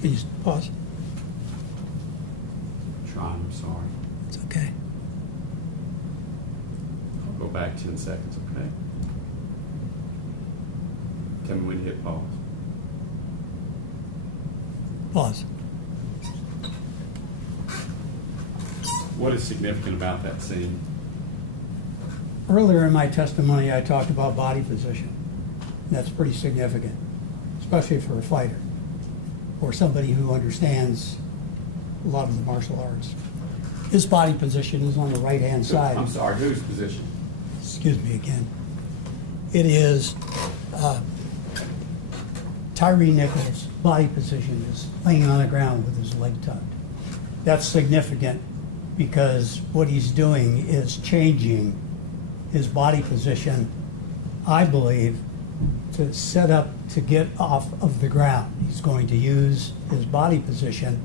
Can you pause? Trying, I'm sorry. It's okay. I'll go back 10 seconds, okay? Tell me when to hit pause. Pause. What is significant about that scene? Earlier in my testimony, I talked about body position. That's pretty significant, especially for a fighter or somebody who understands a lot of the martial arts. His body position is on the right-hand side. I'm sorry, whose position? Excuse me again. It is Tyre Nichols' body position is laying on the ground with his leg tucked. That's significant because what he's doing is changing his body position, I believe, to set up to get off of the ground. He's going to use his body position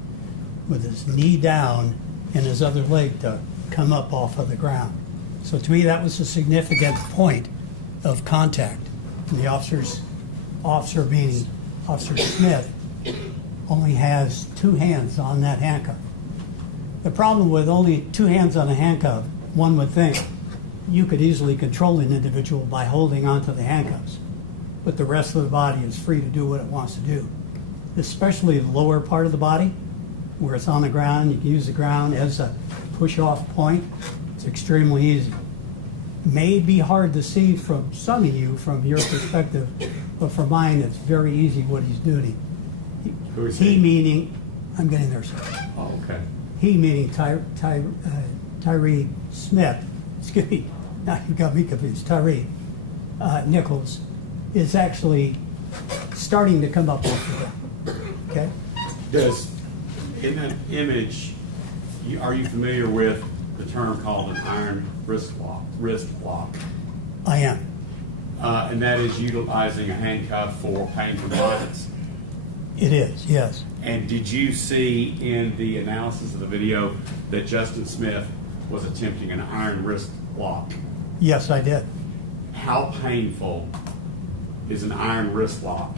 with his knee down and his other leg to come up off of the ground. So to me, that was a significant point of contact. And the officer being Officer Smith, only has two hands on that handcuff. The problem with only two hands on a handcuff, one would think you could easily control an individual by holding onto the handcuffs, but the rest of the body is free to do what it wants to do, especially the lower part of the body where it's on the ground. You can use the ground as a push-off point. It's extremely easy. May be hard to see from some of you from your perspective, but for mine, it's very easy what he's doing. Who is He he? meaning, I'm getting there, sir. Oh, okay. He meaning Tyre Smith, excuse me, now you got me confused, Tyre Nichols, is actually starting to come up off the ground, okay? Does, in that image, are you familiar with the term called an iron wrist lock? I am. And that is utilizing a handcuff for pain compliance. It is, yes. And did you see in the analysis of the video that Justin Smith was attempting an iron wrist lock? Yes, I did. How painful is an iron wrist lock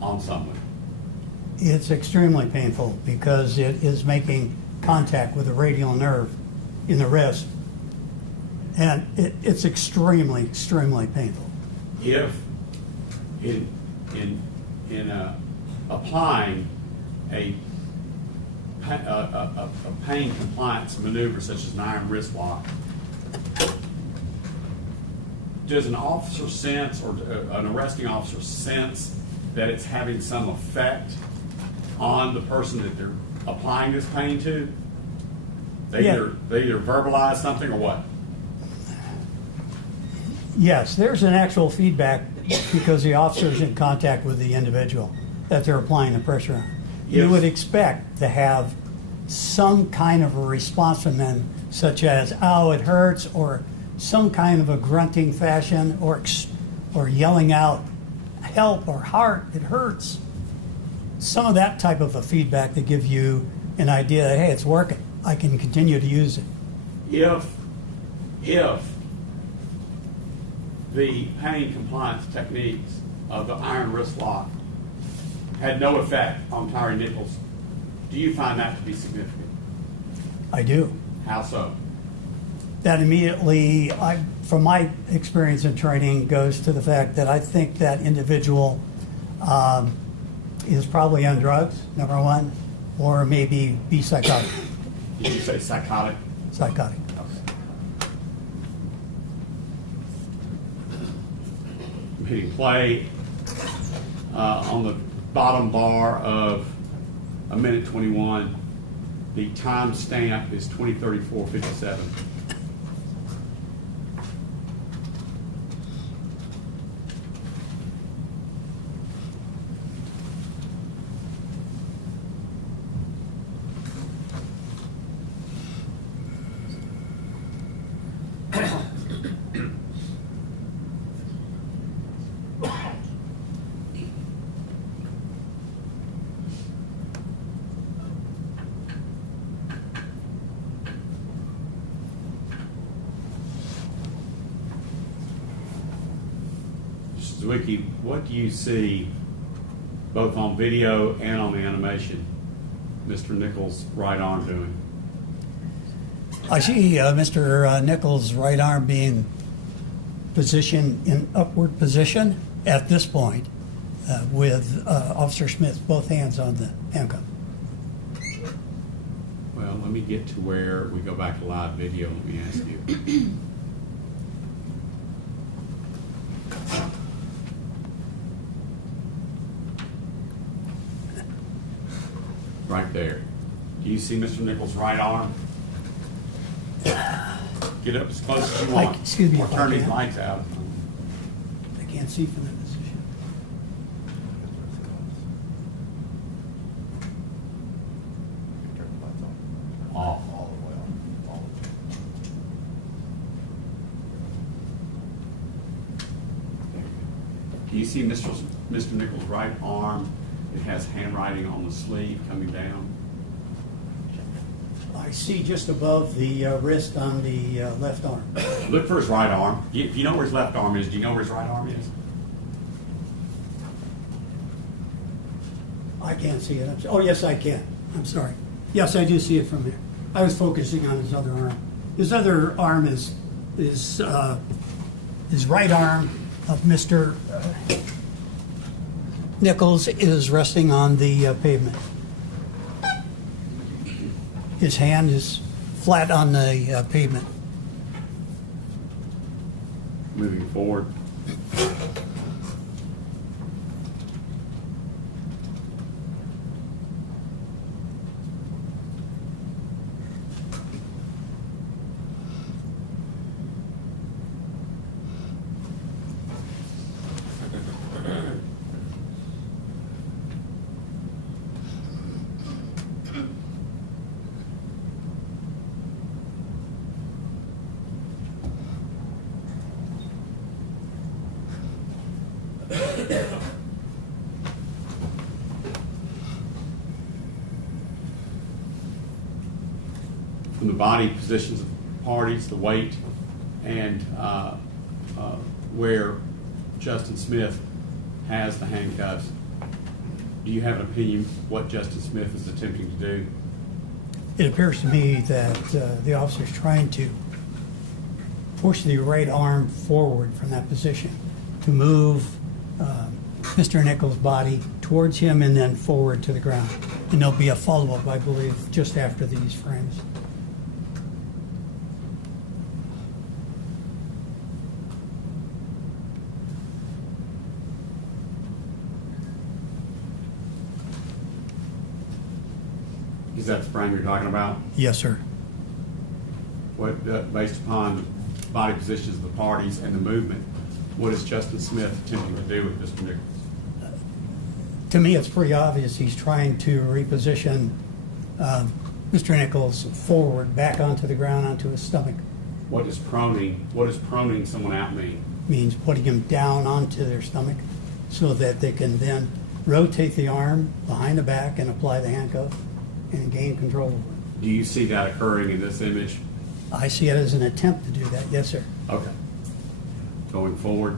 on someone? It's extremely painful because it is making contact with the radial nerve in the wrist. And it's extremely, extremely painful. If in applying a pain compliance maneuver such as an iron wrist lock, does an officer sense, or an arresting officer sense, that it's having some effect on the person that they're applying this pain to? They either verbalize something or what? Yes, there's an actual feedback because the officer is in contact with the individual that they're applying the pressure on. Yes. You would expect to have some kind of a response from them, such as, "Oh, it hurts," or some kind of a grunting fashion, or yelling out, "Help," or "Heart, it hurts." Some of that type of a feedback to give you an idea that, hey, it's working. I can continue to use it. If the pain compliance techniques of the iron wrist lock had no effect on Tyre Nichols, do you find that to be significant? I do. How so? That immediately, from my experience in training, goes to the fact that I think that individual is probably on drugs, number one, or maybe be psychotic. Did you say psychotic? Psychotic. Okay. I'm hitting play on the bottom bar of 1:21. The time stamp is 20:34:57. Zwicky, what do you see both on video and on the animation, Mr. Nichols' right arm doing? I see Mr. Nichols' right arm being positioned in upward position at this point with Officer Smith, both hands on the handcuff. Well, let me get to where we go back to live video. Let me ask you. Right there. Do you see Mr. Nichols' right arm? Get up as close as you want. Excuse me Or if I turn these can. lights out. I can't see from that position. Off. All the way on. All Do you see Mr. Nichols' right arm? It has handwriting on the sleeve coming down. I see just above the wrist on the left arm. Look for his right arm. If you know where his left arm is, do you know where his right arm is? I can't see it. Oh, yes, I can. I'm sorry. Yes, I do see it from here. I was focusing on his other arm. His other arm is his right arm of Mr. Nichols is resting on the pavement. His hand is flat on the pavement. Moving forward. From the body positions of parties, the weight, and where Justin Smith has the handcuffs, do you have an opinion what Justin Smith is attempting to do? It appears to me that the officer is trying to push the right arm forward from that position to move Mr. Nichols' body towards him and then forward to the ground. And there'll be a follow-up, I believe, just after these frames. Is that the frame you're talking about? Yes, sir. What, based upon body positions of the parties and the movement, what is Justin Smith attempting to do with Mr. Nichols? To me, it's pretty obvious he's trying to reposition Mr. Nichols forward, back onto the ground, onto his stomach. What does proning someone out mean? Means putting him down onto their stomach so that they can then rotate the arm behind the back and apply the handcuff and gain control over it. Do you see that occurring in this image? I see it as an attempt to do that, yes, sir. Okay. Going forward.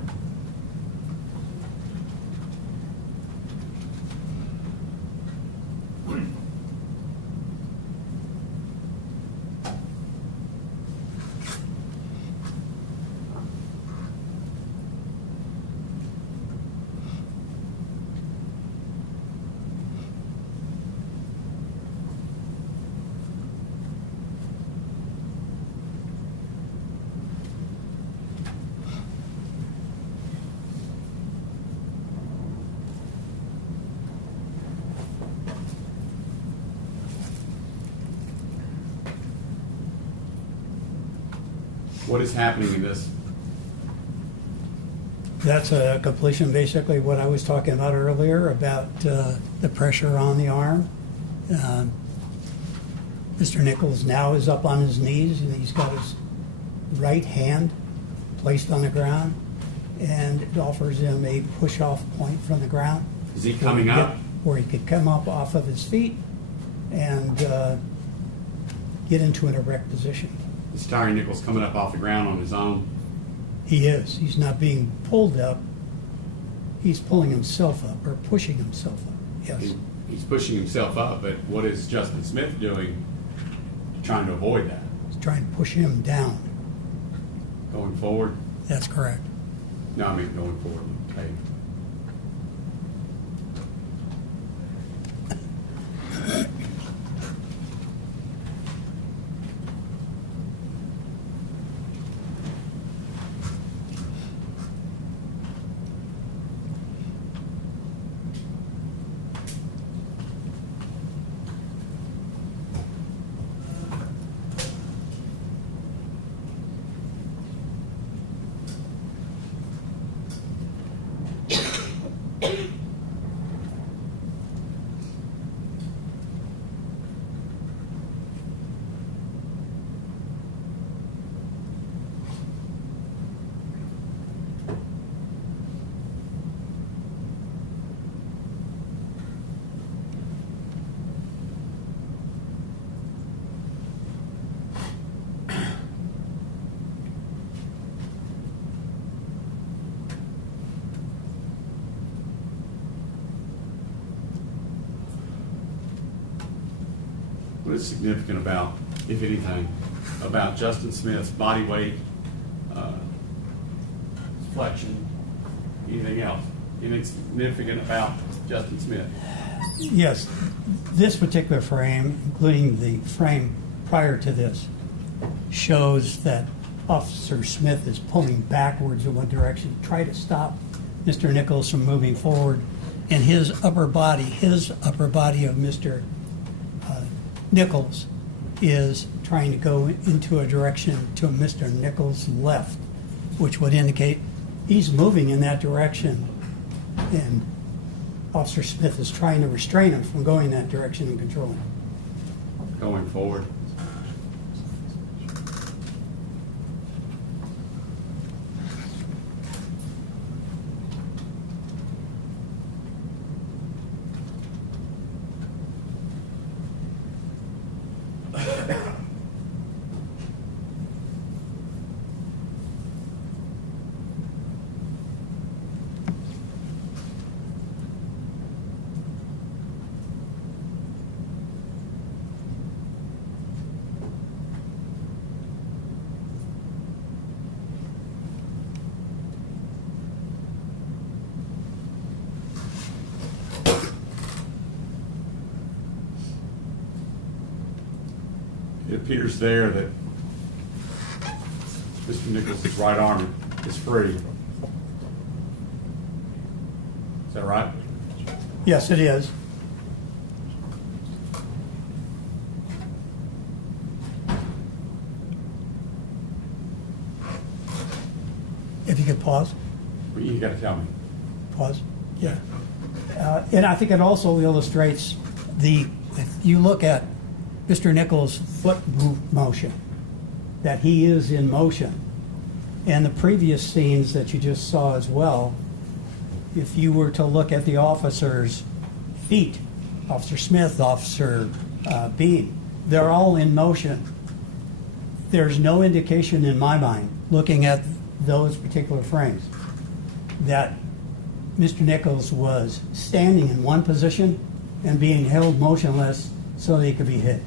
What is happening in this? That's a completion, basically, what I was talking about earlier about the pressure on the arm. Mr. Nichols now is up on his knees, and he's got his right hand placed on the ground, and it offers him a push-off point from the ground. Is he coming up? Where he could come up off of his feet and get into an erect position. Is Tyre Nichols coming up off the ground on his own? He is. He's not being pulled up. He's pulling himself up or pushing himself up, yes. He's pushing himself up, but what is Justin Smith doing trying to avoid that? He's trying to push him down. Going forward? That's correct. No, I mean going forward. Okay. What is significant about, if anything, about Justin Smith's body weight, flexion, anything else? Anything significant about Justin Smith? Yes, this particular frame, including the frame prior to this, shows that Officer Smith is pulling backwards in one direction to try to stop Mr. Nichols from moving forward. And his upper body of Mr. Nichols is trying to go into a direction to Mr. Nichols' left, which would indicate he's moving in that direction. And Officer Smith is trying to restrain him from going that direction and control him. Going forward? It appears there that Mr. Nichols' right arm is free. Is that right? Yes, it is. If you could pause. Well, you gotta tell me. Pause. Yeah. And I think it also illustrates if you look at Mr. Nichols' foot motion, that he is in motion. And the previous scenes that you just saw as well, if you were to look at the officers' feet, Officer Smith, Officer Bean, they're all in motion. There's no indication in my mind, looking at those particular frames, that Mr. Nichols was standing in one position and being held motionless so that he could be hit.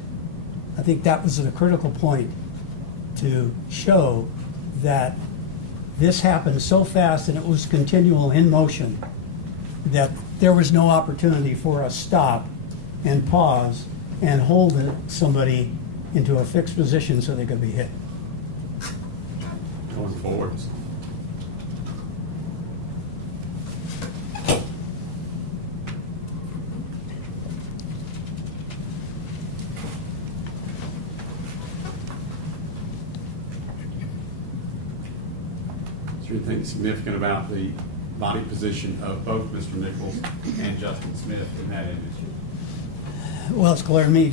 I think that was a critical point to show that this happened so fast and it was continual in motion that there was no opportunity for a stop and pause and hold somebody into a fixed position so they could be hit. Going forward. Is there anything significant about the body position of both Mr. Nichols and Justin Smith in that image? Well, it's clear to me,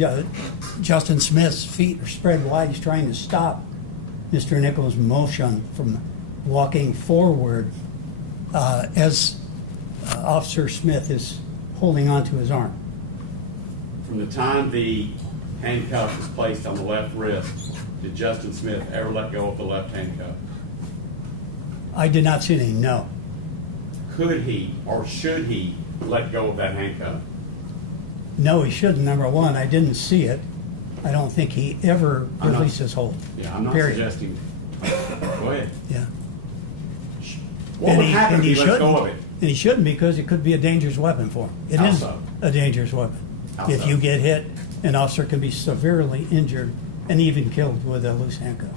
Justin Smith's feet are spread wide. He's trying to stop Mr. Nichols' motion from walking forward as Officer Smith is holding onto his arm. From the time the handcuff was placed on the left wrist, did Justin Smith ever let go of the left handcuff? I did not see anything, no. could he or should he let go of that handcuff? No, he shouldn't, number one. I didn't see it. I don't think he ever I'm not- released his hold. Yeah, I'm not Period. suggesting. Go ahead. Yeah. What would happen if he lets go shouldn't. of it? And he shouldn't, because it could be a dangerous weapon for him. It How is so? a dangerous weapon. How If so? you get hit, an officer can be severely injured and even killed with a loose handcuff.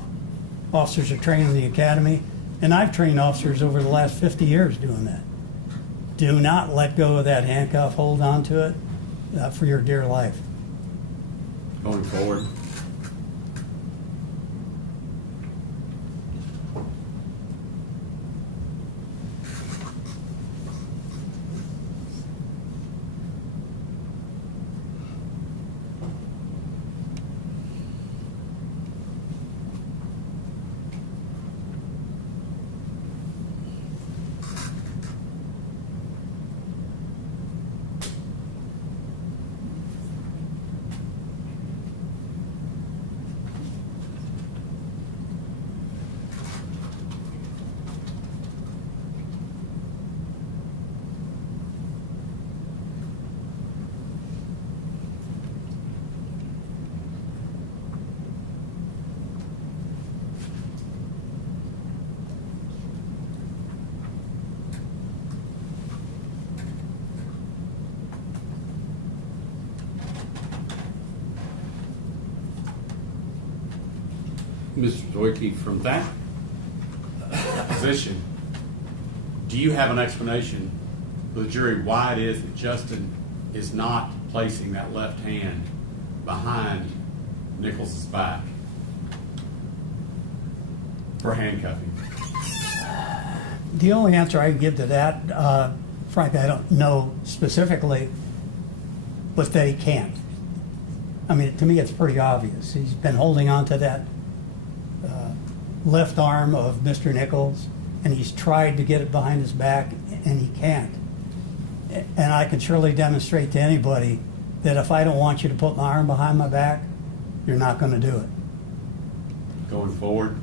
Officers are trained in the academy, and I've trained officers over the last 50 years doing that. Do not let go of that handcuff. Hold on to it for your dear life. Going forward. Mr. Zwicky, from that position, do you have an explanation for the jury why it is that Justin is not placing that left hand behind Nichols' back for handcuffing? The only answer I can give to that, frankly, I don't know specifically, but that he can't. I mean, to me, it's pretty obvious. He's been holding on to that left arm of Mr. Nichols, and he's tried to get it behind his back, and he can't. And I can surely demonstrate to anybody that if I don't want you to put my arm behind my back, you're not going to do it. Going forward?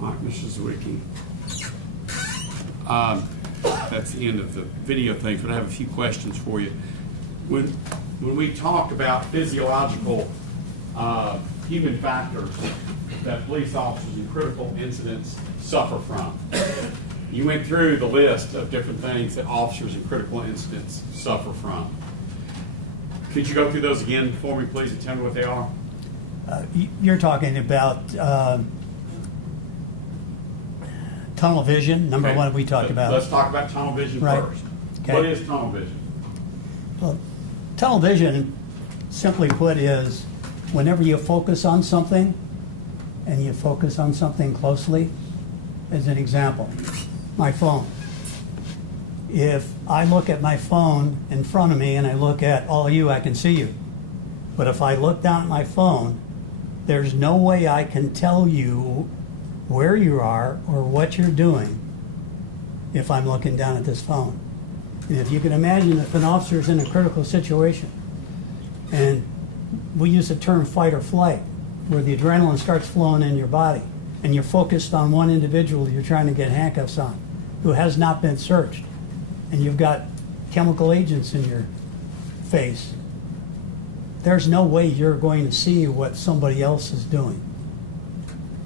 All right, Mr. Zwicky. That's the end of the video things, but I have a few questions for you. When we talk about physiological human factors that police officers in critical incidents suffer from, you went through the list of different things that officers in critical incidents suffer from. Could you go through those again for me, please, and tell me what they are? You're talking about tunnel vision, number Okay. one we talked about. Let's talk about tunnel vision Right. first. Okay. What is tunnel vision? Well, tunnel vision, simply put, is whenever you focus on something and you focus on something closely. As an example, my phone. If I look at my phone in front of me and I look at all of you, I can see you. But if I look down at my phone, there's no way I can tell you where you are or what you're doing if I'm looking down at this phone. And if you can imagine, if an officer is in a critical situation, and we use the term fight or flight, where the adrenaline starts flowing in your body, and you're focused on one individual you're trying to get handcuffs on, who has not been searched, and you've got chemical agents in your face, there's no way you're going to see what somebody else is doing,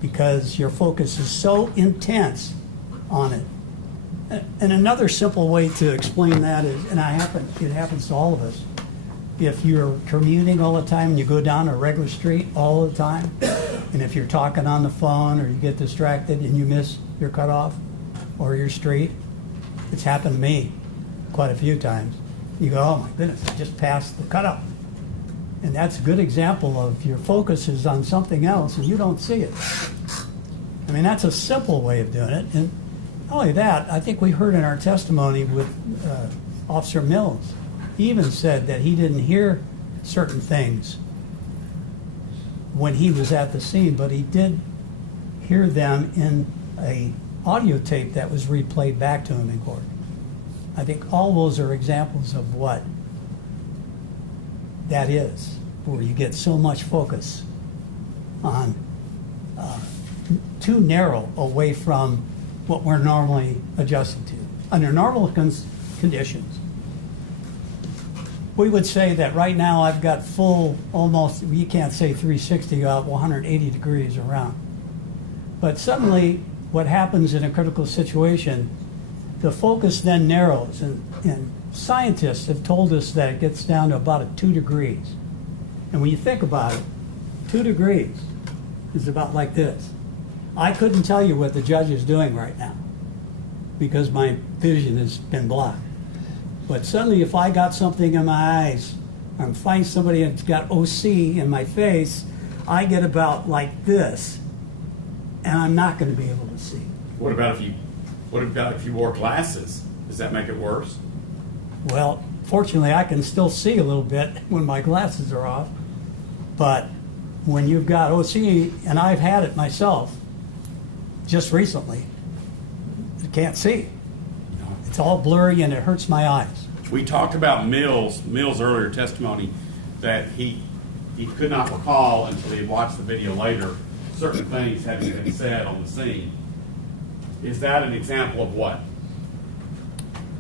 because your focus is so intense on it. And another simple way to explain that is, and it happens to all of us, if you're commuting all the time and you go down a regular street all the time, and if you're talking on the phone or you get distracted and you miss your cutoff or your street, it's happened to me quite a few times. You go, oh my goodness, I just passed the cutoff. And that's a good example of your focus is on something else and you don't see it. I mean, that's a simple way of doing it. And not only that, I think we heard in our testimony with Officer Mills, he even said that he didn't hear certain things when he was at the scene, but he did hear them in a audio tape that was replayed back to him in court. I think all those are examples of what that is, where you get so much focus on too narrow away from what we're normally adjusting to. Under normal conditions, we would say that right now I've got full, almost, you can't say 360, 180 degrees around. But suddenly, what happens in a critical situation, the focus then narrows, and scientists have told us that it gets down to about 2 degrees. And when you think about it, 2 degrees is about like this. I couldn't tell you what the judge is doing right now because my vision has been blocked. But suddenly if I got something in my eyes, or I'm fighting somebody that's got OC in my face, I get about like this, and I'm not going to be able to see. What about if you wore glasses? Does that make it worse? Well, fortunately, I can still see a little bit when my glasses are off. But when you've got OC, and I've had it myself just recently, I can't see. It's all blurry and it hurts my eyes. We talked about Mills' earlier testimony that he could not recall until he had watched the video later certain things having been said on the scene. Is that an example of what?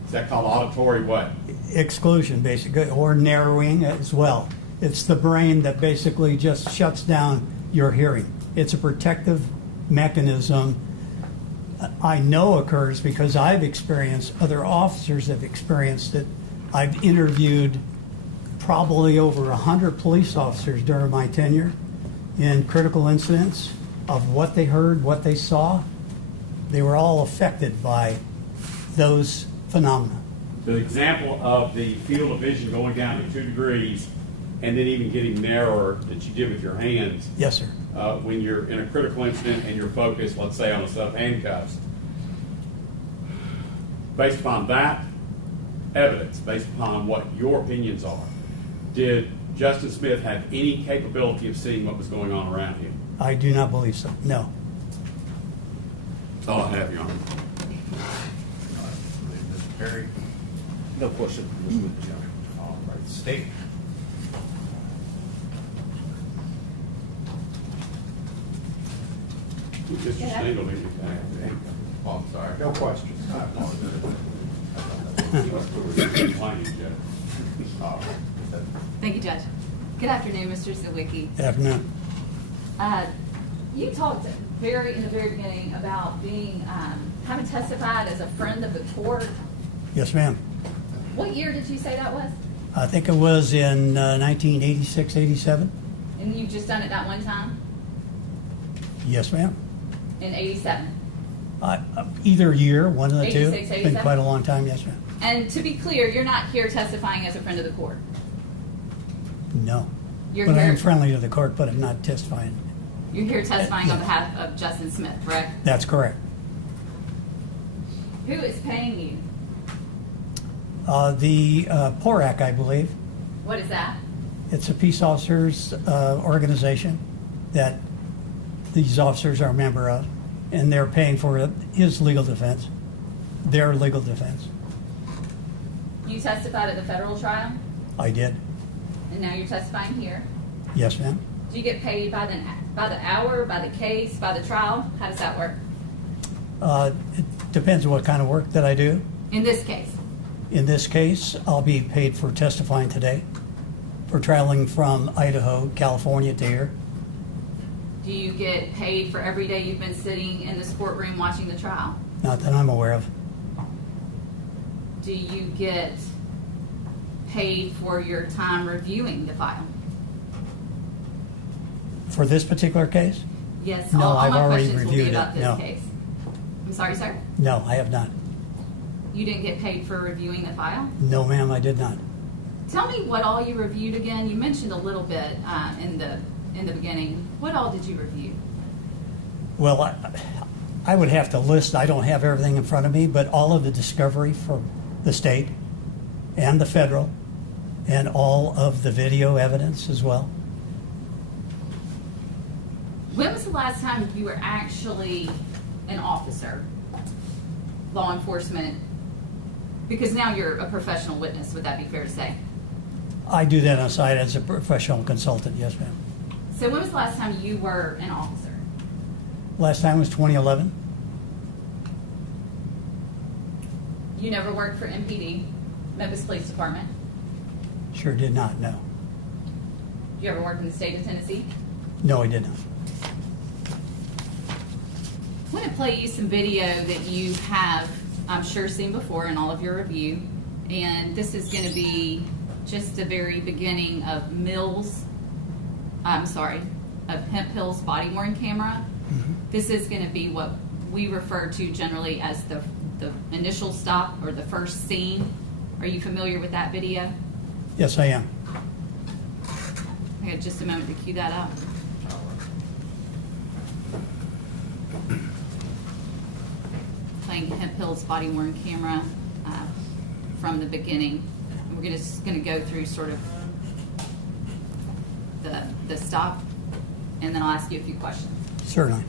Is that called auditory what? Exclusion, basically, or narrowing as well. It's the brain that basically just shuts down your hearing. It's a protective mechanism. I know occurs because I've experienced, other officers have experienced it. I've interviewed probably over 100 police officers during my tenure in critical incidents of what they heard, what they saw. They were all affected by those phenomena. The example of the field of vision going down to 2 degrees and then even getting narrower that you did with your hands. Yes, sir. When you're in a critical incident and you're focused, let's say, on a set of handcuffs. Based upon that evidence, based upon what your opinions are, did Justin Smith have any capability of seeing what was going on around him? I do not believe so, no. That's all I have, Your Honor. Mr. Perry? No question. Ms. Witness. All right. State. Mr. Stengel, maybe. Oh, I'm sorry. No questions. I Thank you, Judge. Good afternoon, Mr. Zawicki. Afternoon. You talked in the very beginning about being having testified as a friend of the court. Yes, ma'am. What year did you say that was? I think it was in 1986, 87. And you've just done it that one time Yes, ma'am. in '87. Either year, one of the two. 86, It's been 87? quite a long time, yes, ma'am. And to be clear, you're not here testifying as a friend of the court. No. You're But I here. am friendly to the court, but I'm not testifying. You're here testifying on behalf of Justin Smith, correct? That's correct. Who is paying you? The PORAC, I believe. What is that? It's a peace officers organization that these officers are a member of, and they're paying for his legal defense, their legal defense. You testified at the federal trial, I did. and now you're testifying here. Yes, ma'am. Do you get paid by the hour, by the case, by the trial? How does that work? It depends on what kind of work that I do. In this case, In this case, I'll be paid for testifying today, for traveling from Idaho, California to here. do you get paid for every day you've been sitting in this courtroom watching the trial? Not that I'm aware of. Do you get paid for your time reviewing the file? For this particular case? Yes, No, all I've my already questions will be reviewed it. about this No. case. I'm sorry, sir? No, I have not. You didn't get paid for reviewing the file? No, ma'am, I did not. Tell me what all you reviewed again. You mentioned a little bit in the beginning. What all did you review? Well, I would have to list, I don't have everything in front of me, but all of the discovery from the state and the federal, and all of the video evidence as well. When was the last time you were actually an officer, law enforcement? Because now you're a professional witness, would that be fair to say? I do that on site as a professional consultant, yes, ma'am. So when was the last time you were an officer? Last time was 2011. You never worked for MPD, Memphis Police Department? Sure did not, no. You ever worked in the state of Tennessee? No, I did not. I want to play you some video that you have, I'm sure, seen before in all of your review. And this is going to be just the very beginning of Hemp Hill's body-worn camera. This is going to be what we refer to generally as the initial stop or the first scene. Are you familiar with that video? Yes, I am. I got just a moment to cue that up. Playing Hemp Hill's body-worn camera from the beginning. And we're just going to go through sort of the stop, and then I'll ask you a few questions. Certainly.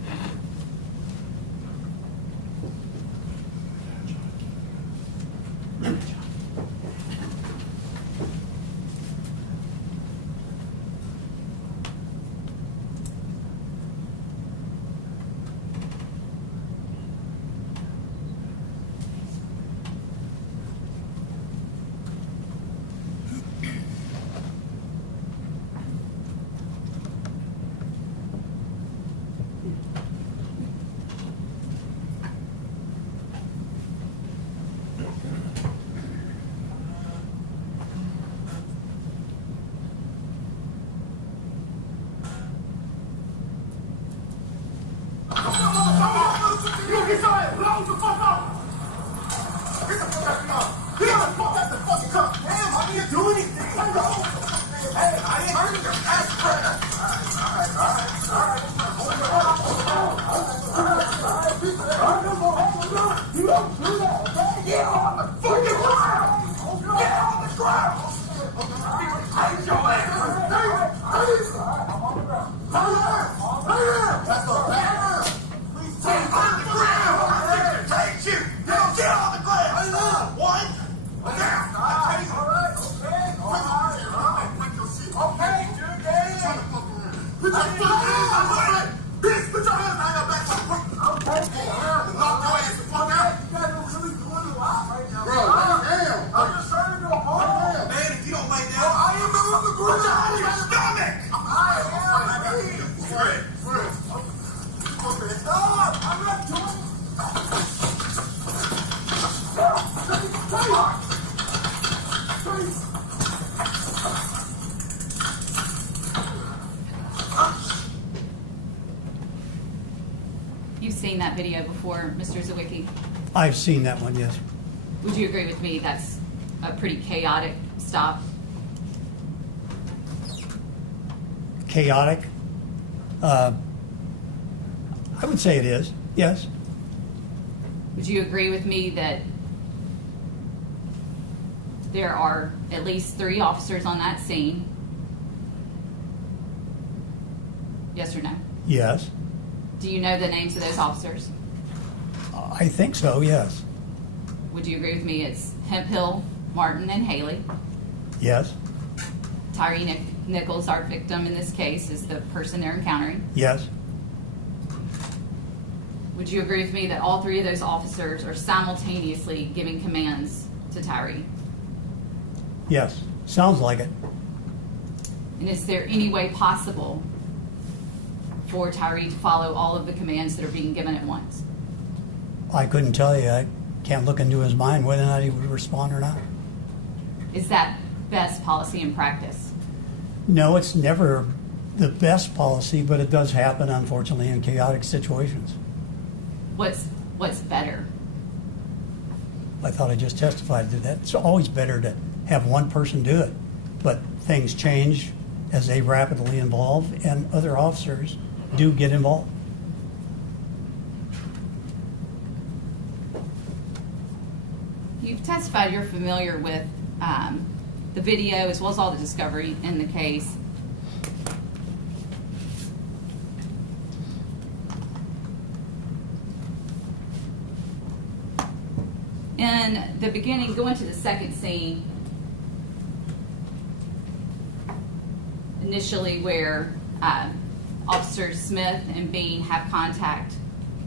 You've seen that video before, Mr. Zawicki. I've seen that one, yes. Would you agree with me that's a pretty chaotic stop? Chaotic? I would say it is, yes. Would you agree with me that there are at least 3 officers on that scene? Yes or no? Yes. Do you know the names of those officers? I think so, yes. Would you agree with me it's Hemp Hill, Martin, and Haley? Yes. Tyre Nichols, our victim in this case, is the person they're encountering. Yes. Would you agree with me that all 3 of those officers are simultaneously giving commands to Tyre? Yes. Sounds like it. And is there any way possible for Tyre to follow all of the commands that are being given at once? I couldn't tell you. I can't look into his mind whether or not he would respond or not. Is that best policy and practice? No, it's never the best policy, but it does happen, unfortunately, in chaotic situations. What's better? I thought I just testified to that. It's always better to have one person do it, but things change as they rapidly evolve, and other officers do get involved. You've testified you're familiar with the video as well as all the discovery in the case. in the beginning, going to the second scene, initially where Officers Smith and Bean have contact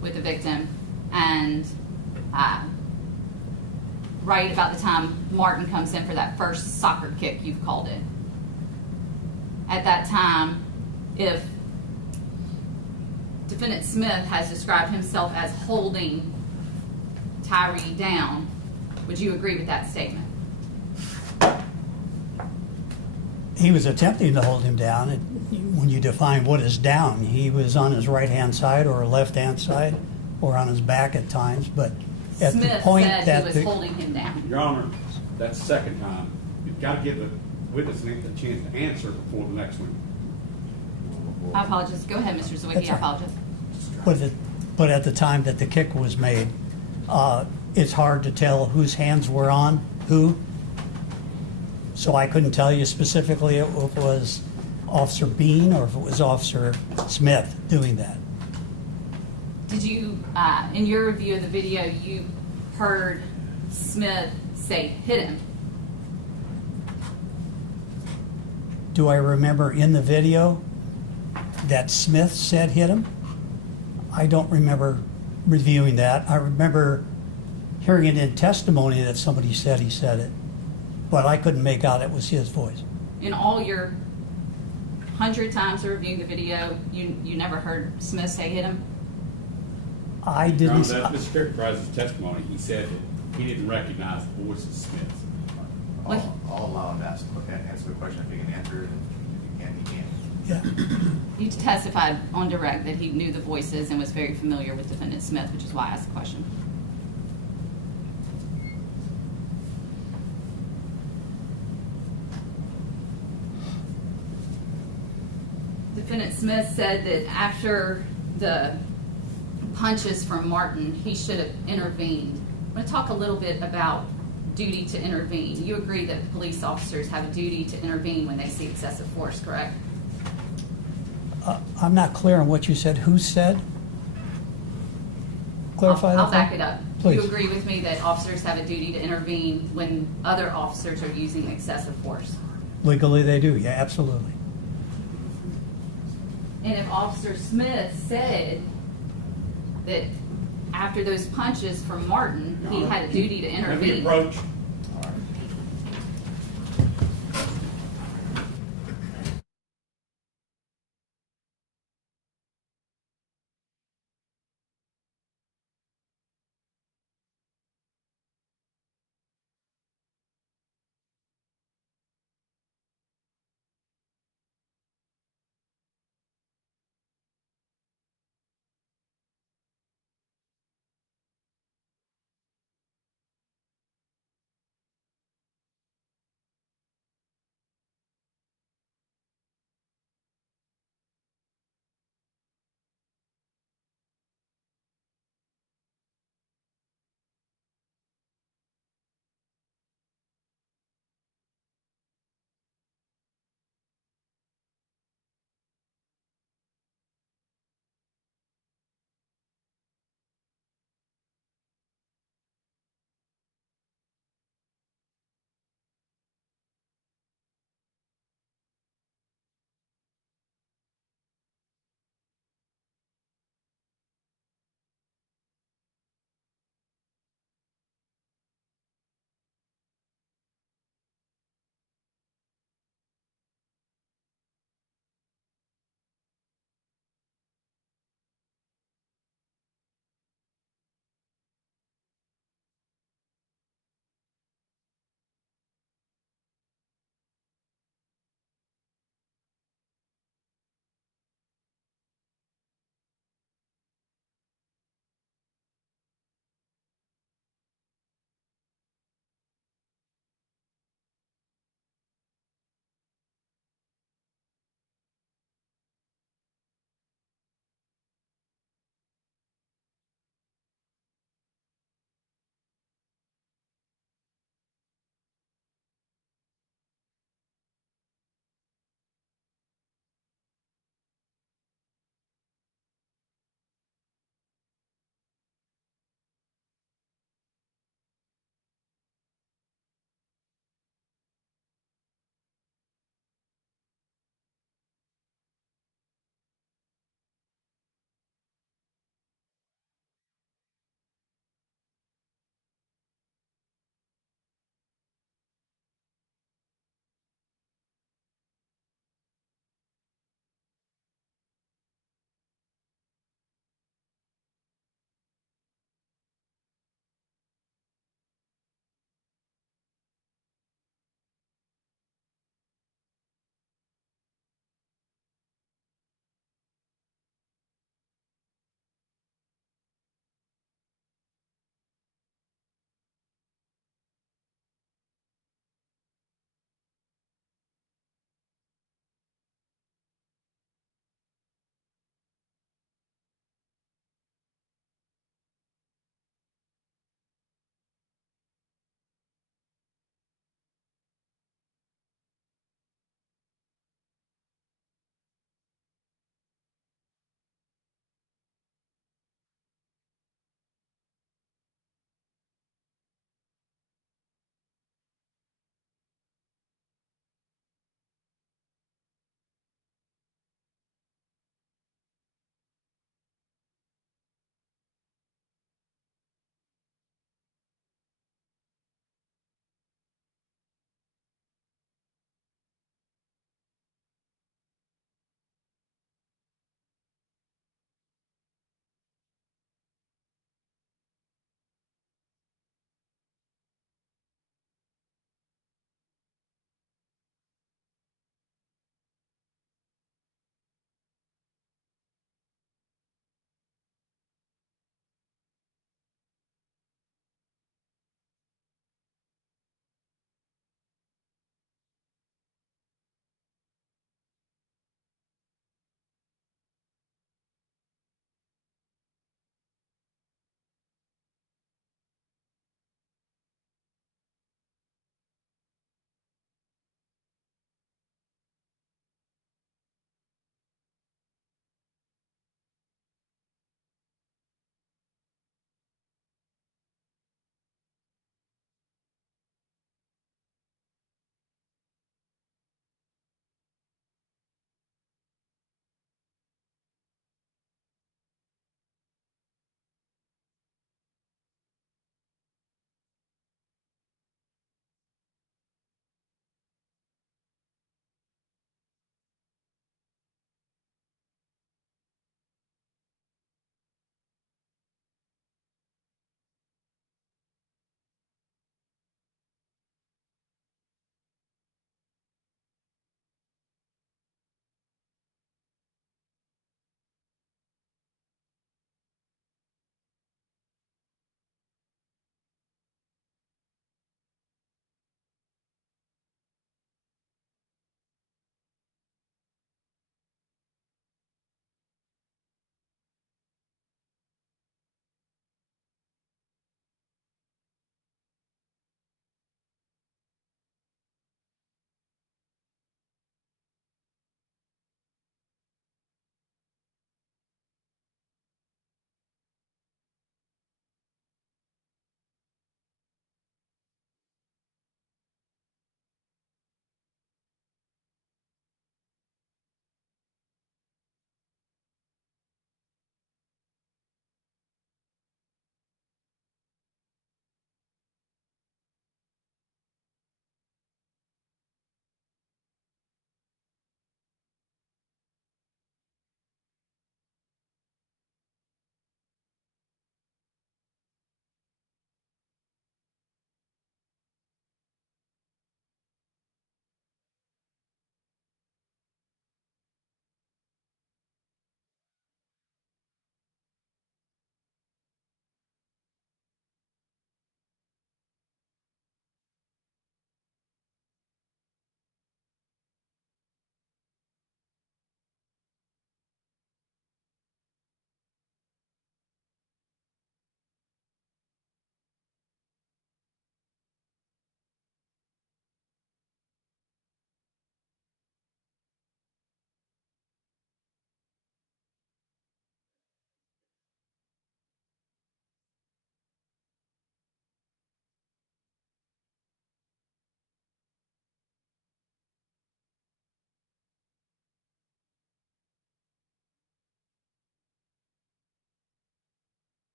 with the victim, and right about the time Martin comes in for that first soccer kick, you've called it. At that time, if Defendant Smith has described himself as holding Tyre down, would you agree with that statement? He was attempting to hold him down. When you define what is down, he was on his right-hand side or left-hand side or on his back at times, but at the Smith point said that he was the, holding him down. Your Honor, that's the second time. You've got to give the witness a chance to answer before the next one. I apologize. Go ahead, Mr. Zawicki. That's I right. apologize. but at the time that the kick was made, it's hard to tell whose hands were on who. So I couldn't tell you specifically if it was Officer Bean or if it was Officer Smith doing that. Did you, in your review of the video, you heard Smith say, hit him? Do I remember in the video that Smith said hit him? I don't remember reviewing that. I remember hearing it in testimony that somebody said he said it, but I couldn't make out it was his voice. In all your 100 times of reviewing the video, you never heard Smith say hit him? I Your Honor, didn't. that's Mr. Cherry Price's testimony. He said that he didn't recognize the voice of Smith. What? I'll allow him to answer the question if he can answer it, and if he can't, he can't. Yeah. You testified on direct that he knew the voices and was very familiar with Defendant Smith, which is why I asked the question. Defendant Smith said that after the punches from Martin, he should have intervened. I want to talk a little bit about duty to intervene. You agree that police officers have a duty to intervene when they see excessive force, correct? I'm not clear on what you said. Who said? Clarify that. I'll back it up. Please. You agree with me that officers have a duty to intervene when other officers are using excessive force? Legally, they do. Yeah, absolutely. And if Officer Smith said that after those punches from Martin, he had a duty to Let me intervene. approach.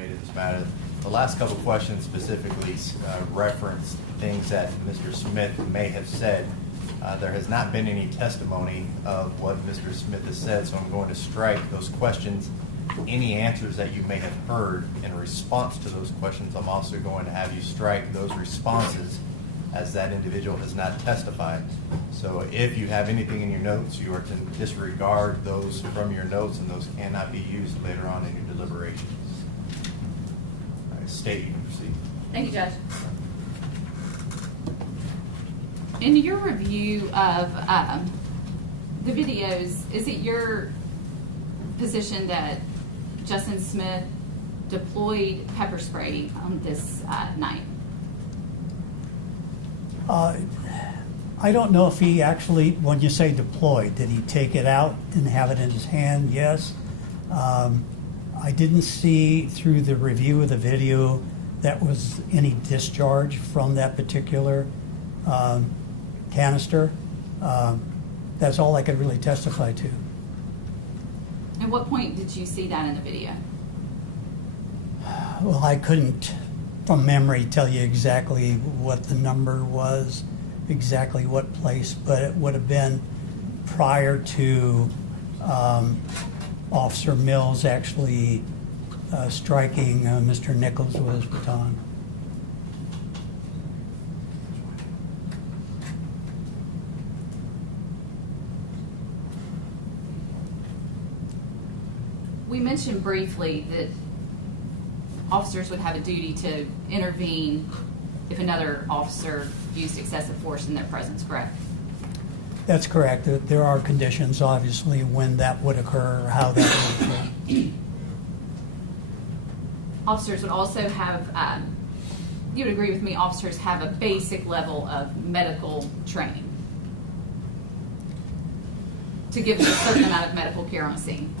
made in this matter. The last couple of questions specifically referenced things that Mr. Smith may have said. There has not been any testimony of what Mr. Smith has said, so I'm going to strike those questions. Any answers that you may have heard in response to those questions, I'm also going to have you strike those responses, as that individual has not testified. So if you have anything in your notes, you are to disregard those from your notes, and those cannot be used later on in your deliberations. State, you can proceed. Thank you, Judge. In your review of the videos, is it your position that Justin Smith deployed pepper spray on this night? I don't know if he actually, when you say deployed, did he take it out and have it in his hand? Yes. I didn't see through the review of the video that was any discharge from that particular canister. That's all I could really testify to. At what point did you see that in the video? Well, I couldn't, from memory, tell you exactly what the number was, exactly what place, but it would have been prior to Officer Mills actually striking Mr. Nichols with his baton. We mentioned briefly that officers would have a duty to intervene if another officer used excessive force in their presence, correct? That's correct. There are conditions, obviously, when that would occur or how that would occur. Officers would also have, you would agree with me, officers have a basic level of medical training to give a certain amount of medical care on a scene.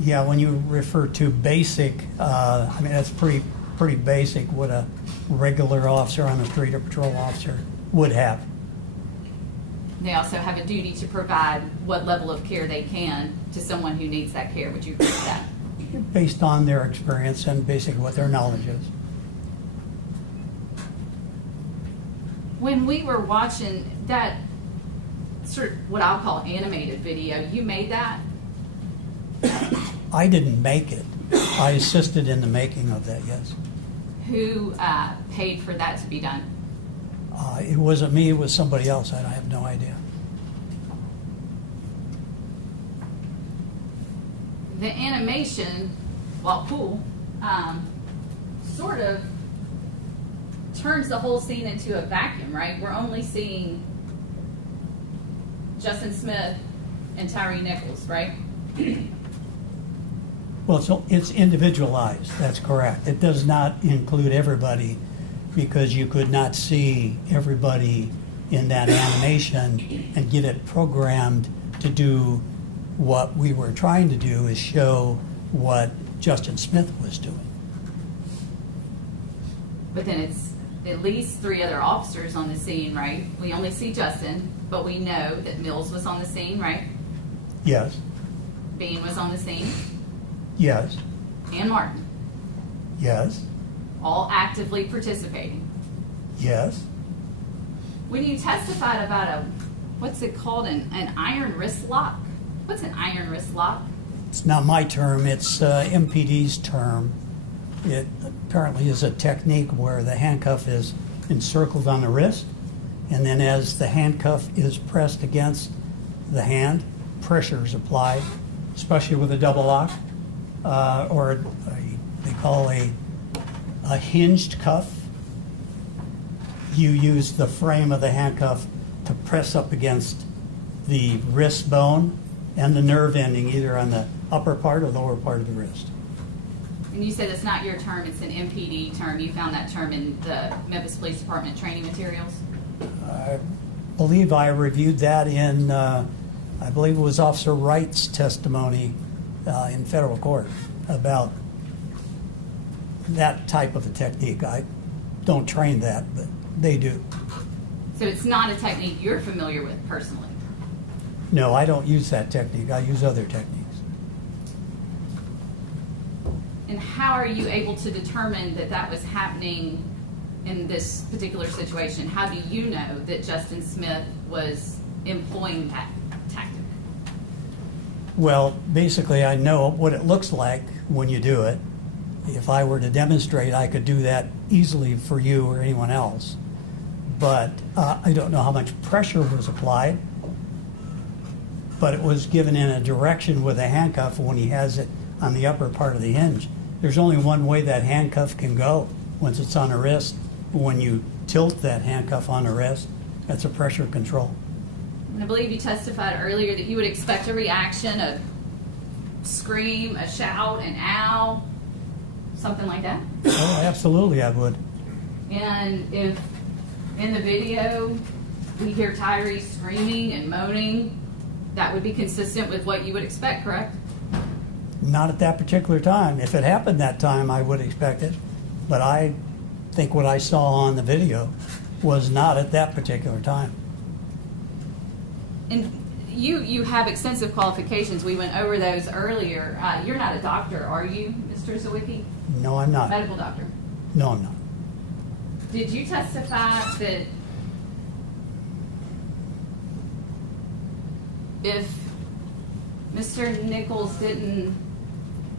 Yeah, when you refer to basic, I mean, that's pretty basic what a regular officer on the street or patrol officer would have. They also have a duty to provide what level of care they can to someone who needs that care. Would you agree with that? Based on their experience and basically what their knowledge is. When we were watching that sort of what I'll call animated video, you made that? I didn't make it. I assisted in the making of that, yes. Who paid for that to be done? It wasn't me, it was somebody else. I have no idea. The animation, while cool, sort of turns the whole scene into a vacuum, right? We're only seeing Justin Smith and Tyre Nichols, right? Well, it's individualized, that's correct. It does not include everybody because you could not see everybody in that animation and get it programmed to do what we were trying to do, is show what Justin Smith was doing. But then it's at least 3 other officers on the scene, right? We only see Justin, but we know that Mills was on the scene, right? Yes, Bean was on the scene, yes, and Martin, yes, all actively participating. yes. When you testified about what's it called, an iron wrist lock? What's an iron wrist lock? It's not my term, it's MPD's term. It apparently is a technique where the handcuff is encircled on the wrist, and then as the handcuff is pressed against the hand, pressure is applied, especially with a double lock, they call a hinged cuff. You use the frame of the handcuff to press up against the wrist bone and the nerve ending, either on the upper part or lower part of the wrist. And you said it's not your term, it's an MPD term. You found that term in the Memphis Police Department training materials? I believe I reviewed that in, I believe it was Officer Wright's testimony in federal court about that type of a technique. I don't train that, but they do. So it's not a technique you're familiar with personally? No, I don't use that technique. I use other techniques. And how are you able to determine that that was happening in this particular situation? How do you know that Justin Smith was employing that tactic? Well, basically, I know what it looks like when you do it. If I were to demonstrate, I could do that easily for you or anyone else. But I don't know how much pressure was applied, but it was given in a direction with a handcuff when he has it on the upper part of the hinge. There's only one way that handcuff can go once it's on the wrist. When you tilt that handcuff on the wrist, that's a pressure control. And I believe you testified earlier that you would expect a reaction, a scream, a shout, an ow, something like that. Oh, absolutely, I would. And if in the video we hear Tyre screaming and moaning, that would be consistent with what you would expect, correct? Not at that particular time. If it happened that time, I would expect it. But I think what I saw on the video was not at that particular time. And you have extensive qualifications. We went over those earlier. You're not a doctor, are you, Mr. Zawicki? No, I'm not. Medical doctor. No, I'm not. Did you testify that if Mr. Nichols didn't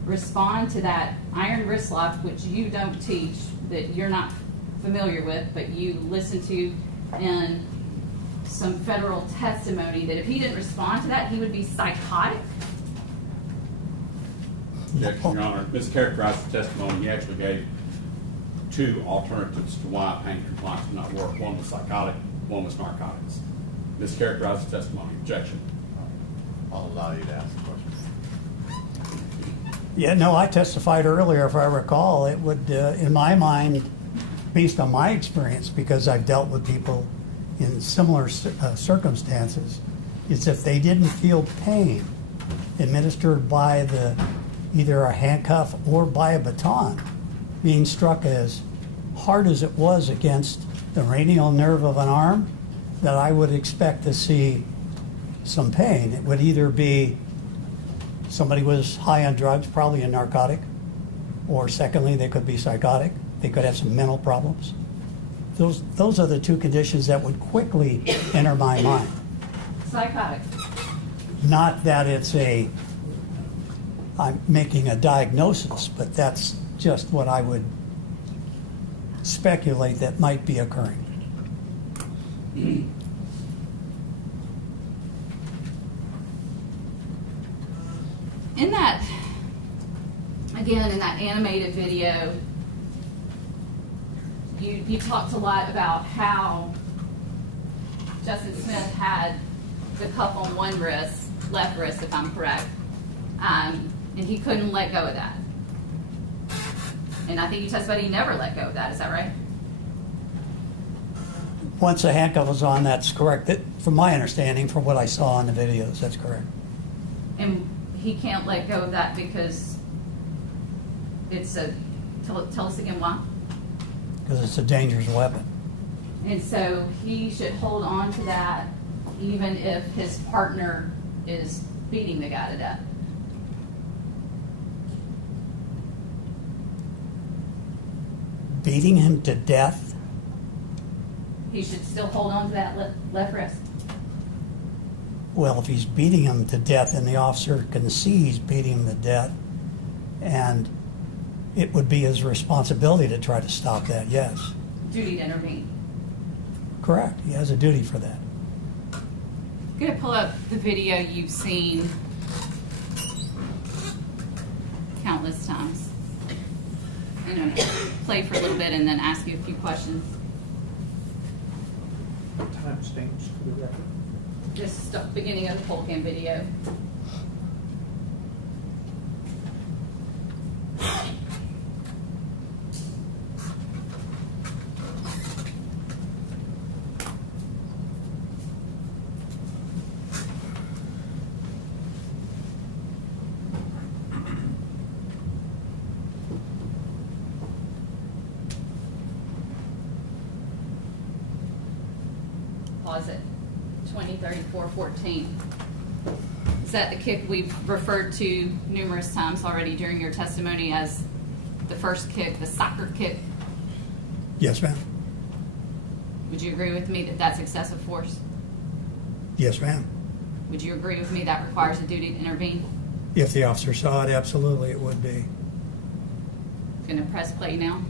respond to that iron wrist lock, which you don't teach, that you're not familiar with, but you listen to in some federal testimony, that if he didn't respond to that, he would be psychotic? Objection, Your Honor. Mischaracterized the testimony. He actually gave two alternatives to why pain compliance would not work. One was psychotic, one was narcotics. Mischaracterized the testimony. Objection. I'll allow you to ask the question. Yeah, no, I testified earlier, if I recall. It would, in my mind, based on my experience, because I've dealt with people in similar circumstances, is if they didn't feel pain administered by either a handcuff or by a baton being struck as hard as it was against the radial nerve of an arm, that I would expect to see some pain. It would either be somebody was high on drugs, probably a narcotic, or secondly, they could be psychotic. They could have some mental problems. Those are the two conditions that would quickly enter my mind. Psychotic. Not that I'm making a diagnosis, but that's just what I would speculate that might be occurring. In that, again, in that animated video, you talked a lot about how Justin Smith had the cuff on one wrist, left wrist, if I'm correct, and he couldn't let go of that. And I think you testified he never let go of that. Is that right? Once the handcuff was on, that's correct. From my understanding, from what I saw in the videos, that's correct. And he can't let go of that because it's tell us again why? Because it's a dangerous weapon. And so he should hold on to that even if his partner is beating the guy to death. Beating him to death? He should still hold on to that left wrist. Well, if he's beating him to death and the officer can see he's beating him to death, and it would be his responsibility to try to stop that, yes. Duty to intervene. Correct. He has a duty for that. I'm going to pull up the video you've seen countless times. I'm going to play for a little bit and then ask you a few questions. Timestamps for the record. Just the beginning of the poll cam video. Pause it. 2034-14. Is that the kick we've referred to numerous times already during your testimony as the first kick, the soccer kick, Yes, ma'am. would you agree with me that that's excessive force? Yes, ma'am. Would you agree with me that requires a duty to intervene? If the officer saw it, absolutely it would be. Gonna press play now.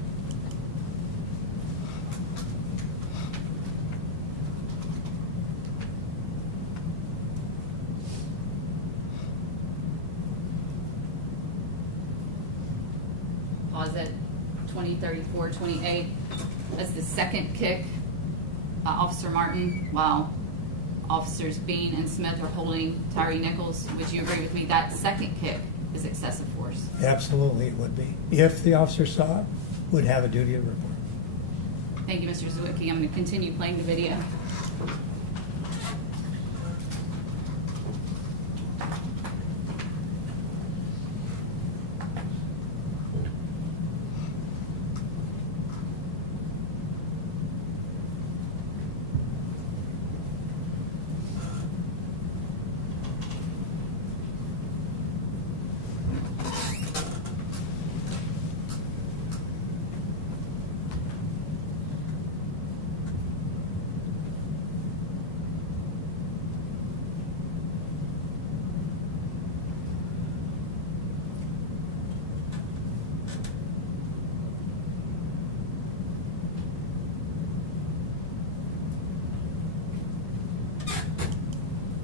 Pause at 20:34, 28. That's the second kick by Officer Martin while Officers Bean and Smith are holding Tyre Nichols. Would you agree with me that second kick is excessive force? Absolutely it would be. If the officer saw it, would have a duty to report. Thank you, Mr. Zwicky. I'm going to continue playing the video.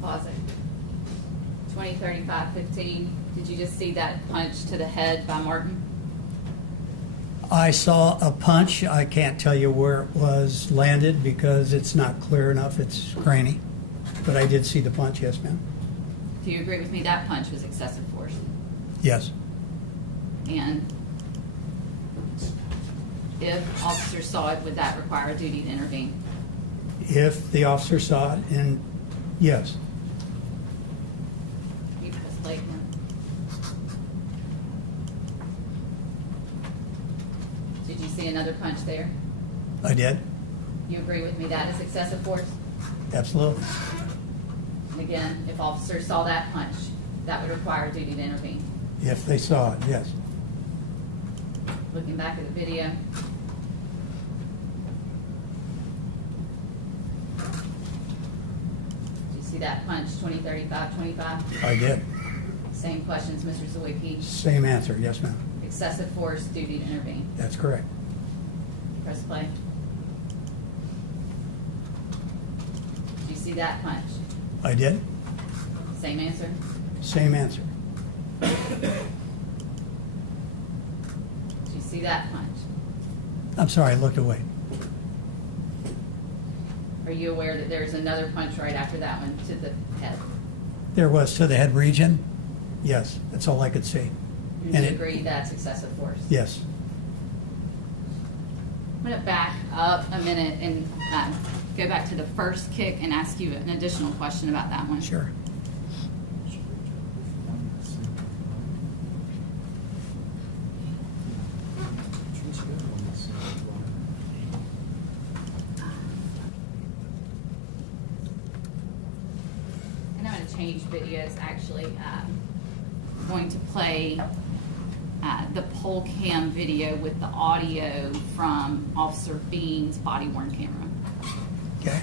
Pause it. 20:35:15. Did you just see that punch to the head by Martin? I saw a punch. I can't tell you where it was landed because it's not clear enough. It's grainy. But I did see the punch, yes, ma'am. Do you agree with me that punch was excessive force? Yes. And if officers saw it, would that require a duty to intervene? If the officer saw it, and yes. You press play again. Did you see another punch there? I did. You agree with me that is excessive force? Absolutely. And again, if officers saw that punch, that would require a duty to intervene. If they saw it, yes. Looking back at the video. Did you see that punch, 20:35:25? I did. Same questions, Mr. Zawicki. Same answer, yes, ma'am. Excessive force, duty to intervene. That's correct. Press play. Did you see that punch? I did. Same answer? Same answer. Did you see that punch? I'm sorry, I looked away. Are you aware that there's another punch right after that one to the head? There was to the head region. Yes, that's all I could see. And And you it- agree that's excessive force? Yes. I'm going to back up a minute and go back to the first kick and ask you an additional question about that one. Sure. And I'm going to change videos actually. I'm going to play the poll cam video with the audio from Officer Bean's body worn camera. Okay.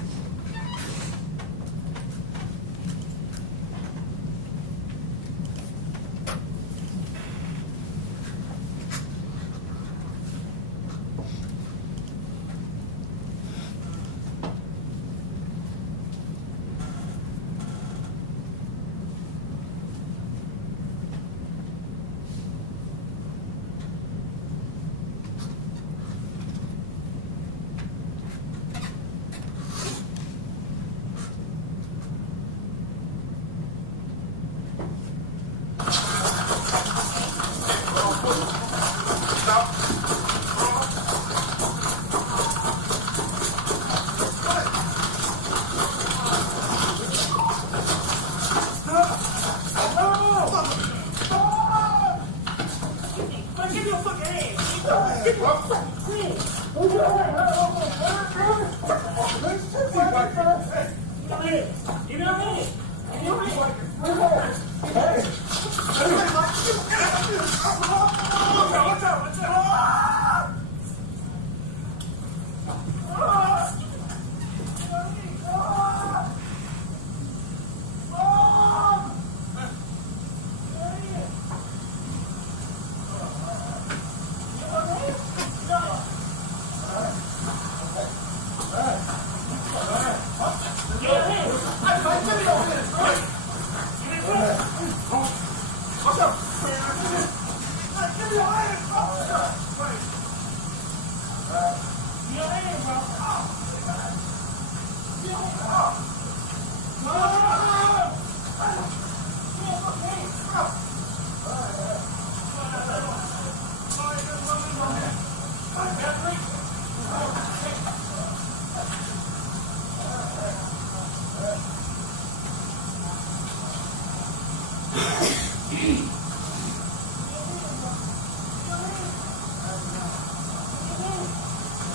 Watch out!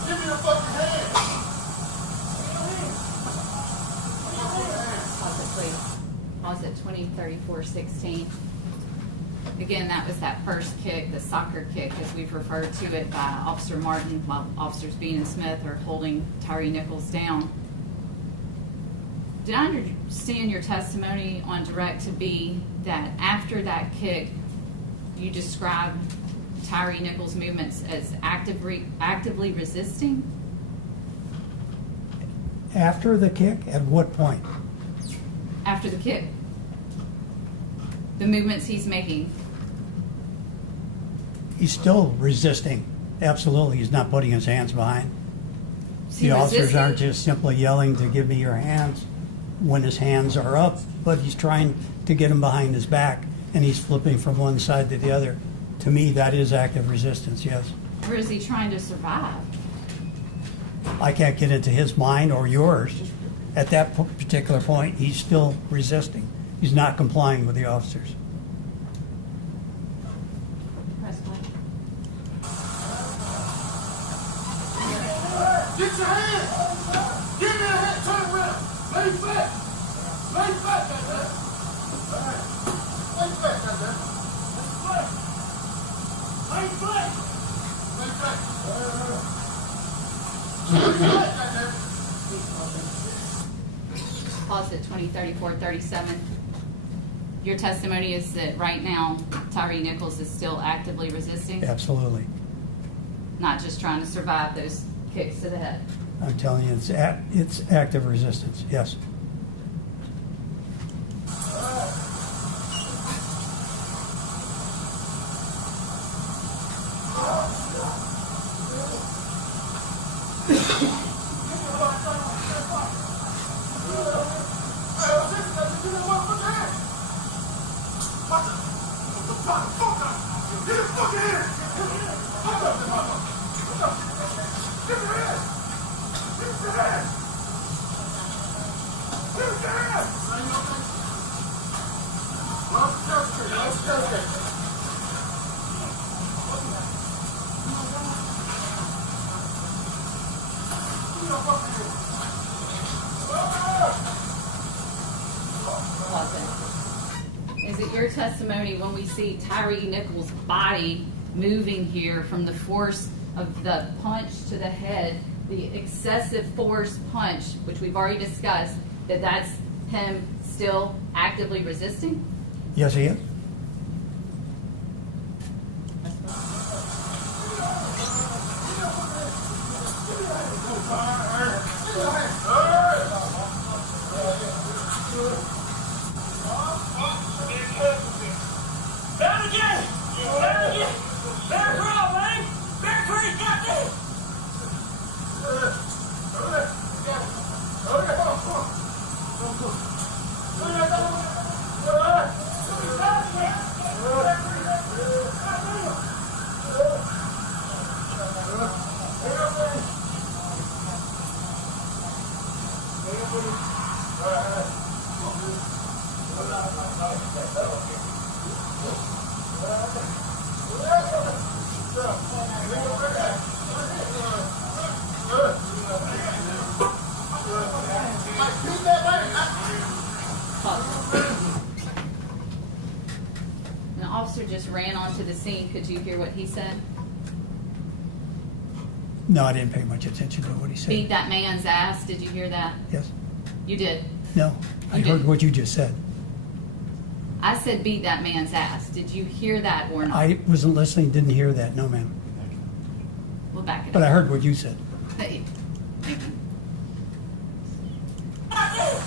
Give me your fucking hand. Pause it, please. Pause at 20:34:16. Again, that was that first kick, the soccer kick, as we've referred to it by Officer Martin, while Officers Bean and Smith are holding Tyre Nichols down. Did I understand your testimony on direct to be that after that kick, you described Tyre Nichols' movements as actively resisting? After the kick, at what point? After the kick, the movements he's making. He's still resisting. Absolutely, he's not putting his hands behind. Is The he officers resisting? aren't just simply yelling to give me your hands when his hands are up, but he's trying to get him behind his back, and he's flipping from one side to the other. To me, that is active resistance, yes. Or is he trying to survive? I can't get into his mind or yours. At that particular point, he's still resisting. He's not complying with the officers. Press play. Get your hand. Give me a hand. Turn around. Lay flat. Lay flat, goddamn. Lay flat, goddamn. Lay flat. Lay flat. Lay flat, goddamn. Pause at 20:34:37. Your testimony is that right now Tyre Nichols is still actively resisting, Absolutely. not just trying to survive those kicks to the head. I'm telling you, it's active resistance, yes. Pause it. Is it your testimony when we see Tyre Nichols' body moving here from the force of the punch to the head, the excessive force punch, which we've already discussed, that that's him still actively resisting? Yes, he is. An officer just ran onto the scene. Could you hear what he said? No, I didn't pay much attention to what he said. Beat that man's ass. Did you hear that? Yes? You did. No, I You heard didn't. what you just said. I said beat that man's ass. Did you hear that or not? I wasn't listening, didn't hear that, no ma'am. We'll back it But I up. heard what you said. Hey. Hey,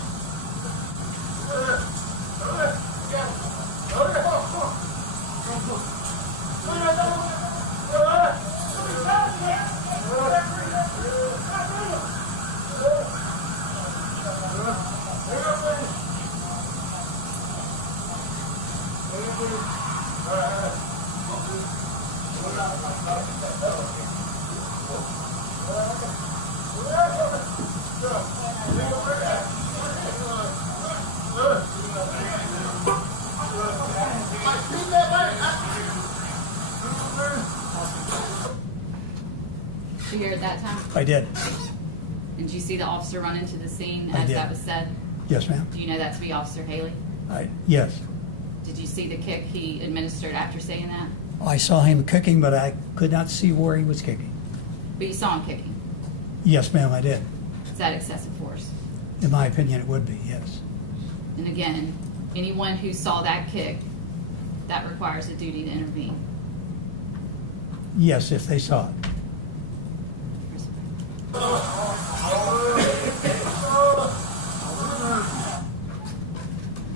Did you hear it that time? I did. Did you see the officer run into the scene I as did. that was said? Yes, ma'am. Do you know that to be Officer Haley? Yes. Did you see the kick he administered after saying that? I saw him kicking, but I could not see where he was kicking. But you saw him kicking. Yes, ma'am, I did. Is that excessive force? In my opinion, it would be, yes. And again, anyone who saw that kick, that requires a duty to intervene. Yes, if they saw it.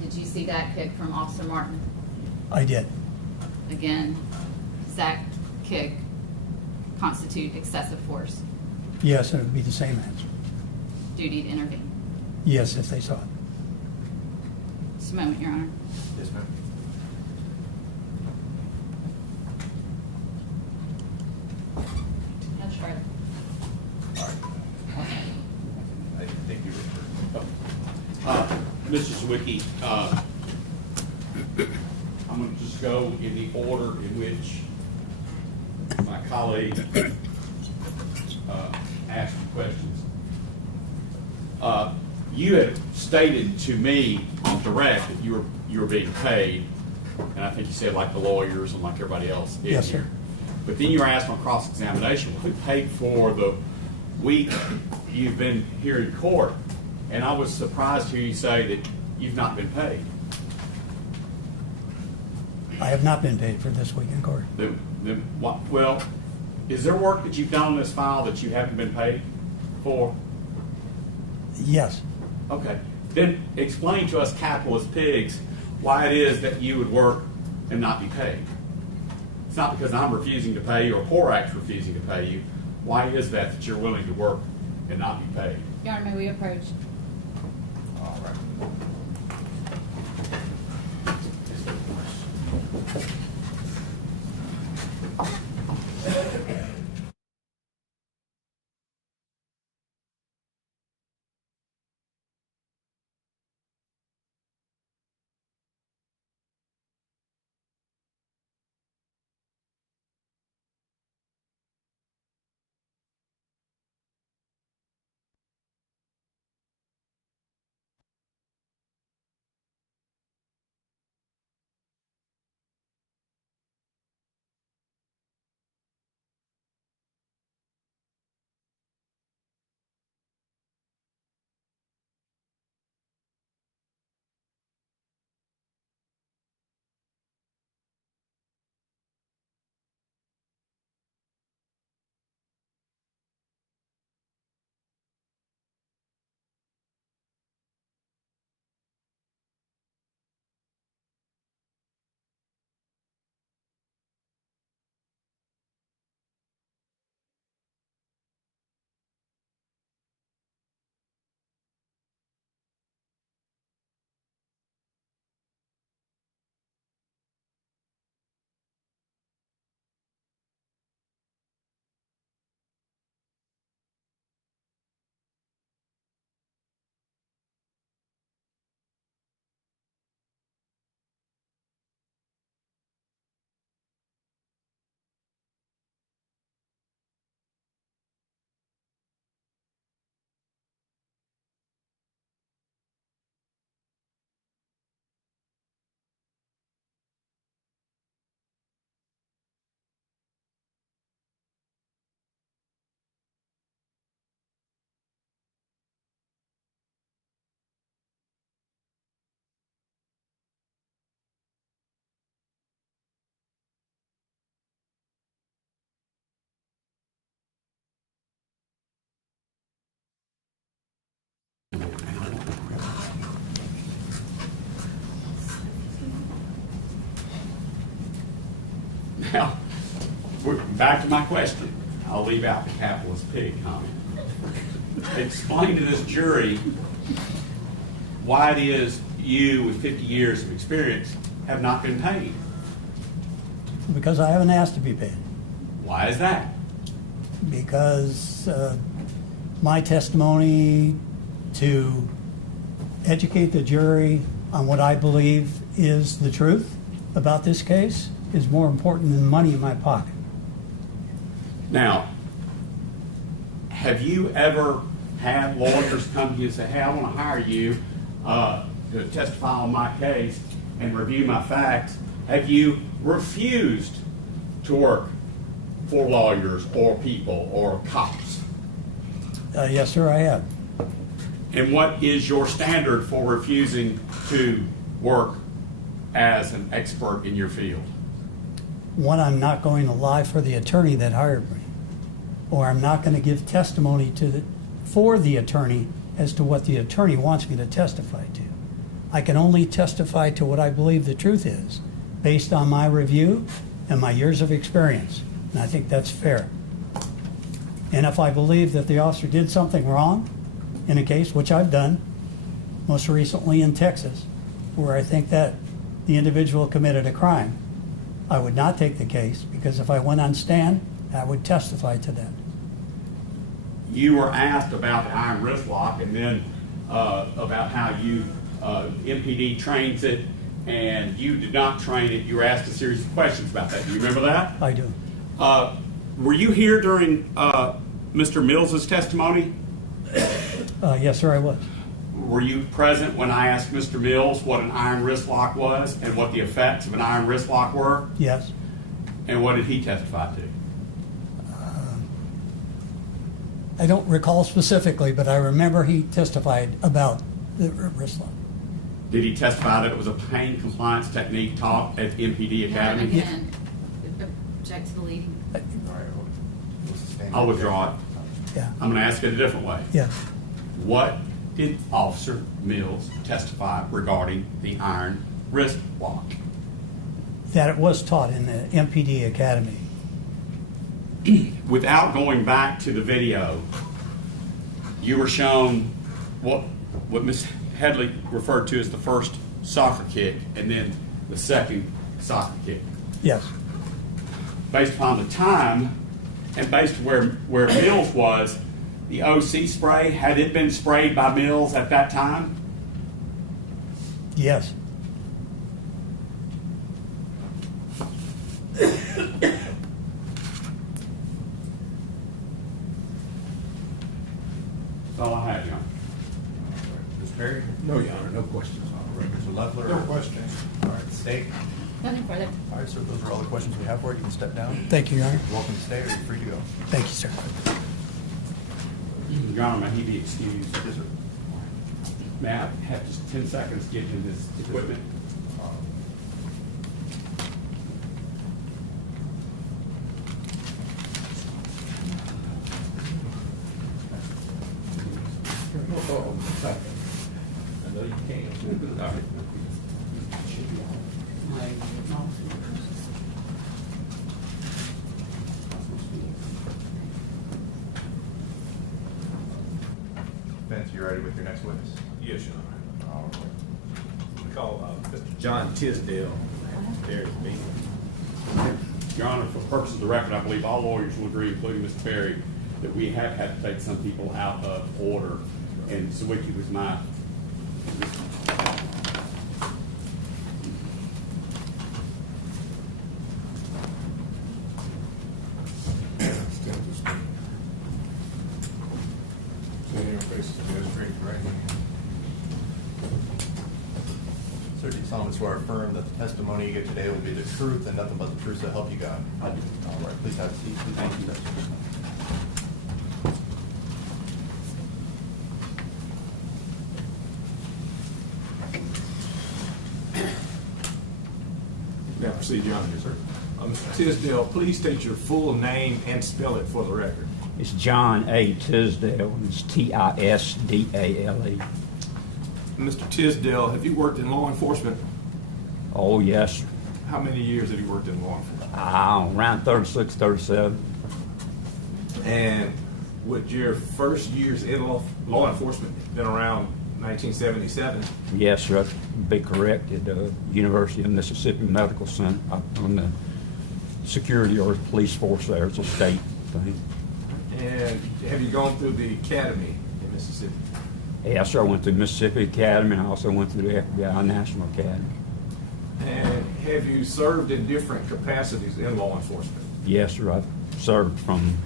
Did you see that kick from Officer Martin? I did. Again, does that kick constitute excessive force? Yes, and it would be the same answer. Duty to intervene. Yes, if they saw it. Just a moment, Your Honor. Yes, ma'am. Judge Schroeder. I think you referred. Mr. Zwicky, I'm going to just go in the order in which my colleague asked the questions. You had stated to me on direct that you were being paid, and I think you said like the lawyers and like everybody else is Yes, sir. here. But then you were asked on cross-examination, who paid for the week you've been here in court? And I was surprised to hear you say that you've not been paid. I have not been paid for this week in court. Well, is there work that you've done on this file that you haven't been paid for? Yes. Okay. Then explain to us capitalist pigs why it is that you would work and not be paid. It's not because I'm refusing to pay you or Poor Act's refusing to pay you. Why is that you're willing to work and not be paid? Your Honor, may we approach? All right. Now, we're back to my question. I'll leave out the capitalist pig comment. Explain to this jury why it is you, with 50 years of experience, have not been paid. Because I haven't asked to be paid. Why is that? Because my testimony to educate the jury on what I believe is the truth about this case is more important than money in my pocket. Now, have you ever had lawyers come to you and say, hey, I want to hire you to testify on my case and review my facts? Have you refused to work for lawyers or people or cops? Yes, sir, I have. And what is your standard for refusing to work as an expert in your field? One, I'm not going to lie for the attorney that hired me, or I'm not going to give testimony for the attorney as to what the attorney wants me to testify to. I can only testify to what I believe the truth is, based on my review and my years of experience, and I think that's fair. And if I believe that the officer did something wrong in a case, which I've done, most recently in Texas, where I think that the individual committed a crime, I would not take the case, because if I went on stand, I would testify to that. You were asked about the iron wrist lock and then about how you MPD trains it and you did not train it. You were asked a series of questions about that. Do you remember that? I do. Were you here during Mr. Mills's testimony? Yes, sir, I was. Were you present when I asked Mr. Mills what an iron wrist lock was and what the effects of an iron wrist lock were? Yes. And what did he testify to? I don't recall specifically, but I remember he testified about the wrist lock. Did he testify that it was a pain compliance technique taught at MPD And Academy? again, object to believe. All right, we'll sustain I'll your withdraw it. Yeah. I'm going to ask it a different way. Yeah. What did Officer Mills testify regarding the iron wrist lock? That it was taught in the MPD Academy. Without going back to the video, you were shown what Ms. Headley referred to as the first soccer kick and then the second soccer kick. Yes. Based upon the time and based where Mills was, the OC spray, had it been sprayed by Mills at that time? Yes. That's all I have, John. Ms. Perry? No, Your Honor, no questions. All right, Mr. Leffler? No questions. All right, State? Nothing further. All right, sir, those are all the questions we have for you. You can step down. Thank you, Your Honor. You're welcome to stay or you're free to go. Thank you, sir. Your Honor, may he be excused? Yes, sir. May I have just 10 seconds to get him his equipment? Oh, I know you can. All right. Vince, you ready with your next witness? Yes, Your Honor. All right. We call Mr. John Tisdale. There is me. Your Honor, for purposes of the record, I believe all lawyers will agree, including Mr. Perry, that we have had to take some people out of order. And Sawicki was my. Stand your face to the straight right hand. Sir, do you solemnly swear or affirm that the testimony you give today will be the truth and nothing but the truth, so help you God? I do. All right, please have a seat. Please Thank you. Now proceed, Your Honor. Yes, sir. Mr. Tisdale, please state your full name and spell it for the record. It's John A. Tisdale. It's Tisdale. Mr. Tisdale, have you worked in law enforcement? Oh, yes. How many years have you worked in law enforcement? Around 36, 37. And would your first years in law enforcement been around 1977. Yes, sir, that'd be correct, at the University of Mississippi Medical Center, on the security or police force there. It's a state thing. And have you gone through the academy in Mississippi? Yes, sir, I went to Mississippi Academy, and I also went to the FBI National Academy. And have you served in different capacities in law enforcement? Yes, sir, I served from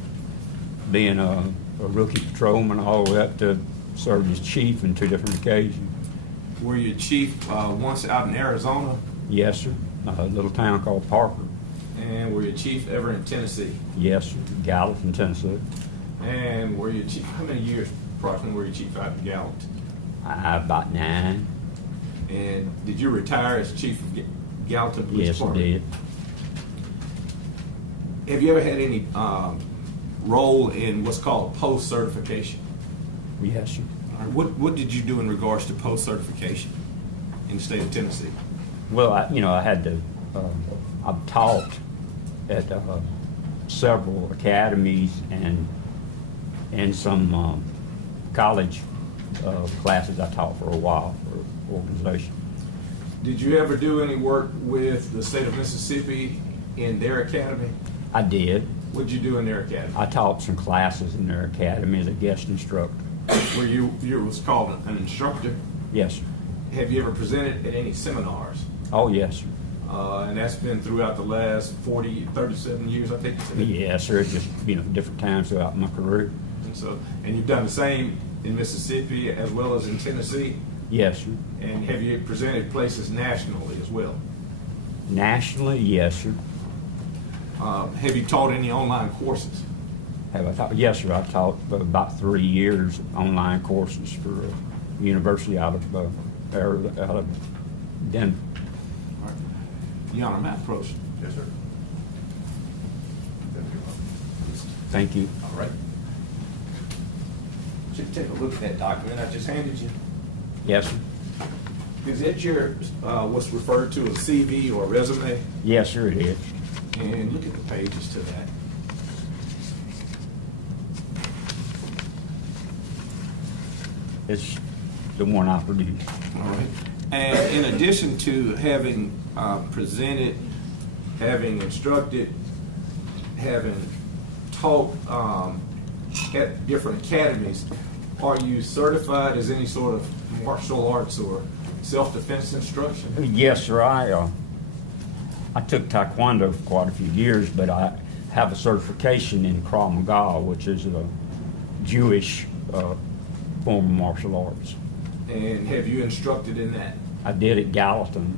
being a rookie patrolman all the way up to served as chief in 2 different occasions. Were you chief once out in Arizona? Yes, sir, a little town called Parker. And were you chief ever in Tennessee? Yes, sir, Gallatin, Tennessee. And were you chief, how many years approximately were you chief out in Gallatin? About 9. And did you retire as chief of Gallatin Police Yes, I Department? did. Have you ever had any role in what's called post-certification? Yes, sir. What did you do in regards to post-certification in the state of Tennessee? Well, I had to, I've taught at several academies and some college classes I taught for a while for organization. Did you ever do any work with the state of Mississippi in their academy? I did. What did you do in their academy? I taught some classes in their academy as a guest instructor. Were you was called an instructor? Yes, sir. Have you ever presented at any seminars? Oh, yes, sir. And that's been throughout the last 37 years, I think you said? Yes, sir. It's just, different times throughout my career. And you've done the same in Mississippi as well as in Tennessee? Yes, sir. And have you presented places nationally as well? Nationally, yes, sir. Have you taught any online courses? Have I taught? Yes, sir. I taught for about 3 years online courses for a university out of Denver. All right. Your Honor, may I approach? Yes, sir. Thank you. All right. Should take a look at that document I just handed you. Yes, sir. Is that your, what's referred to as CV or resume? Yes, sir, it is. And look at the pages to that. It's the one I produced. All right. And in addition to having presented, having instructed, having taught at different academies, are you certified as any sort of martial arts or self-defense instruction? Yes, sir. I took Taekwondo for quite a few years, but I have a certification in Krav Maga, which is a Jewish form of martial arts. And have you instructed in that? I did at Gallatin.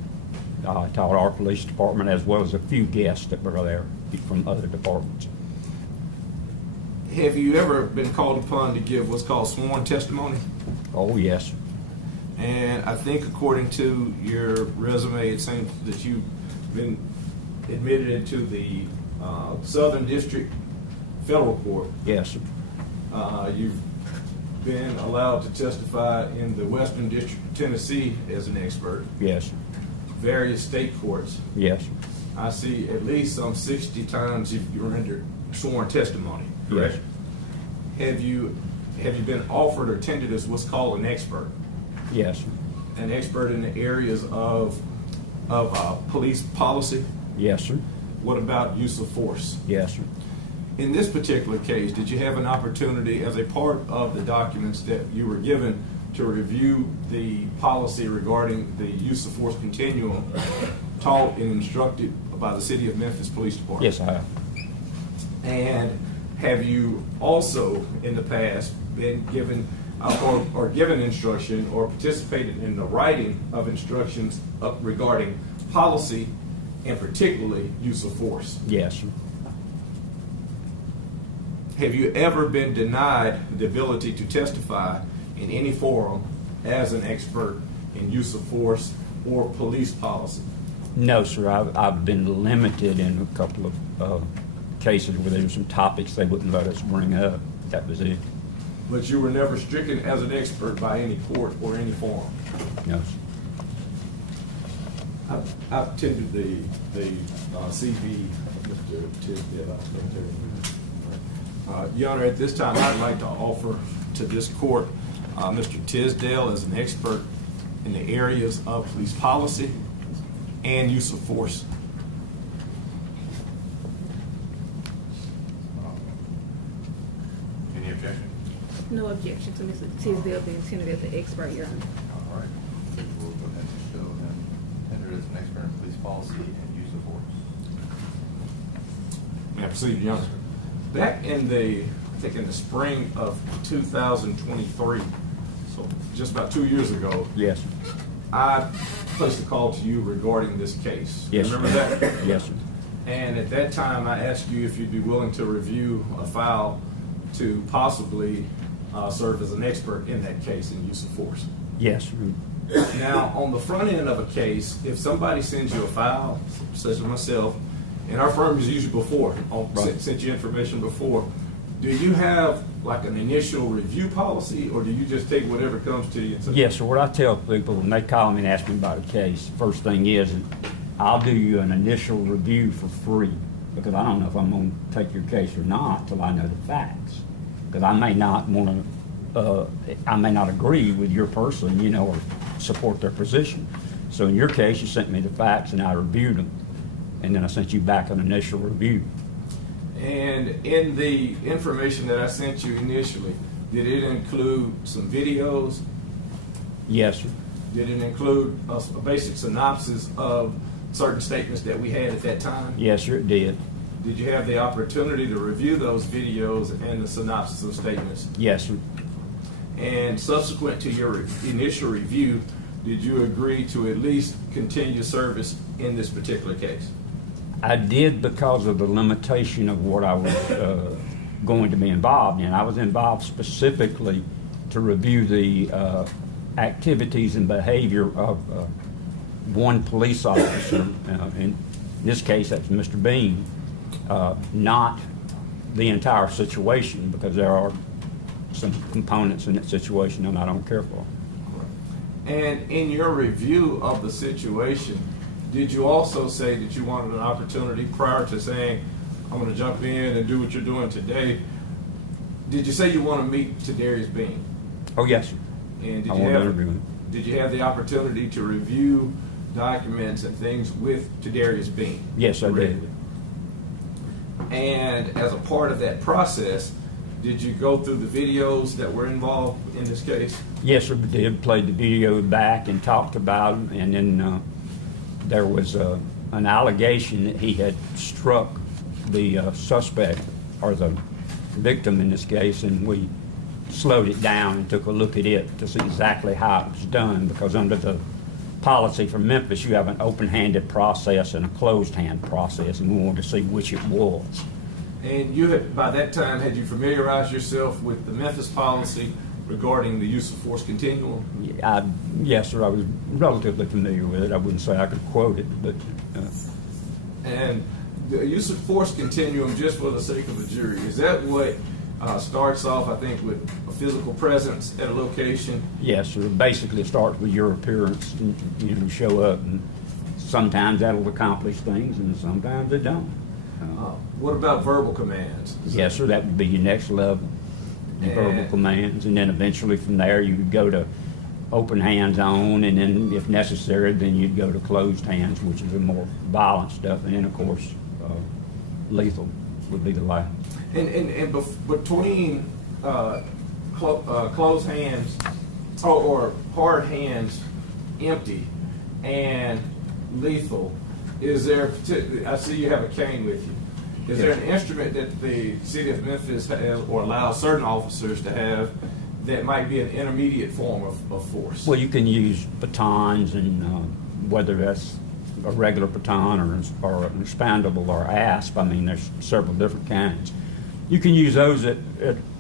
I taught our police department as well as a few guests that were there from other departments. Have you ever been called upon to give what's called sworn testimony? Oh, yes, sir. And I think according to your resume, it seems that you've been admitted into the Southern District Federal Court. Yes, sir. You've been allowed to testify in the Western District of Tennessee as an expert, Yes, sir. various state courts. Yes, sir. I see at least some 60 times you rendered sworn testimony, correct? Yes. Have you been offered or tendered as what's called an expert? Yes, sir. An expert in the areas of police policy? Yes, sir. What about use of force? Yes, sir. In this particular case, did you have an opportunity as a part of the documents that you were given to review the policy regarding the use of force continuum taught and instructed by the City of Memphis Police Department? Yes, I have. And have you also in the past been given or given instruction or participated in the writing of instructions regarding policy and particularly use of force? Yes, sir. Have you ever been denied the ability to testify in any forum as an expert in use of force or police policy? No, sir. I've been limited in a couple of cases where there were some topics they wouldn't let us bring up. That was it. But you were never stricken as an expert by any court or any forum? No, sir. I've attended the CV, Mr. Tisdale. Your Honor, at this time, I'd like to offer to this court Mr. Tisdale is an expert in the areas of police policy and use of force. Any objection? No objection to Mr. Tisdale being tendered as the expert, Your Honor. All right. We'll go ahead and show him tendered as an expert in police policy and use of force. May I proceed, Your Honor? Back in the spring of 2023, so just about 2 years ago, Yes, sir. I placed a call to you regarding this case. Yes, Remember sir. that? Yes, sir. And at that time, I asked you if you'd be willing to review a file to possibly serve as an expert in that case in use of force. Yes, sir. Now, on the front end of a case, if somebody sends you a file, such as myself, and our firm has used you before, Right. sent you information before, do you have like an initial review policy, or do you just take whatever comes to you? Yes, sir. What I tell people when they call me and ask me about a case, first thing is, I'll do you an initial review for free, because I don't know if I'm going to take your case or not till I know the facts. Because I may not want to, I may not agree with your person, you know, or support their position. So in your case, you sent me the facts and I reviewed them, and then I sent you back an initial review. And in the information that I sent you initially, did it include some videos? Yes, sir. Did it include a basic synopsis of certain statements that we had at that time? Yes, sir, it did. Did you have the opportunity to review those videos and the synopsis of statements? Yes, sir. And subsequent to your initial review, did you agree to at least continue service in this particular case? I did, because of the limitation of what I was going to be involved in. I was involved specifically to review the activities and behavior of one police officer. In this case, that's Mr. Bean, not the entire situation, because there are some components in that situation that I don't care for. And in your review of the situation, did you also say that you wanted an opportunity prior to saying, I'm going to jump in and do what you're doing today? Did you say you want to meet Tadarius Bean? Oh, yes, sir. And I want to interview him. did you have the opportunity to review documents and things with Tadarius Bean? Yes, I did. And as a part of that process, did you go through the videos that were involved in this case? Yes, sir, we did. Played the video back and talked about him, and then there was an allegation that he had struck the suspect, or the victim in this case, and we slowed it down and took a look at it to see exactly how it was done, because under the policy for Memphis, you have an open-handed process and a closed-hand process, and we wanted to see which it was. And you had, by that time, had you familiarized yourself with the Memphis policy regarding the use of force continuum? Yes, sir, I was relatively familiar with it. I wouldn't say I could quote it, but And the use of force continuum, just for the sake of the jury, is that what starts off, I think, with a physical presence at a location? yes, sir. Basically, it starts with your appearance. And, you know, show up, and sometimes that'll accomplish things, and sometimes it don't. What about verbal commands? Yes, sir. That would be your next level, your verbal And- commands, and then eventually from there you would go to open hands on, and then if necessary, then you'd go to closed hands, which is the more violent stuff, and then of course lethal would be the last. And between closed hands or hard hands, empty, and lethal, is there? I see you have a cane with you. Is there an instrument that the city of Memphis has or allows certain officers to have that might be an intermediate form of force? Well, you can use batons, and whether that's a regular baton or an expandable or asp. I mean, there's several different kinds. You can use those at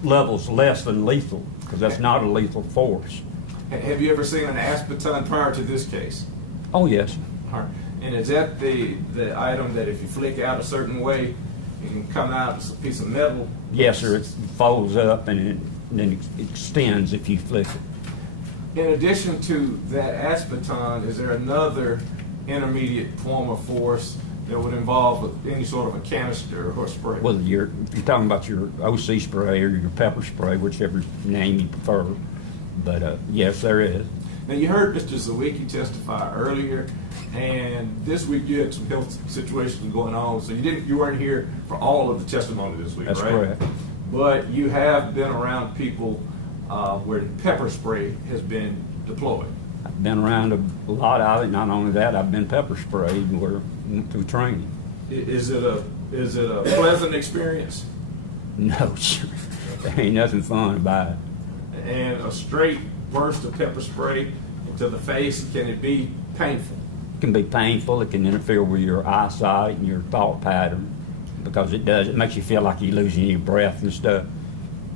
levels less than lethal, because that's not a lethal force. Have you ever seen an asp baton prior to this case? Oh, yes. All right. And is that the item that if you flick out a certain way, it can come out as a piece of metal? Yes, sir. It folds up and then it extends if you flick it. In addition to that asp baton, is there another intermediate form of force that would involve any sort of a canister or spray? Whether if you're talking about your OC spray or your pepper spray, whichever name you prefer, But yes, there is. Now, you heard Mr. Zawicki testify earlier, and this week you had some health situations going on, so you weren't here for all of the testimony this week, That's right? correct. But you have been around people where pepper spray has been deployed. I've been around a lot of it. Not only that, I've been pepper sprayed through training. Is it a pleasant experience? No, sir. There ain't nothing fun about it. And a straight burst of pepper spray into the face, can it be painful? It can be painful. It can interfere with your eyesight and your thought pattern because it does. It makes you feel like you're losing your breath and stuff,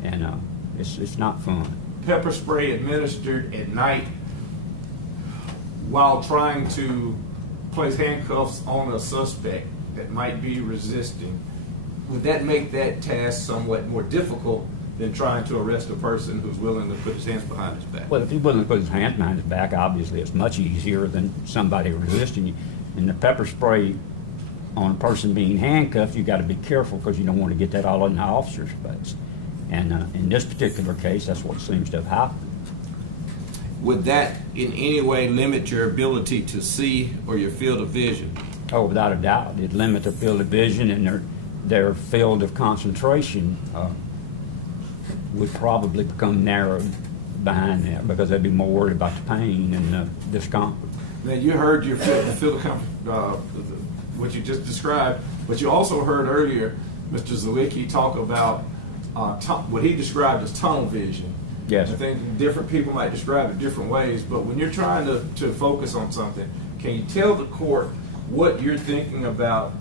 and it's not fun. Pepper spray administered at night while trying to place handcuffs on a suspect that might be resisting, would that make that task somewhat more difficult than trying to arrest a person who's willing to put his hands behind his back? Well, if he's willing to put his hands behind his back, obviously it's much easier than somebody resisting you. And the pepper spray on a person being handcuffed, you got to be careful because you don't want to get that all in the officer's face. And in this particular case, that's what seems to have happened. Would that in any way limit your ability to see or your field of vision? Oh, without a doubt, it limits their field of vision and their field of concentration would probably become narrowed behind that because they'd be more worried about the pain and the discomfort. Now, you heard your field of comfort, what you just described, but you also heard earlier Mr. Zawicki talk about what he described as tunnel vision. Yes. I think different people might describe it different ways, but when you're trying to focus on something, can you tell the court what you're thinking about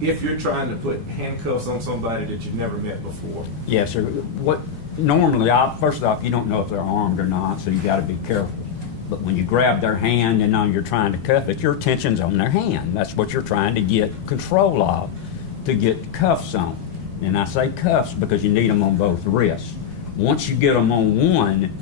if you're trying to put handcuffs on somebody that you've never met before? Yes, sir. Normally, first off, you don't know if they're armed or not, so you got to be careful. But when you grab their hand and now you're trying to cuff it, your attention's on their hand. That's what you're trying to get control of, to get cuffs on. And I say cuffs because you need them on both wrists. Once you get them on one,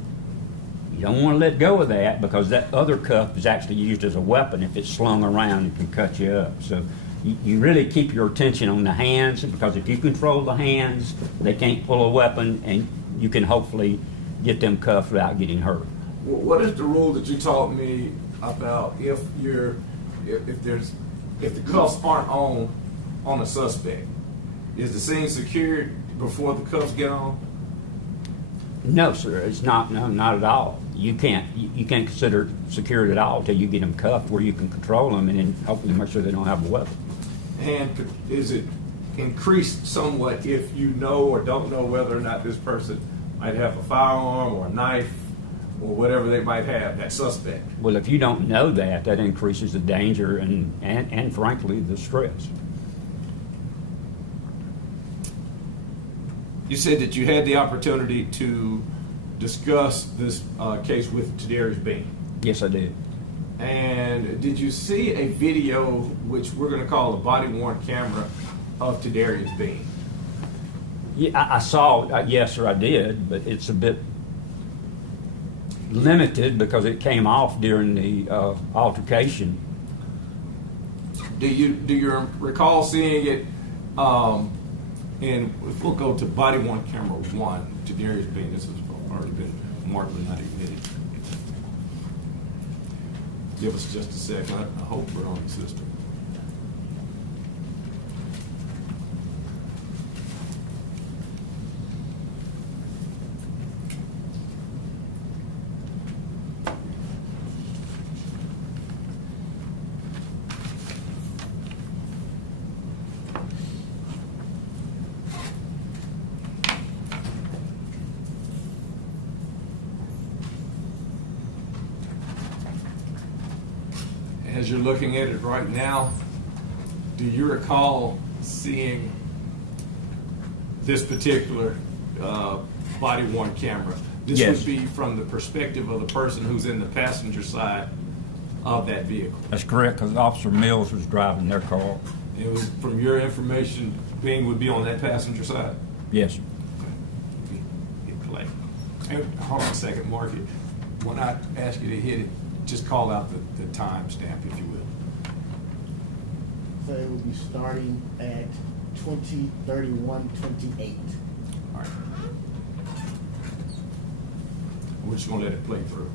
you don't want to let go of that because that other cuff is actually used as a weapon. If it's slung around, it can cut you up. So you really keep your attention on the hands because if you control the hands, they can't pull a weapon and you can hopefully get them cuffed without getting hurt. What is the rule that you taught me about if the cuffs aren't on a suspect? Is the scene secured before the cuffs get on? No, sir, it's not. No, not at all. You can't consider it secured at all until you get them cuffed where you can control them and then hopefully make sure they don't have a weapon. And is it increased somewhat if you know or don't know whether or not this person might have a firearm or a knife or whatever they might have, that suspect? Well, if you don't know that increases the danger and frankly, the stress. You said that you had the opportunity to discuss this case with Tadarius Bean. Yes, I did. And did you see a video, which we're going to call a body-worn camera, of Tadarius Bean? Yeah, I saw it. Yes, sir, I did, but it's a bit limited because it came off during the altercation. Do you recall seeing it? And if we'll go to body-worn camera 1, Tadarius Bean, this has already been marked but not admitted. Give us just a second. I hope we're on the system. As you're looking at it right now, do you recall seeing this particular body-worn camera? This Yes. would be from the perspective of the person who's in the passenger side of that vehicle. That's correct, because Officer Mills was driving their car. It was, from your information, Bean would be on that passenger side? Yes, sir. Hit play. And hold on a second, Mark. When I ask you to hit it, just call out the time stamp, if you will. So it will be starting at 20:31:28. All right. we're just gonna let it play through.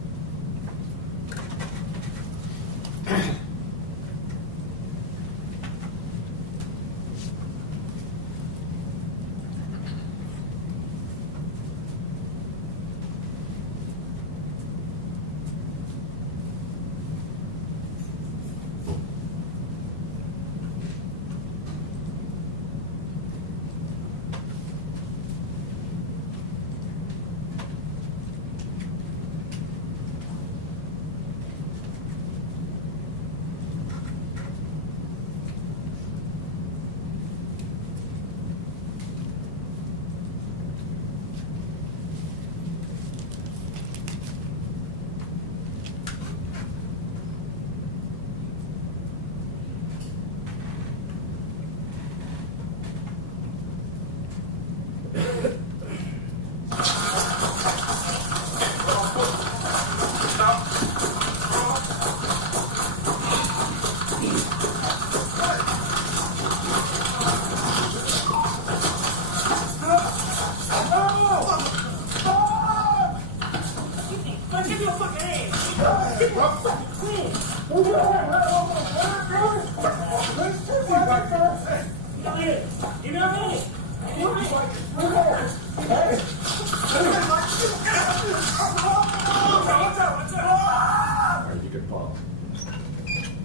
You can pause.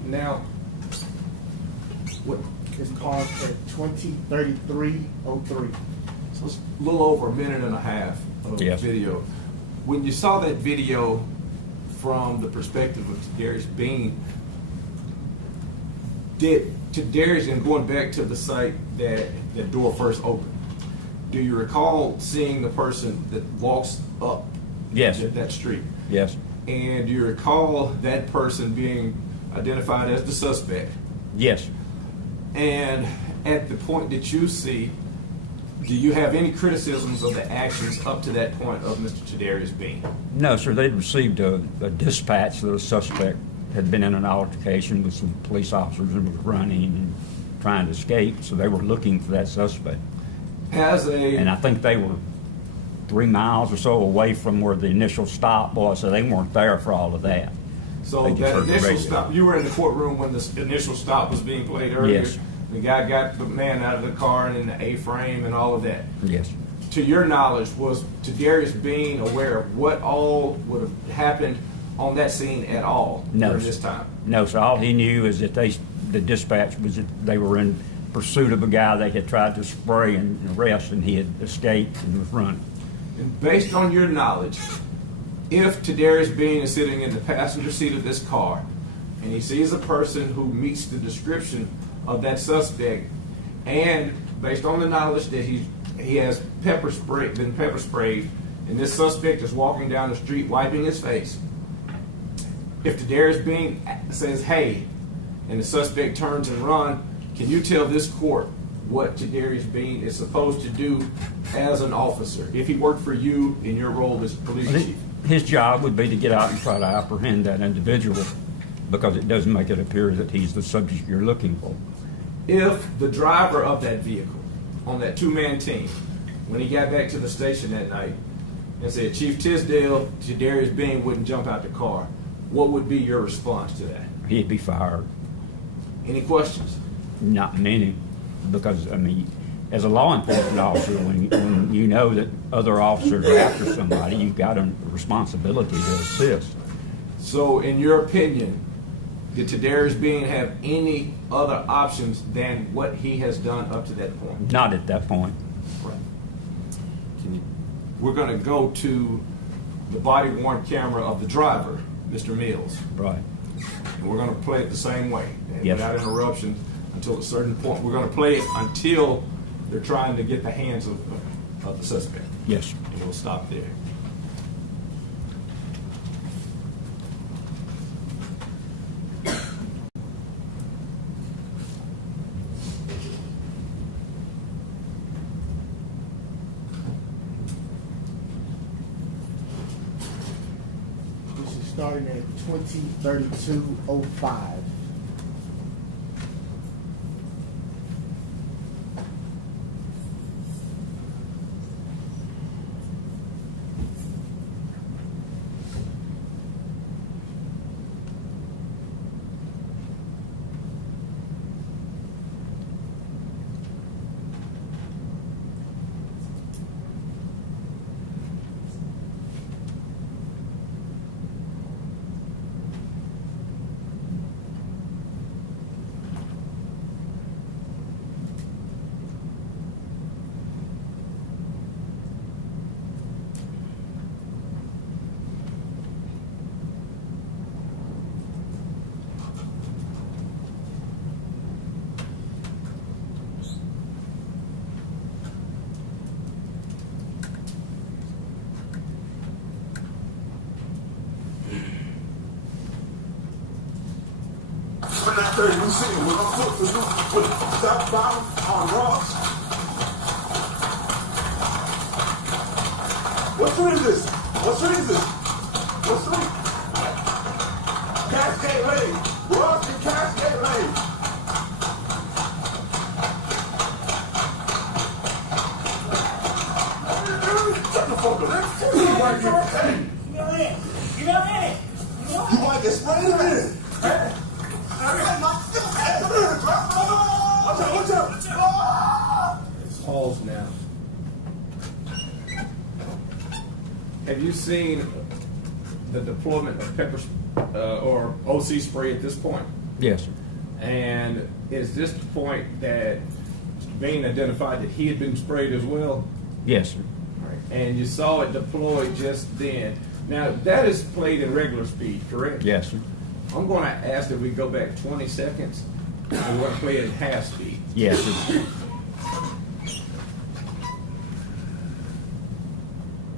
Now, what? It's paused at 20:33:03. So it's a little over a minute and a half of Yes. video. When you saw that video from the perspective of Darius Bean, did to Darius, and going back to the site that the door first opened, do you recall seeing the person that walks up Yes. that street? Yes. And do you recall that person being identified as the suspect? Yes. And at the point that you see, do you have any criticisms of the actions up to that point of Mr. Tadarius Bean? No, sir. They'd received a dispatch that a suspect had been in an altercation with some police officers and was running and trying to escape, so they were looking for that suspect. And I think they were 3 miles or so away from where the initial stop was, so they weren't there for all of that. So They just that heard the initial radio. stop, you were in the courtroom when the initial stop was being played earlier? Yes. The guy got the man out of the car and in the A-frame and all of that. Yes. To your knowledge, was Tadarius Bean aware of what all would have happened on that scene at all No, during sir. this time? No, so all he knew is that the dispatch was that they were in pursuit of a guy they had tried to spray and arrest, and he had escaped and was running. And based on your knowledge, if Tadarius Bean is sitting in the passenger seat of this car and he sees a person who meets the description of that suspect, and based on the knowledge that he has been pepper sprayed, and this suspect is walking down the street wiping his face, if Tadarius Bean says, "Hey," and the suspect turns and runs, can you tell this court what Tadarius Bean is supposed to do as an officer if he worked for you in your role as police chief? His job would be to get out and try to apprehend that individual, because it doesn't make it appear that he's the subject you're looking for. If the driver of that vehicle on that two-man team, when he got back to the station that night and said, "Chief Tisdale, Tadarius Bean wouldn't jump out the car," what would be your response to that? He'd be fired. Any questions? Not many, because, I mean, as a law enforcement officer, when you know that other officers are after somebody, you've got a responsibility to assist. So, in your opinion, did Tadarius Bean have any other options than what he has done up to that point? Not at that point. Right. We're going to go to the body-worn camera of the driver, Mr. Mills. Right. And we're going to play it the same way, Yes. without interruption, until a certain point. We're going to play it until they're trying to get the hands of the suspect. Yes. And we'll stop there. This is starting at 20:32:05. When that 30, you see it, when I'm foot for you, with that bottom on rocks. What street is this? What street is this? What street? Cascade Lane. Ross and Cascade Lane. Shut the fuck up. You might get paid. You might get sprayed in it. Watch out. Pause now. Have you seen the deployment of pepper or OC spray at this point? Yes, sir. And is this the point that Mr. Bean identified that he had been sprayed as well? Yes, sir. And you saw it deploy just then. Now, that is played in regular speed, correct? Yes, sir. I'm going to ask that we go back 20 seconds, and we're going to play it in half speed. Yes, sir.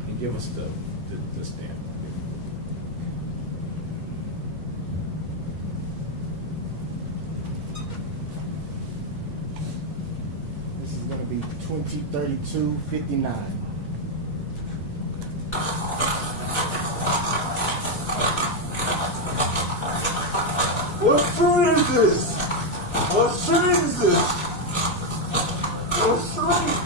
And give us the stamp. This is gonna be 2032-59. What street is this? What street is this? What street?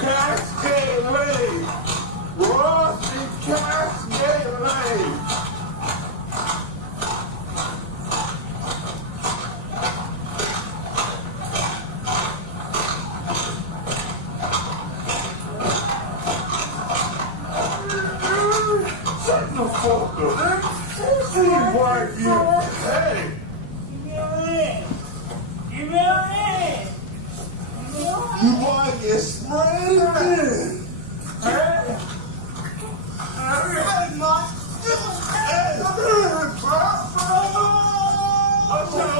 Cascade Lane. Ross and Cascade Lane. Shut the fuck up. See right here. Hey. You might get sprayed in. Hey.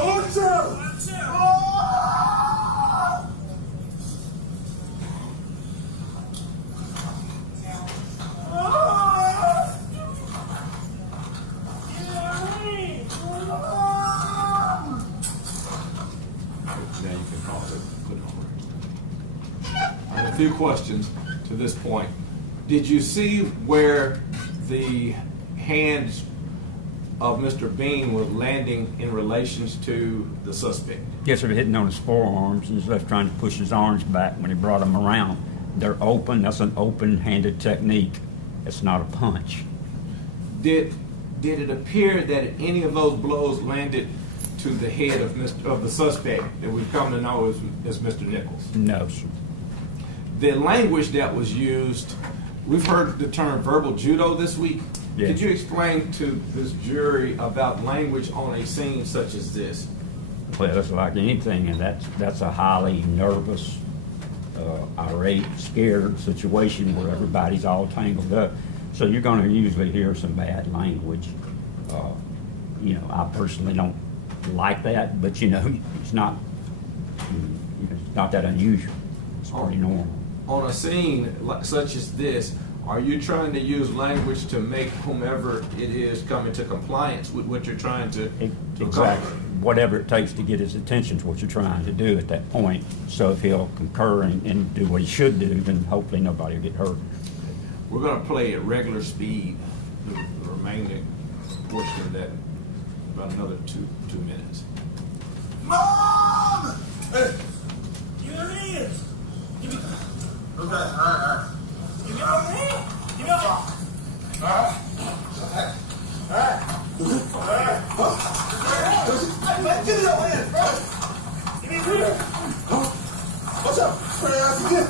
Watch out. Now you can pause it. Put it on. I have a few questions to this point. Did you see where the hands of Mr. Bean were landing in relations to the suspect? Yes, sir. Hitting on his forearms and he's left trying to push his arms back when he brought them around. They're open. That's an open-handed technique. It's not a punch. Did it appear that any of those blows landed to the head of the suspect that we've come to know as Mr. Nichols? No, sir. The language that was used, we've heard the term verbal judo this week. Yes. Could you explain to this jury about language on a scene such as this? Well, it's like anything, and that's a highly nervous, irate, scared situation where everybody's all tangled up. So you're going to usually hear some bad language. I personally don't like that, but it's not that unusual. It's pretty normal. On a scene such as this, are you trying to use language to make whomever it is come into compliance with what you're trying to Exactly. accomplish? Whatever it takes to get his attention to what you're trying to do at that point. So if he'll concur and do what he should do, then hopefully nobody will get hurt. We're going to play at regular speed the remaining portion of that, about another two minutes. Mom! Hey. Give me your hands. Okay, all right. Give me your hands. Give me your hands. All right. Give me your hands, bro. Give me your hands. What's up? Spray ass again.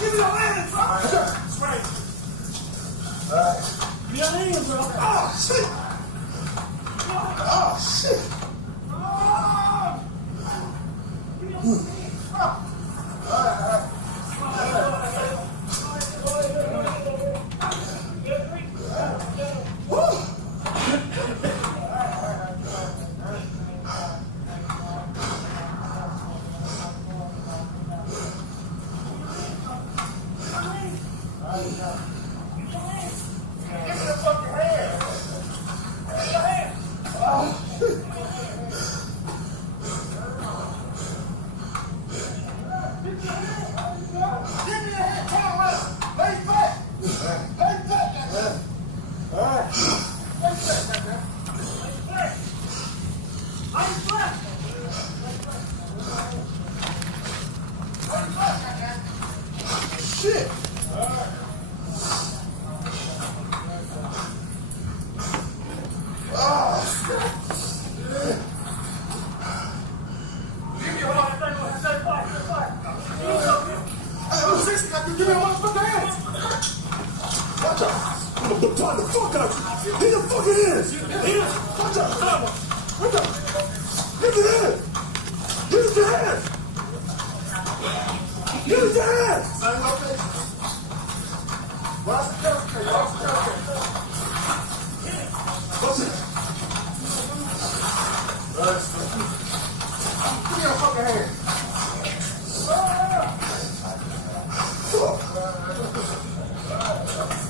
Give me your hands, bro. What's up? Spray. All right. Give me your hands, bro. Oh, shit. Oh, shit. Hey, I'm 60, I can give me a motherfucking hands. Watch out. I'm gonna tie the fuck out of you. Get the fucking hands. Watch out. Watch out. Give me your hands. Give us your hands. Give us your hands. Watch it. Give me your fucking hands.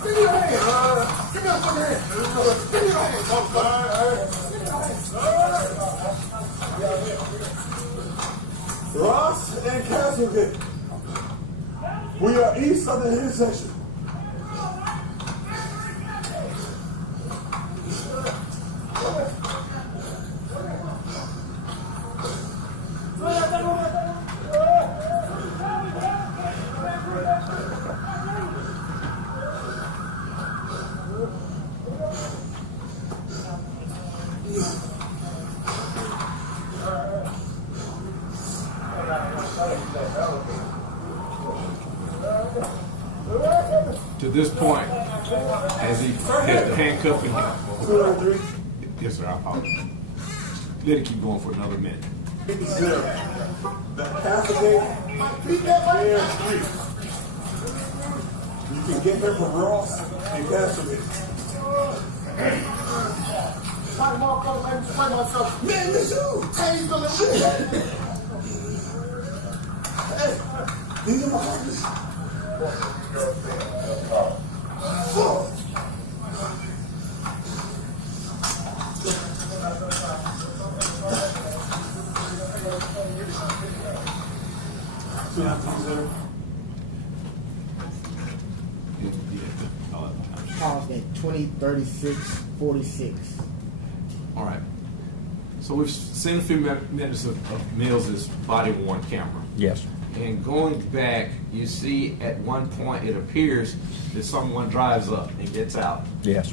Give me your hand. Give me your fucking hand. Give me your hand. Ross and Castlegate. We are east of the intersection. To this point, as he has the handcuffing him. 203. Yes, sir, I apologize. Let it keep going for another minute. 0. The Castlegate Air 3. You can get here from Ross and Castlegate. Man, this you! Hey, he's gonna shit! Hey, these are my partners. Fuck! Pause at 20:36:46. All right. So we've seen a few minutes of Mills's body-worn camera. Yes. And going back, you see at one point it appears that someone drives up and gets out. Yes.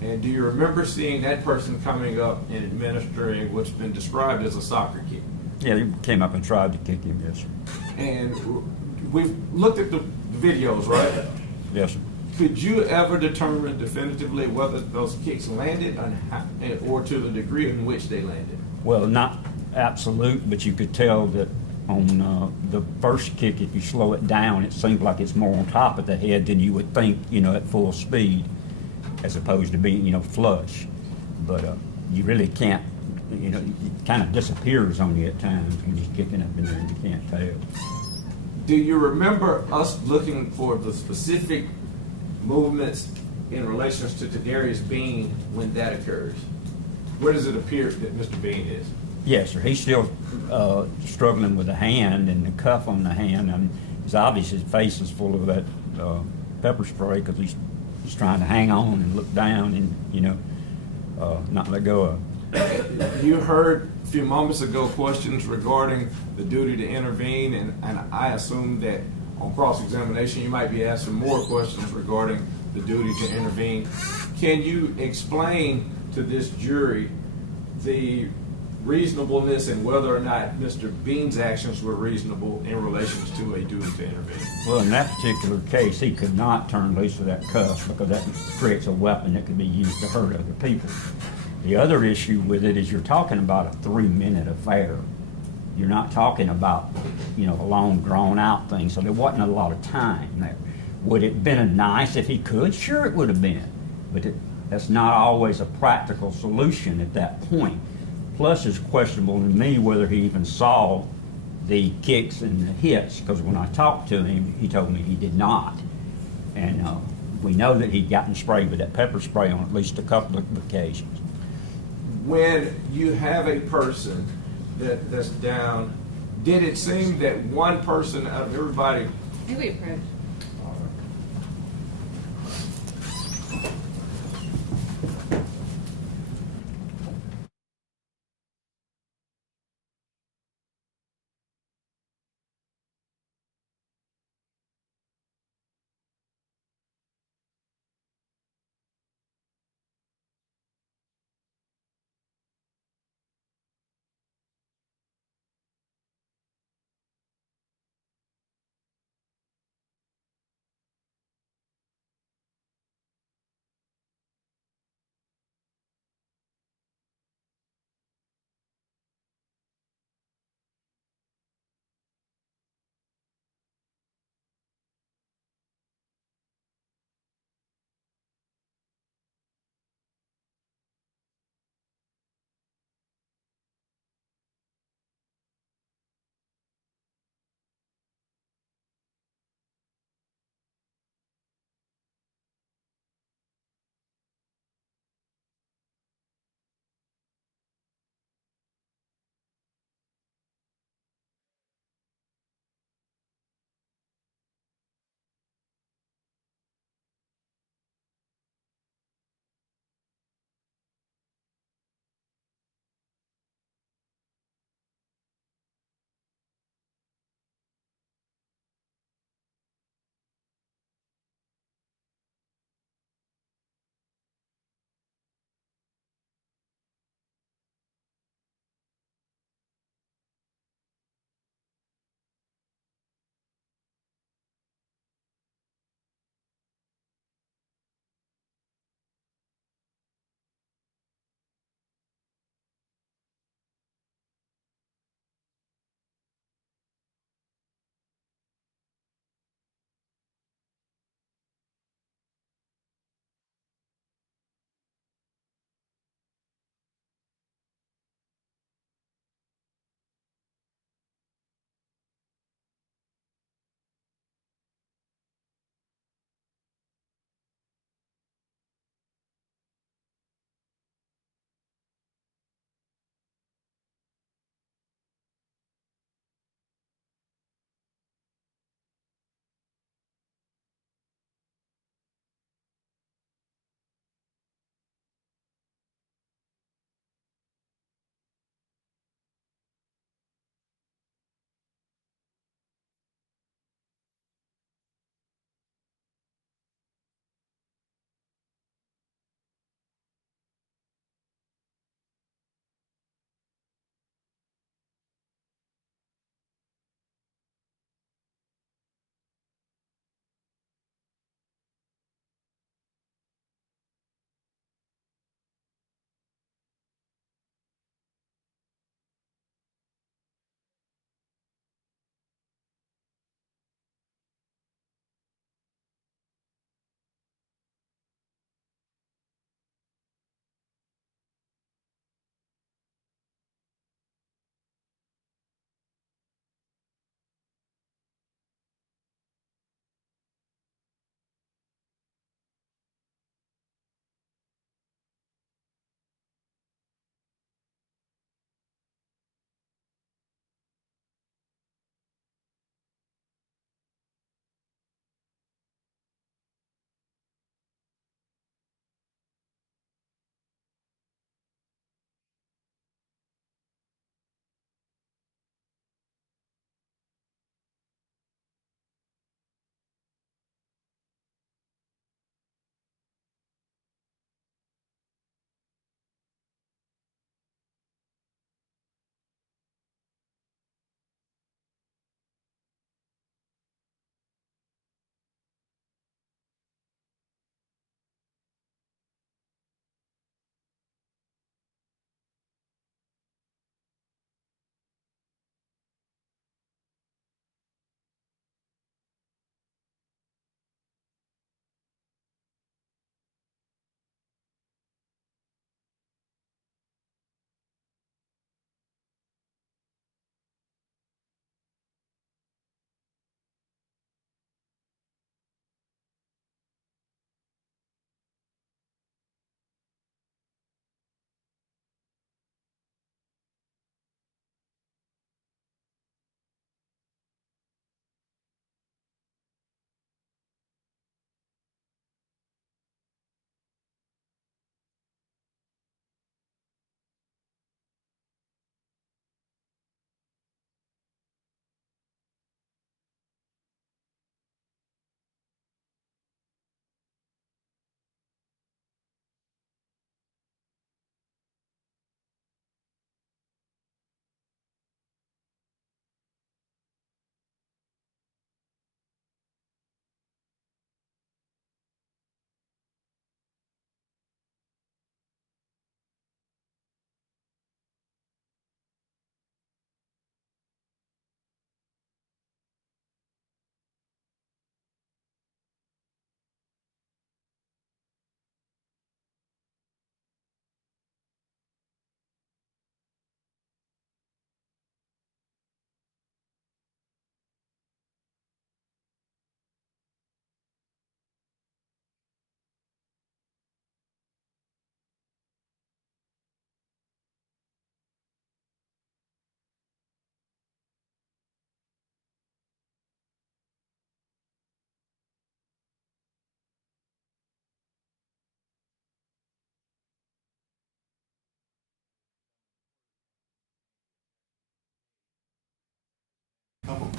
And do you remember seeing that person coming up and administering what's been described as a soccer kick? Yeah, he came up and tried to kick him, yes, sir. And we've looked at the videos, right? Yes, sir. Could you ever determine definitively whether those kicks landed or to the degree in which they landed? Well, not absolute, but you could tell that on the first kick, if you slow it down, it seems like it's more on top of the head than you would think, at full speed, as opposed to being, flush. But you really can't, it kind of disappears on you at times when you're kicking up in there and you can't tell. Do you remember us looking for the specific movements in relation to Darius Bean when that occurs? Where does it appear that Mr. Bean is? Yes, sir. He's still struggling with the hand and the cuff on the hand. And it's obvious his face is full of that pepper spray because he's trying to hang on and look down and, not let go of. You heard a few moments ago questions regarding the duty to intervene, and I assume that on cross-examination you might be asked some more questions regarding the duty to intervene. Can you explain to this jury the reasonableness and whether or not Mr. Bean's actions were reasonable in relation to a duty to intervene? Well, in that particular case, he could not turn loose of that cuff because that creates a weapon that could be used to hurt other people. The other issue with it is you're talking about a 3-minute affair. You're not talking about, a long, drawn-out thing, so there wasn't a lot of time there. Would it have been nice if he could? Sure, it would have been. But that's not always a practical solution at that point. Plus, it's questionable to me whether he even saw the kicks and the hits, because when I talked to him, he told me he did not. And we know that he'd gotten sprayed with that pepper spray on at least a couple of occasions. When you have a person that's down, did it seem that one person out of everybody I think we approached.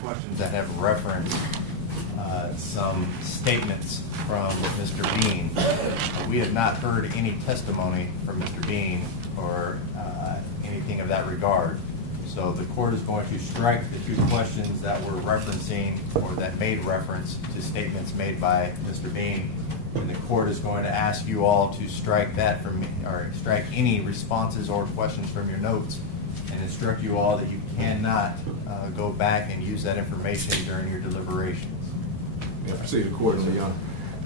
questions that have referenced some statements from Mr. Bean. We have not heard any testimony from Mr. Bean or anything of that regard. So the court is going to strike the two questions that were referencing or that made reference to statements made by Mr. Bean. And the court is going to ask you all to strike that from me, or strike any responses or questions from your notes, and instruct you all that you cannot go back and use that information during your deliberations. Yeah, proceed accordingly, Your Honor.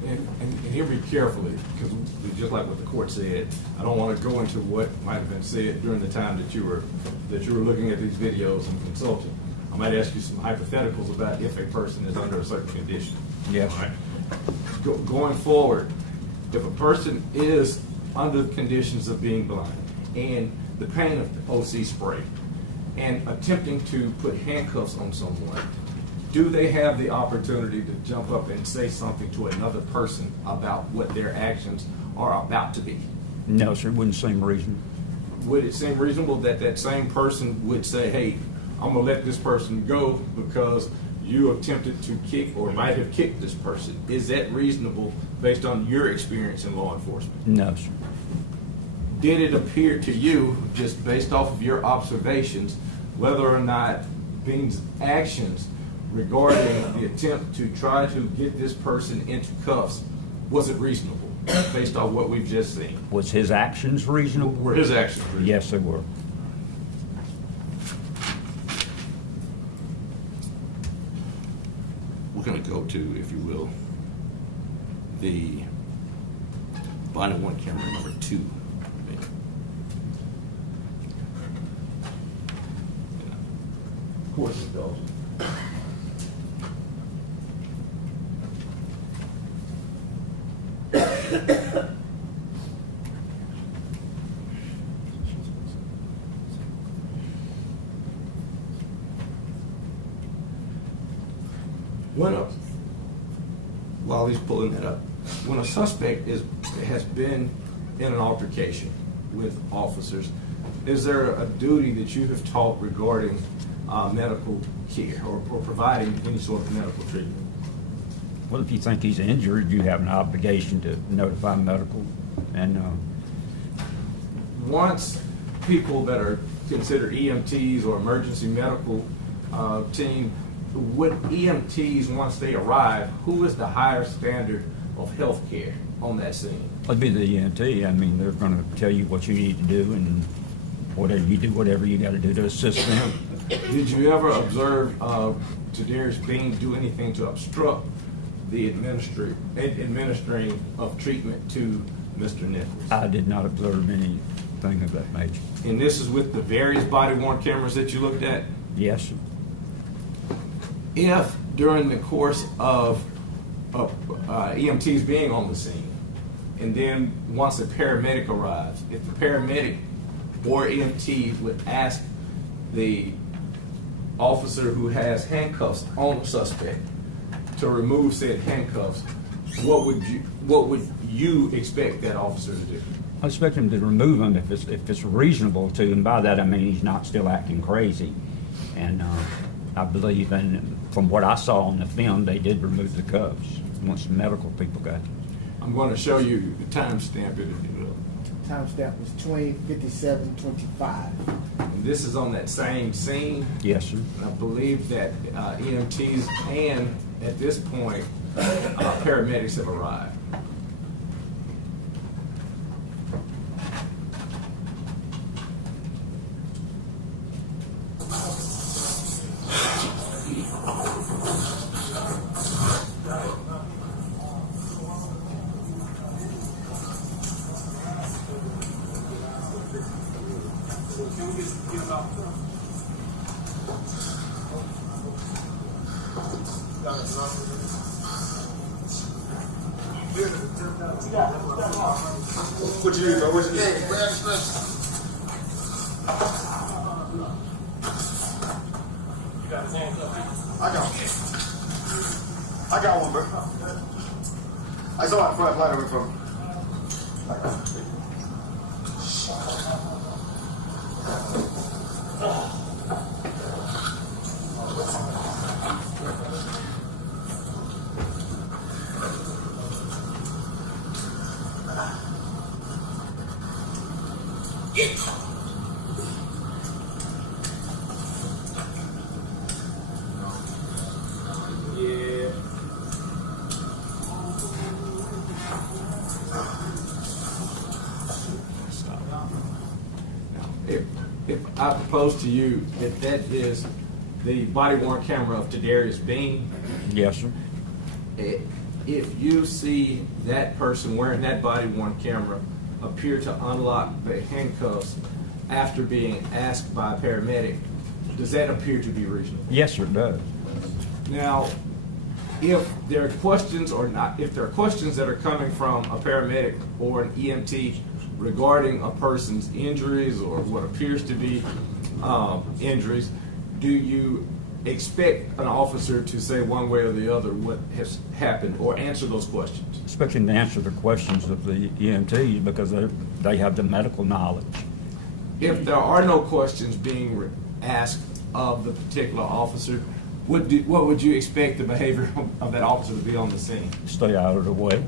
And hear me carefully, because just like what the court said, I don't want to go into what might have been said during the time that you were looking at these videos and consulting. I might ask you some hypotheticals about if a person is under a certain condition. Yes. All right? Going forward, if a person is under the conditions of being blind and the pain of OC spray and attempting to put handcuffs on someone, do they have the opportunity to jump up and say something to another person about what their actions are about to be? No, sir, it wouldn't seem reasonable. Would it seem reasonable that that same person would say, hey, I'm going to let this person go because you attempted to kick or might have kicked this person? Is that reasonable based on your experience in law enforcement? No, sir. Did it appear to you, just based off of your observations, whether or not Bean's actions regarding the attempt to try to get this person into cuffs, was it reasonable based on what we've just seen? Was his actions reasonable? Were his actions reasonable? Yes, they were. We're going to go to, if you will, the body worn camera number 2. Of course it goes. While he's pulling that up, when a suspect has been in an altercation with officers, is there a duty that you have taught regarding medical care or providing any sort of medical treatment? Well, if you think he's injured, you have an obligation to notify medical. And once people that are considered EMTs or emergency medical team, would EMTs, once they arrive, who is the higher standard of health care on that scene? it'd be the EMT. I mean, they're going to tell you what you need to do, and whatever you do, whatever you got to do to assist them. Did you ever observe Tadarius Bean do anything to obstruct the administering of treatment to Mr. Nichols? I did not observe anything of that nature. And this is with the various body-worn cameras that you looked at? Yes, sir. If during the course of EMTs being on the scene, and then once a paramedic arrives, if the paramedic or EMT would ask the officer who has handcuffs on the suspect to remove said handcuffs, what would you expect that officer to do? I expect him to remove him if it's reasonable to, and by that I mean he's not still acting crazy. And I believe, and from what I saw on the film, they did remove the cuffs once the medical people got them. I'm going to show you the timestamp, if you will. Timestamp was 20:57:25. And this is on that same scene. Yes, sir. And I believe that EMTs and, at this point, paramedics have arrived. What you need, bro? What you need? Hey, grab You got his hands up. I got one, bro. I saw it in front of line away from him. Yeah. Stop. Now, if I propose to you that that is the body-worn camera of Tadarius Bean, Yes, sir. if you see that person wearing that body-worn camera appear to unlock the handcuffs after being asked by a paramedic, does that appear to be reasonable? Yes, sir, it does. Now, if there are questions or not, if there are questions that are coming from a paramedic or an EMT regarding a person's injuries or what appears to be injuries, do you expect an officer to say one way or the other what has happened or answer those questions? Expecting to answer the questions of the EMTs because they have the medical knowledge. If there are no questions being asked of the particular officer, what would you expect the behavior of that officer to be on the scene? Stay out of the way,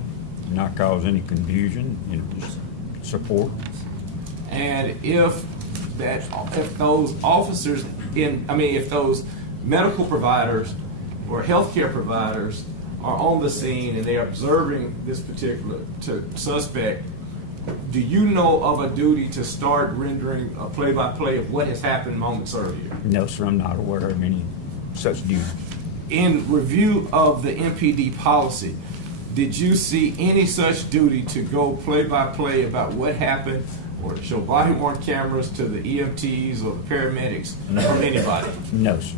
not cause any confusion, just support. And if those officers if those medical providers or healthcare providers are on the scene and they're observing this particular suspect, do you know of a duty to start rendering a play-by-play of what has happened moments earlier? No, sir, I'm not aware of any such duty. In review of the MPD policy, did you see any such duty to go play-by-play about what happened or to show body-worn cameras to the EMTs or the paramedics or anybody? No, sir.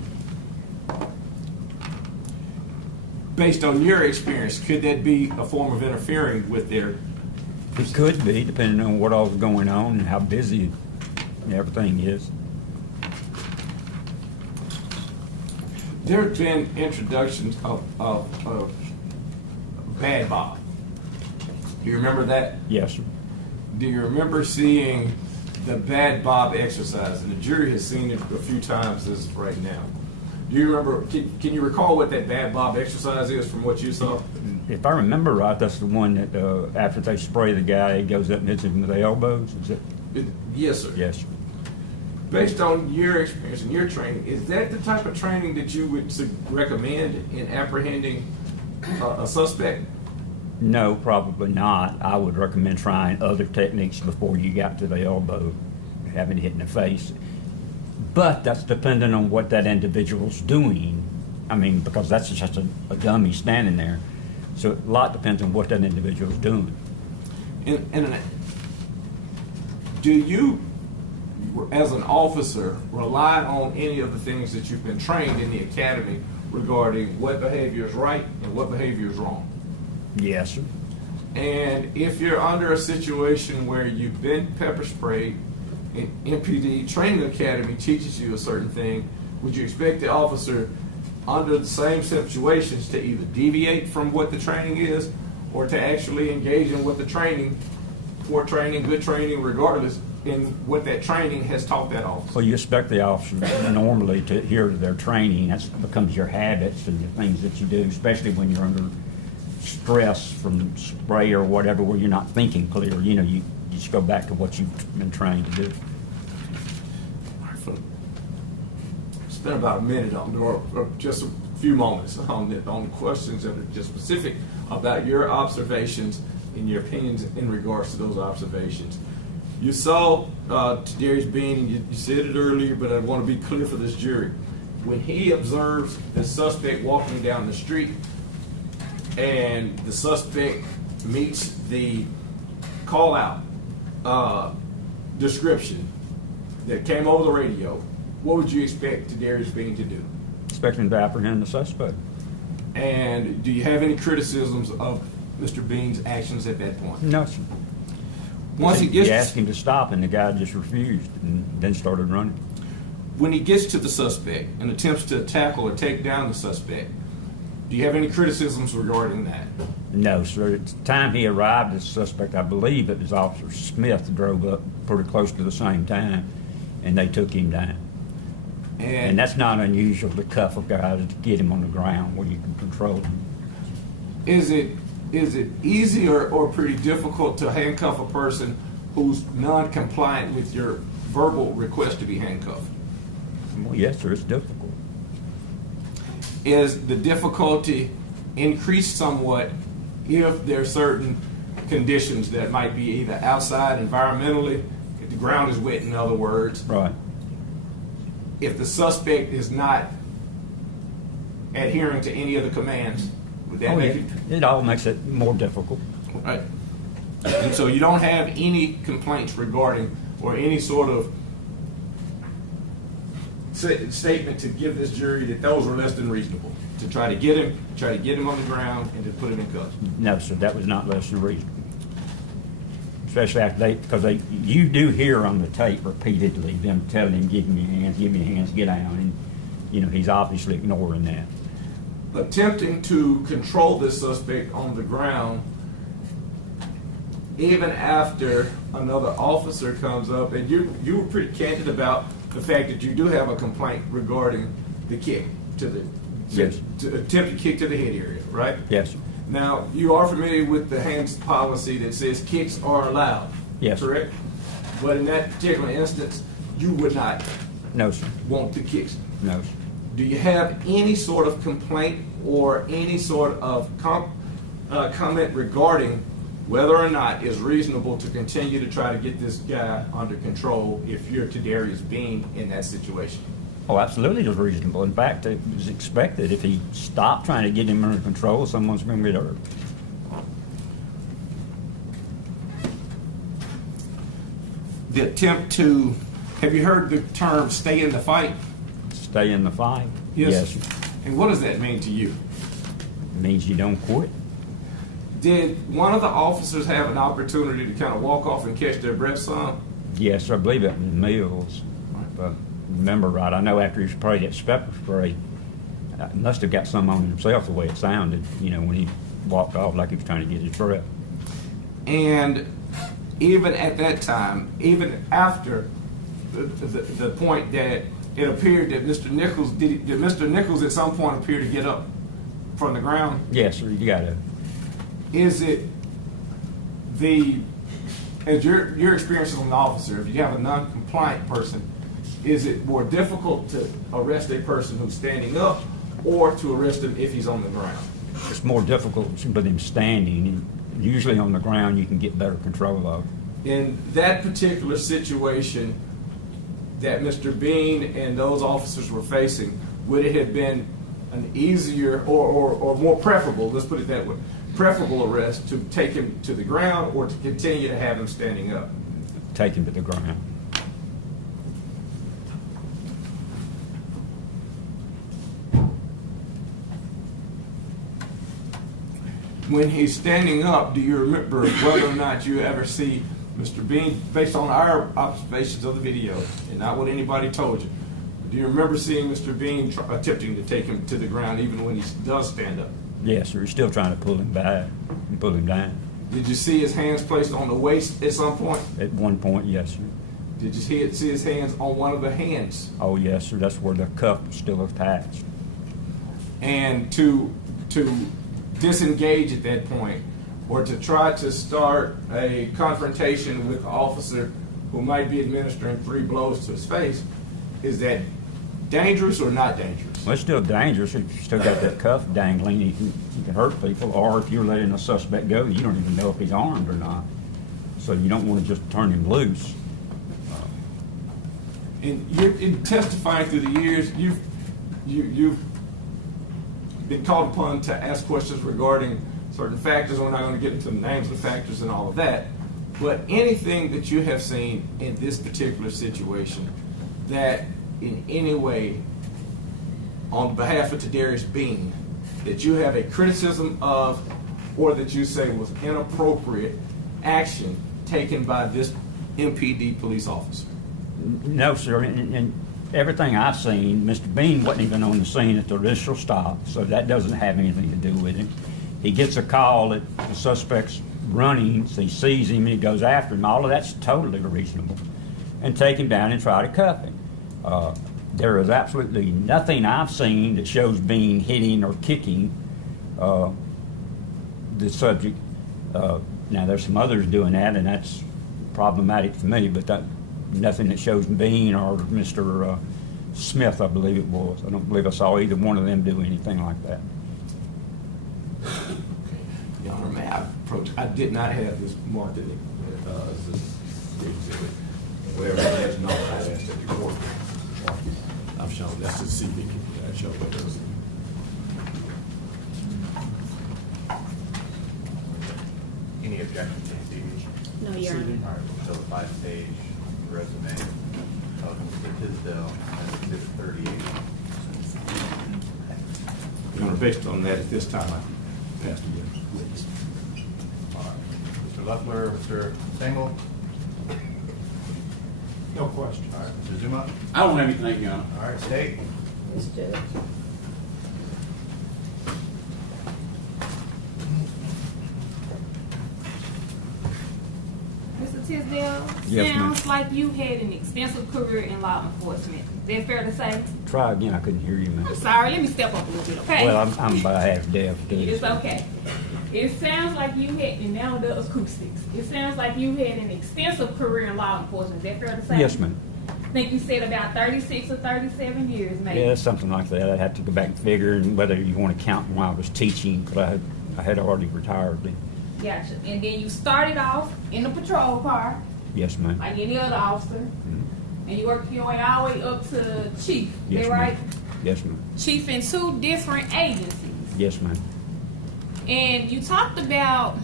Based on your experience, could that be a form of interfering with their... It could be, depending on what all's going on and how busy everything is. There have been introductions of Bad Bob. Do you remember that? Yes, sir. Do you remember seeing the Bad Bob exercise? And the jury has seen it a few times as of right now. Do you remember, can you recall what that Bad Bob exercise is from what you saw? If I remember right, that's the one that after they spray the guy, he goes up and hits him with the elbows. Is it? Yes, sir. Yes, sir. Based on your experience and your training, is that the type of training that you would recommend in apprehending a suspect? No, probably not. I would recommend trying other techniques before you got to the elbow, having it hit in the face. But that's dependent on what that individual's doing. I mean, because that's just a dummy standing there. So a lot depends on what that individual's doing. And do you, as an officer, rely on any of the things that you've been trained in the academy regarding what behavior is right and what behavior is wrong? Yes, sir. And if you're under a situation where you've been pepper sprayed, and MPD Training Academy teaches you a certain thing, would you expect the officer under the same situations to either deviate from what the training is or to actually engage in what the training, poor training, good training, regardless, in what that training has taught that officer? Well, you expect the officer normally to adhere to their training. That becomes your habits and the things that you do, especially when you're under stress from spray or whatever, where you're not thinking clear. You know, you just go back to what you've been trained to do. Spend about a minute on, or just a few moments on the questions that are just specific about your observations and your opinions in regards to those observations. You saw Tadarius Bean, and you said it earlier, but I want to be clear for this jury. When he observes the suspect walking down the street and the suspect meets the call-out description that came over the radio, what would you expect Tadarius Bean to do? Expecting to apprehend the suspect. And do you have any criticisms of Mr. Bean's actions at that point? No, sir. Once he gets You asked him to stop, and the guy just refused, and then started running. When he gets to the suspect and attempts to tackle or take down the suspect, do you have any criticisms regarding that? No, sir. At the time he arrived, the suspect, I believe it was Officer Smith, drove up pretty close to the same time, and they took him down. And that's not unusual to cuff a guy to get him on the ground where you can control him. Is it easy or pretty difficult to handcuff a person who's non-compliant with your verbal request to be handcuffed? Well, yes, sir, it's difficult. Is the difficulty increased somewhat if there are certain conditions that might be either outside environmentally, if the ground is wet, in other words, Right. if the suspect is not adhering to any of the commands? Would that Oh, make yeah. it? It all makes it more difficult. Right. And so you don't have any complaints regarding or any sort of statement to give this jury that those were less than reasonable to try to get him on the ground and to put him in cuffs. No, sir, that was not less than reasonable. Especially after you do hear on the tape repeatedly them telling him, give me your hands, get down, and, you know, he's obviously ignoring that. Attempting to control this suspect on the ground, even after another officer comes up, and you were pretty candid about the fact that you do have a complaint regarding the kick to the Yes. to attempted kick to the head area, right? Yes, sir. Now, you are familiar with the hands policy that says kicks are allowed, Yes. correct? But in that particular instance, you would not No, sir. want the kicks. No, sir. Do you have any sort of complaint or any sort of comment regarding whether or not it's reasonable to continue to try to get this guy under control if you're Tadarius Bean in that situation? Oh, absolutely, it was reasonable. In fact, it was expected. If he stopped trying to get him under control, someone's going to get hurt. The attempt to, have you heard the term stay in the fight? Stay in the fight. Yes. Sir. And what does that mean to you? It means you don't quit. Did one of the officers have an opportunity to kind of walk off and catch their breath some? Yes, sir, I believe it was Mills. If I remember right. I know after he sprayed that pepper spray, must have got some on himself the way it sounded, you know, when he walked off like he was trying to get his breath. And even at that time, even after the point that it appeared that Mr. Nichols, did Mr. Nichols at some point appear to get up from the ground? Yes, sir, you got to. Is it as your experience as an officer, if you have a non-compliant person, is it more difficult to arrest a person who's standing up or to arrest him if he's on the ground? It's more difficult with him standing. And usually on the ground you can get better control of. In that particular situation that Mr. Bean and those officers were facing, would it have been an easier or more preferable, let's put it that way, preferable arrest to take him to the ground or to continue to have him standing up? Take him to the ground. When he's standing up, do you remember whether or not you ever see Mr. Bean, based on our observations of the video and not what anybody told you, do you remember seeing Mr. Bean attempting to take him to the ground even when he does stand up? Yes, sir, he's still trying to pull him back and pull him down. Did you see his hands placed on the waist at some point? At one point, yes, sir. Did you see his hands on one of the hands? Oh, yes, sir, that's where the cuff was still attached. And to disengage at that point, or to try to start a confrontation with the officer who might be administering 3 blows to his face, is that dangerous or not dangerous? Well, it's still dangerous if you still got that cuff dangling. You can hurt people, or if you're letting a suspect go, you don't even know if he's armed or not. So you don't want to just turn him loose. And you're in testifying through the years, you've been called upon to ask questions regarding certain factors. We're not going to get into the names of the factors and all of that. But anything that you have seen in this particular situation that in any way, on behalf of Tadarius Bean, that you have a criticism of or that you say was inappropriate action taken by this MPD police officer? No, sir, and everything I've seen, Mr. Bean wasn't even on the scene at the initial stop, so that doesn't have anything to do with him. He gets a call that the suspect's running, so he sees him and he goes after him. All of that's totally reasonable. And take him down and try to cuff him. There is absolutely nothing I've seen that shows Bean hitting or kicking the subject. Now, there's some others doing that, and that's problematic to me, but nothing that shows Bean or Mr. Smith, I believe it was. I don't believe I saw either one of them do anything like that. Your Honor, may I approach? I did not have this marked in the exhibit. Wherever it has not, I asked that the court mark it. I've shown, that's the CV, I showed what it was. Any objection to the CV? No, Your Honor. All right, we'll show the 5-page resume of Mr. Tisdale as Exhibit 38. Your Honor, based on that, at this time, I pass the witness. All right. Mr. Leffler, Mr. Stengel? No question. All right, Mr. Zuma? I don't have anything, All right, State? Ms. Judge. Mr. Tisdale, Yes, ma'am. sounds like you had an extensive career in law enforcement. Is that fair to say? Try again, I couldn't hear you, man. I'm sorry, let me step up a little bit, okay? Well, I'm about half deaf, too. It's okay. It sounds like you had, and now the acoustics, it sounds like you had an extensive career in law enforcement. Is that fair to say? Yes, ma'am. I think you said about 36 or 37 years, maybe. Yeah, something like that. I'd have to go back and figure, and whether you want to count when I was teaching, but I had already retired then. Gotcha. And then you started off in the patrol car, Yes, ma'am. like any other officer, and you worked your way all the way up to chief. Yes, Is that ma'am. right? Yes, ma'am. Chief in 2 different agencies. Yes, ma'am. And you talked about,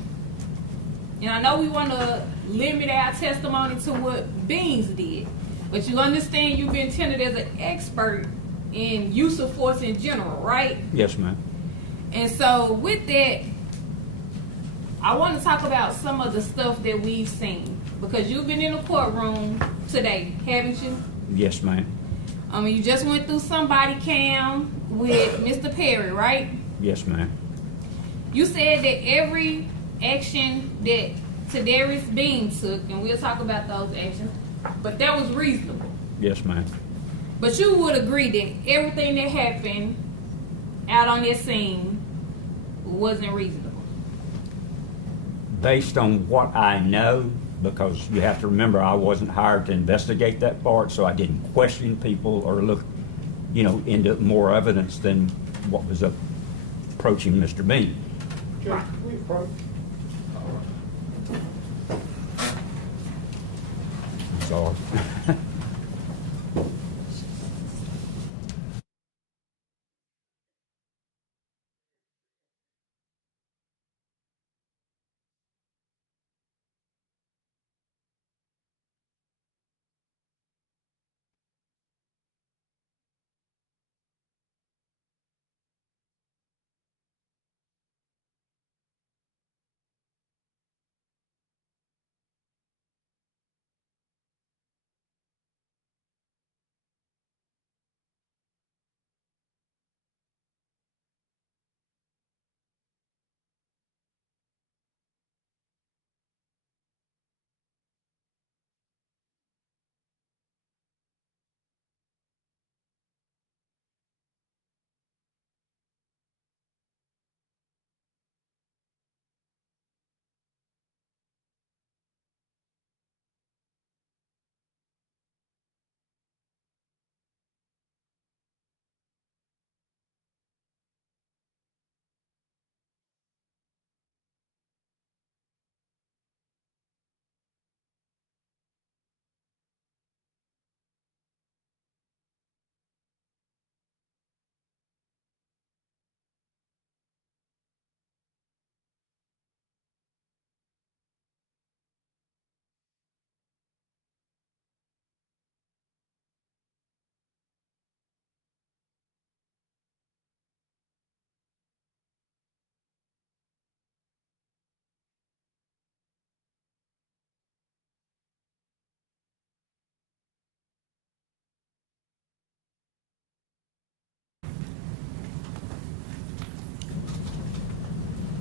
and I know we want to limit our testimony to what Beans did, but you understand you've been tendered as an expert in use of force in general, right? Yes, ma'am. And so with that, I want to talk about some of the stuff that we've seen, because you've been in the courtroom today, haven't you? Yes, ma'am. You just went through some body cam with Mr. Perry, right? Yes, ma'am. You said that every action that Tadarius Bean took, and we'll talk about those actions, but that was reasonable. Yes, ma'am. But you would agree that everything that happened out on that scene wasn't reasonable. Based on what I know, because you have to remember I wasn't hired to investigate that part, so I didn't question people or look, into more evidence than what was approaching Mr. Bean. Judge, can we approach? So,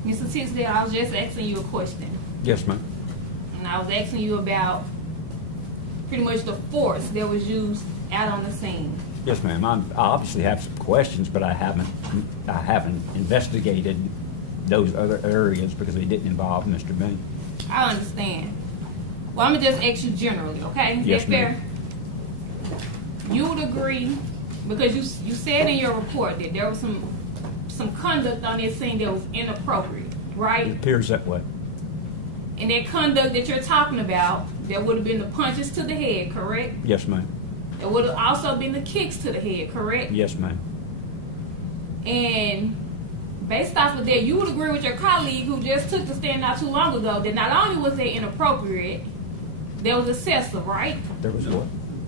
Mr. Tisdale, I was just asking you a question. yes, ma'am. And I was asking you about pretty much the force that was used out on the scene. Yes, ma'am. I obviously have some questions, but I haven't investigated those other areas because they didn't involve Mr. Bean. I understand. Well, I'm gonna just ask you generally, okay? Is Yes, that fair? ma'am. You would agree, because you said in your report that there was some conduct on that scene that was inappropriate, It right? appears that way. And that conduct that you're talking about, there would have been the punches to the head, correct? Yes, ma'am. There would have also been the kicks to the head, correct? Yes, ma'am. And based off of that, you would agree with your colleague who just took the stand not too long ago that not only was that inappropriate, there was excessive, right? There was what?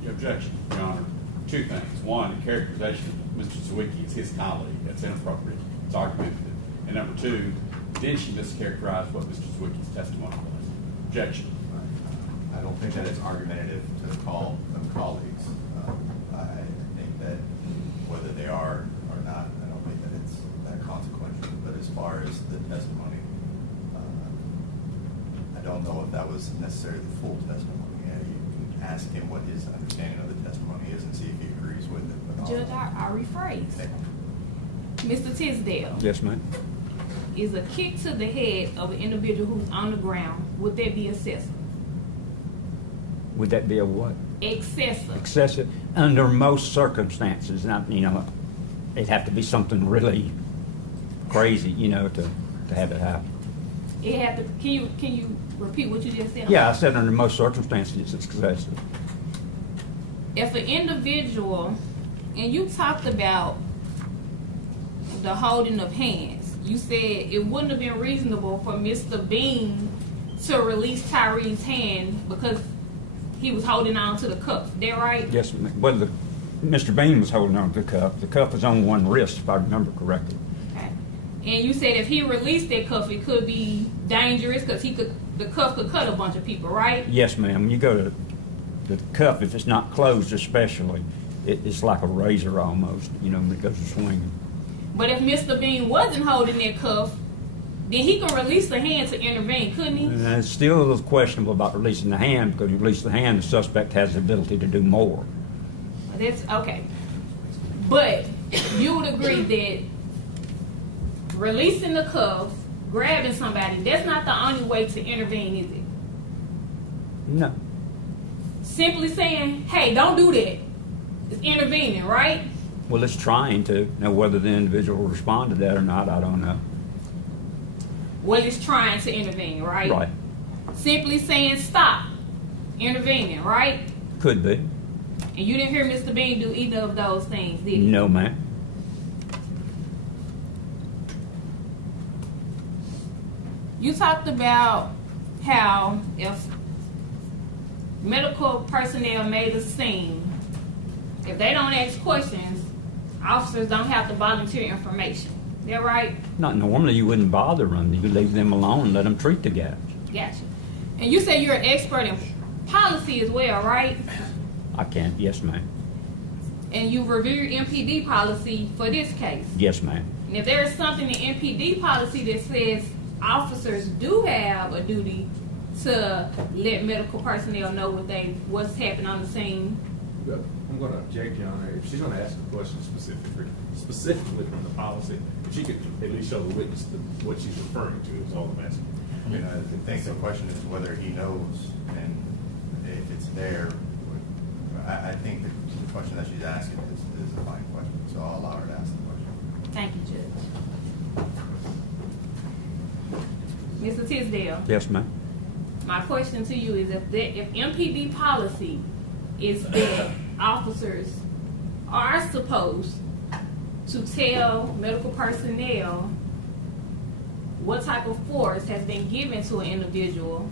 Objection, Your Honor. Two things. One, the characterization of Mr. Zwicky as his colleague. That's inappropriate. It's argumentative. And number two, did she mischaracterize what Mr. Zwicky's testimony was? Objection. I don't think that it's argumentative to call them colleagues. I think that whether they are or not, I don't think that it's that consequential. But as far as the testimony, I don't know if that was necessarily the full testimony. You can ask him what his understanding of the testimony is and see if he agrees with it. But Judge, I rephrase. Mr. Tisdale, Yes, ma'am. is a kick to the head of an individual who's on the ground, would that be excessive? Would that be a what? Excessive. Excessive? Under most circumstances, not, it'd have to be something really crazy, to have it happen. It had to, can you repeat what you just said? Yeah, I said under most circumstances, it's excessive. If an individual, and you talked about the holding of hands, you said it wouldn't have been reasonable for Mr. Bean to release Tyree's hand because he was holding on to the cuff. That right? Yes, ma'am. Well, Mr. Bean was holding on to the cuff. The cuff was on one wrist, if I remember correctly. Okay. And you said if he released that cuff, it could be dangerous because the cuff could cut a bunch of people, right? Yes, ma'am. When you go to the cuff, if it's not closed especially, it's like a razor almost, when it goes to swinging. But if Mr. Bean wasn't holding that cuff, then he could release the hand to intervene, couldn't he? And it's still a little questionable about releasing the hand, because you release the hand, the suspect has the ability to do more. That's okay. But you would agree that releasing the cuff, grabbing somebody, that's not the only way to intervene, is it? No. Simply saying, hey, don't do that, is intervening, right? Well, it's trying to. Now, whether the individual will respond to that or not, I don't know. Well, it's trying to intervene, right? Right. Simply saying stop, intervening, right? Could be. And you didn't hear Mr. Bean do either of those things, did you? No, ma'am. You talked about how if medical personnel made a scene, if they don't ask questions, officers don't have to volunteer information. Is that right? Not normally. You wouldn't bother them. You leave them alone and let them treat the guys. Gotcha. And you say you're an expert in policy as well, right? I can't. Yes, ma'am. And you reviewed MPD policy for this case. Yes, ma'am. And if there is something in MPD policy that says officers do have a duty to let medical personnel know what's happening on the scene, I'm going to object, Your Honor. If she's going to ask a question specifically from the policy, if she could at least show the witness what she's referring to is all I'm asking. I mean, I think the question is whether he knows, and if it's there. I think the question that she's asking is a fine question, so I'll allow her to ask the question. thank you, Judge. Mr. Tisdale, Yes, ma'am. my question to you is if MPD policy is that officers are supposed to tell medical personnel what type of force has been given to an individual,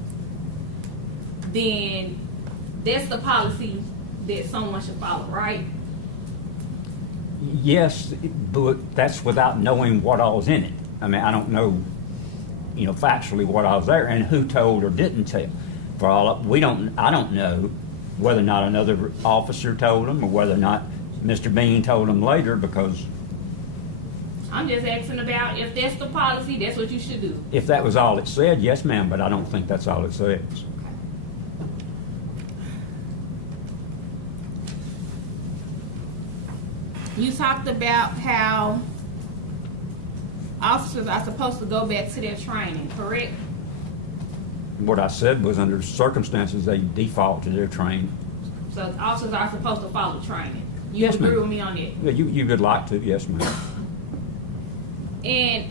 then that's the policy that someone should follow, right? Yes, but that's without knowing what all's in it. I mean, I don't know, factually what all's there and who told or didn't tell. I don't know whether or not another officer told them or whether or not Mr. Bean told them later, because I'm just asking about if that's the policy, that's what you should do. if that was all it said, yes, ma'am, but I don't think that's all it says. You talked about how officers are supposed to go back to their training, correct? What I said was under circumstances, they default to their training. So officers are supposed to follow training. You Yes, agree ma'am. with me on that? Yeah, you would like to, yes, ma'am. And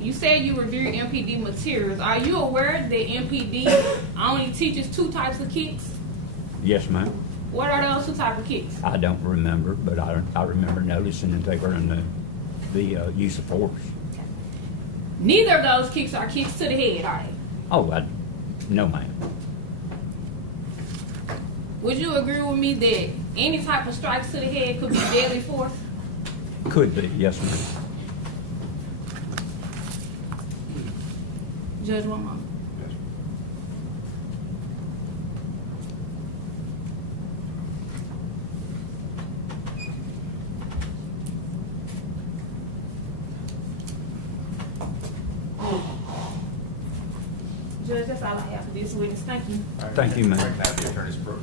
you said you reviewed MPD materials. Are you aware that MPD only teaches 2 types of kicks? Yes, ma'am. What are those 2 types of kicks? I don't remember, but I remember noticing that they were in the use of force. Neither of those kicks are kicks to the head, are they? Oh, no, ma'am. Would you agree with me that any type of strikes to the head could be deadly force? Could be, yes, ma'am. Judge, one moment. Judge, that's all I have for this witness. Thank you. Thank you, ma'am. Right now, the attorney's pro.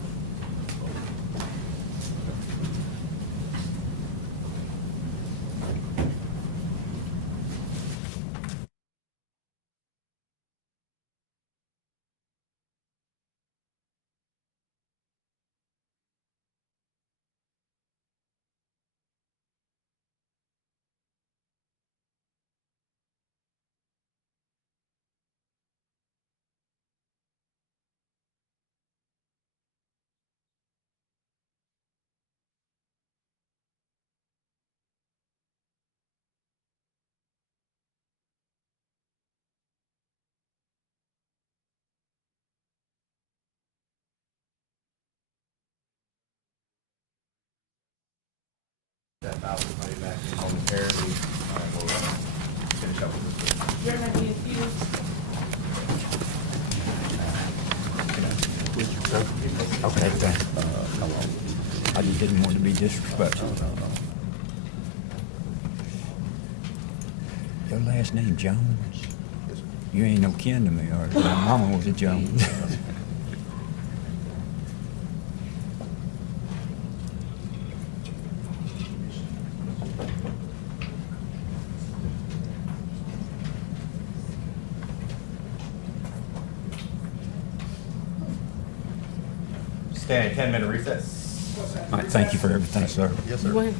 That I'll be back momentarily. We'll finish up with this. You're going to be excused. Okay, thanks. Hello. I just didn't want to be disrespectful. Your last name Jones? You ain't no kin to me, or my mama was a Jones. Stand 10-minute recess. All right, thank you for everything, sir. Yes, sir.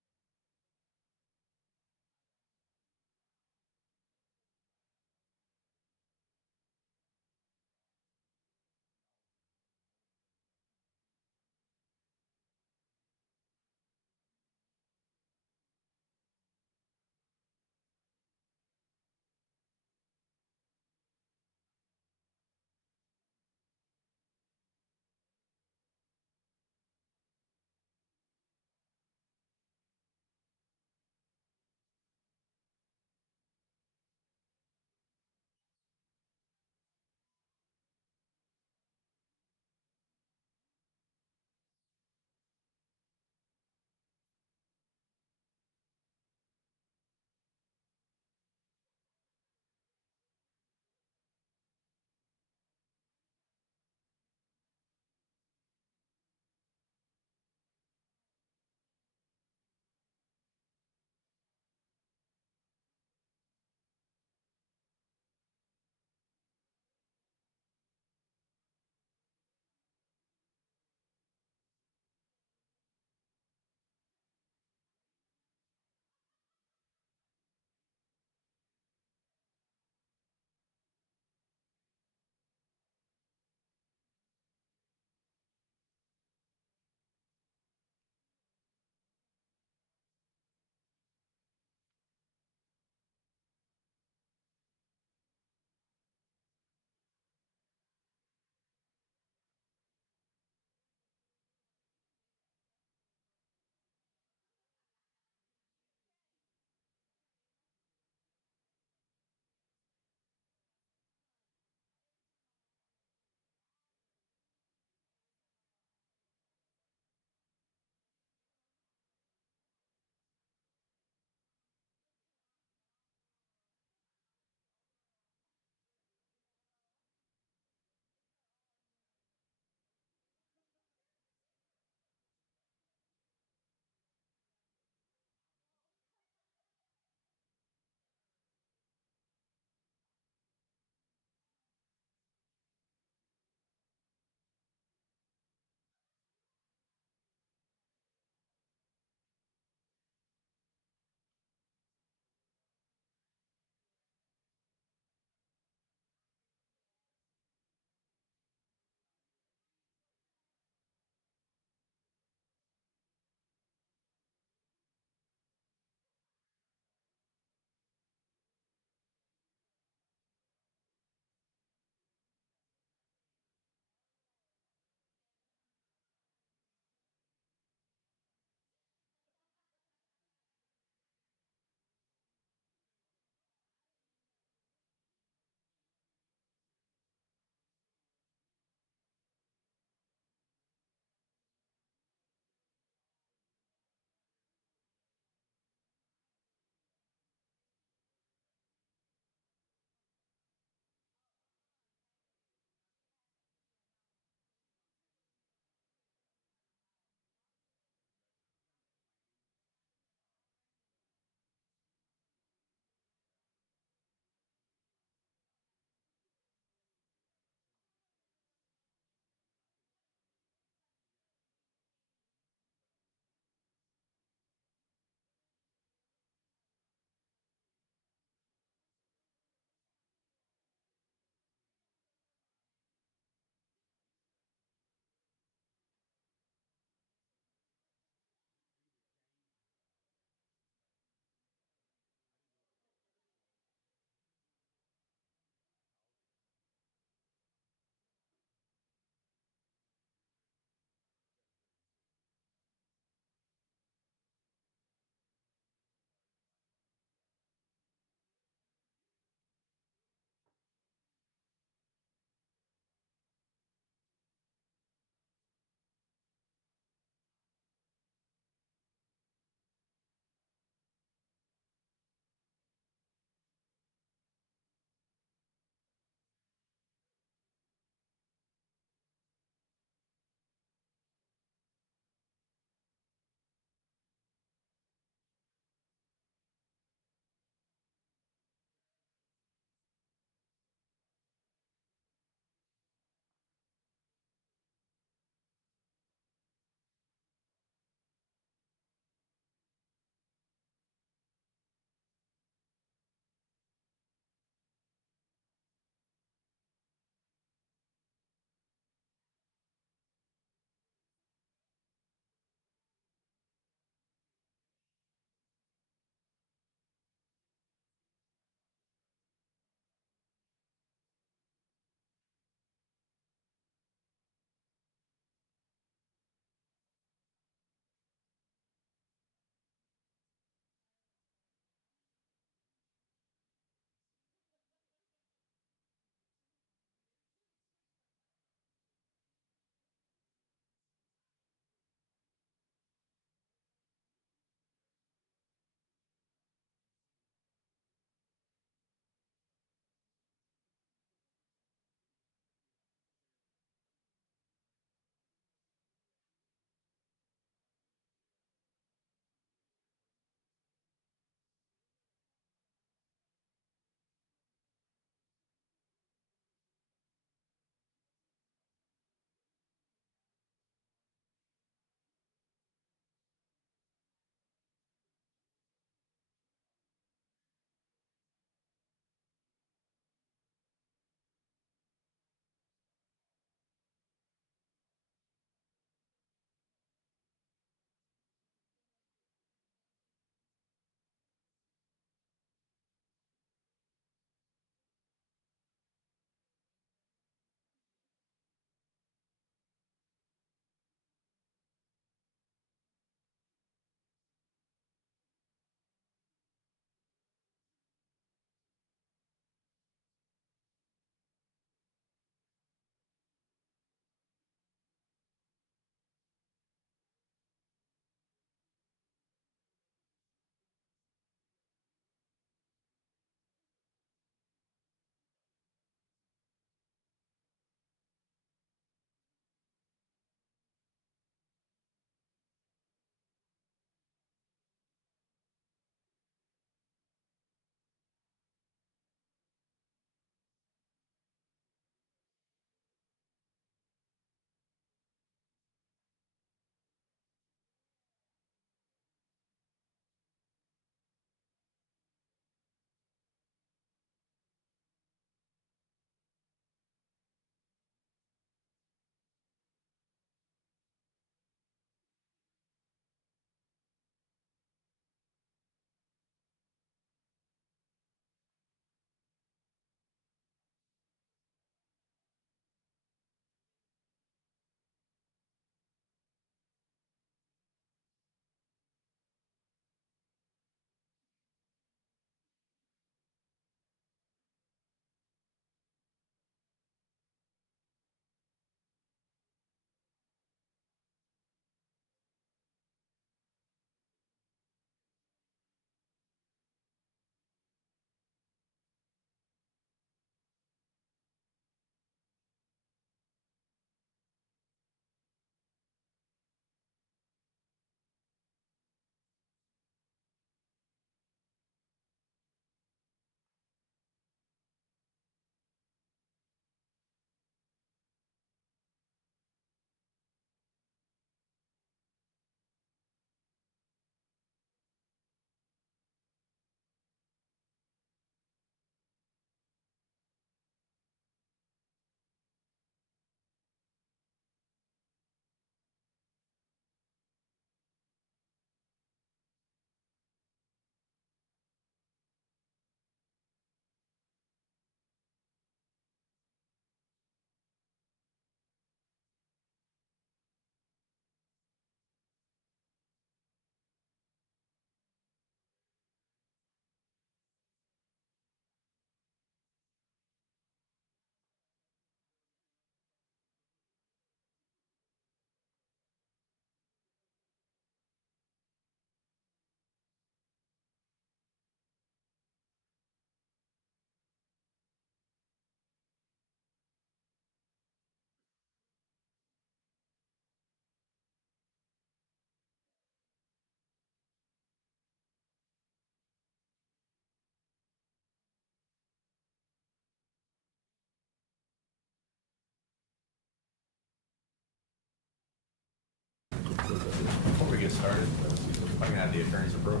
started, but if I can have the attorney's approach.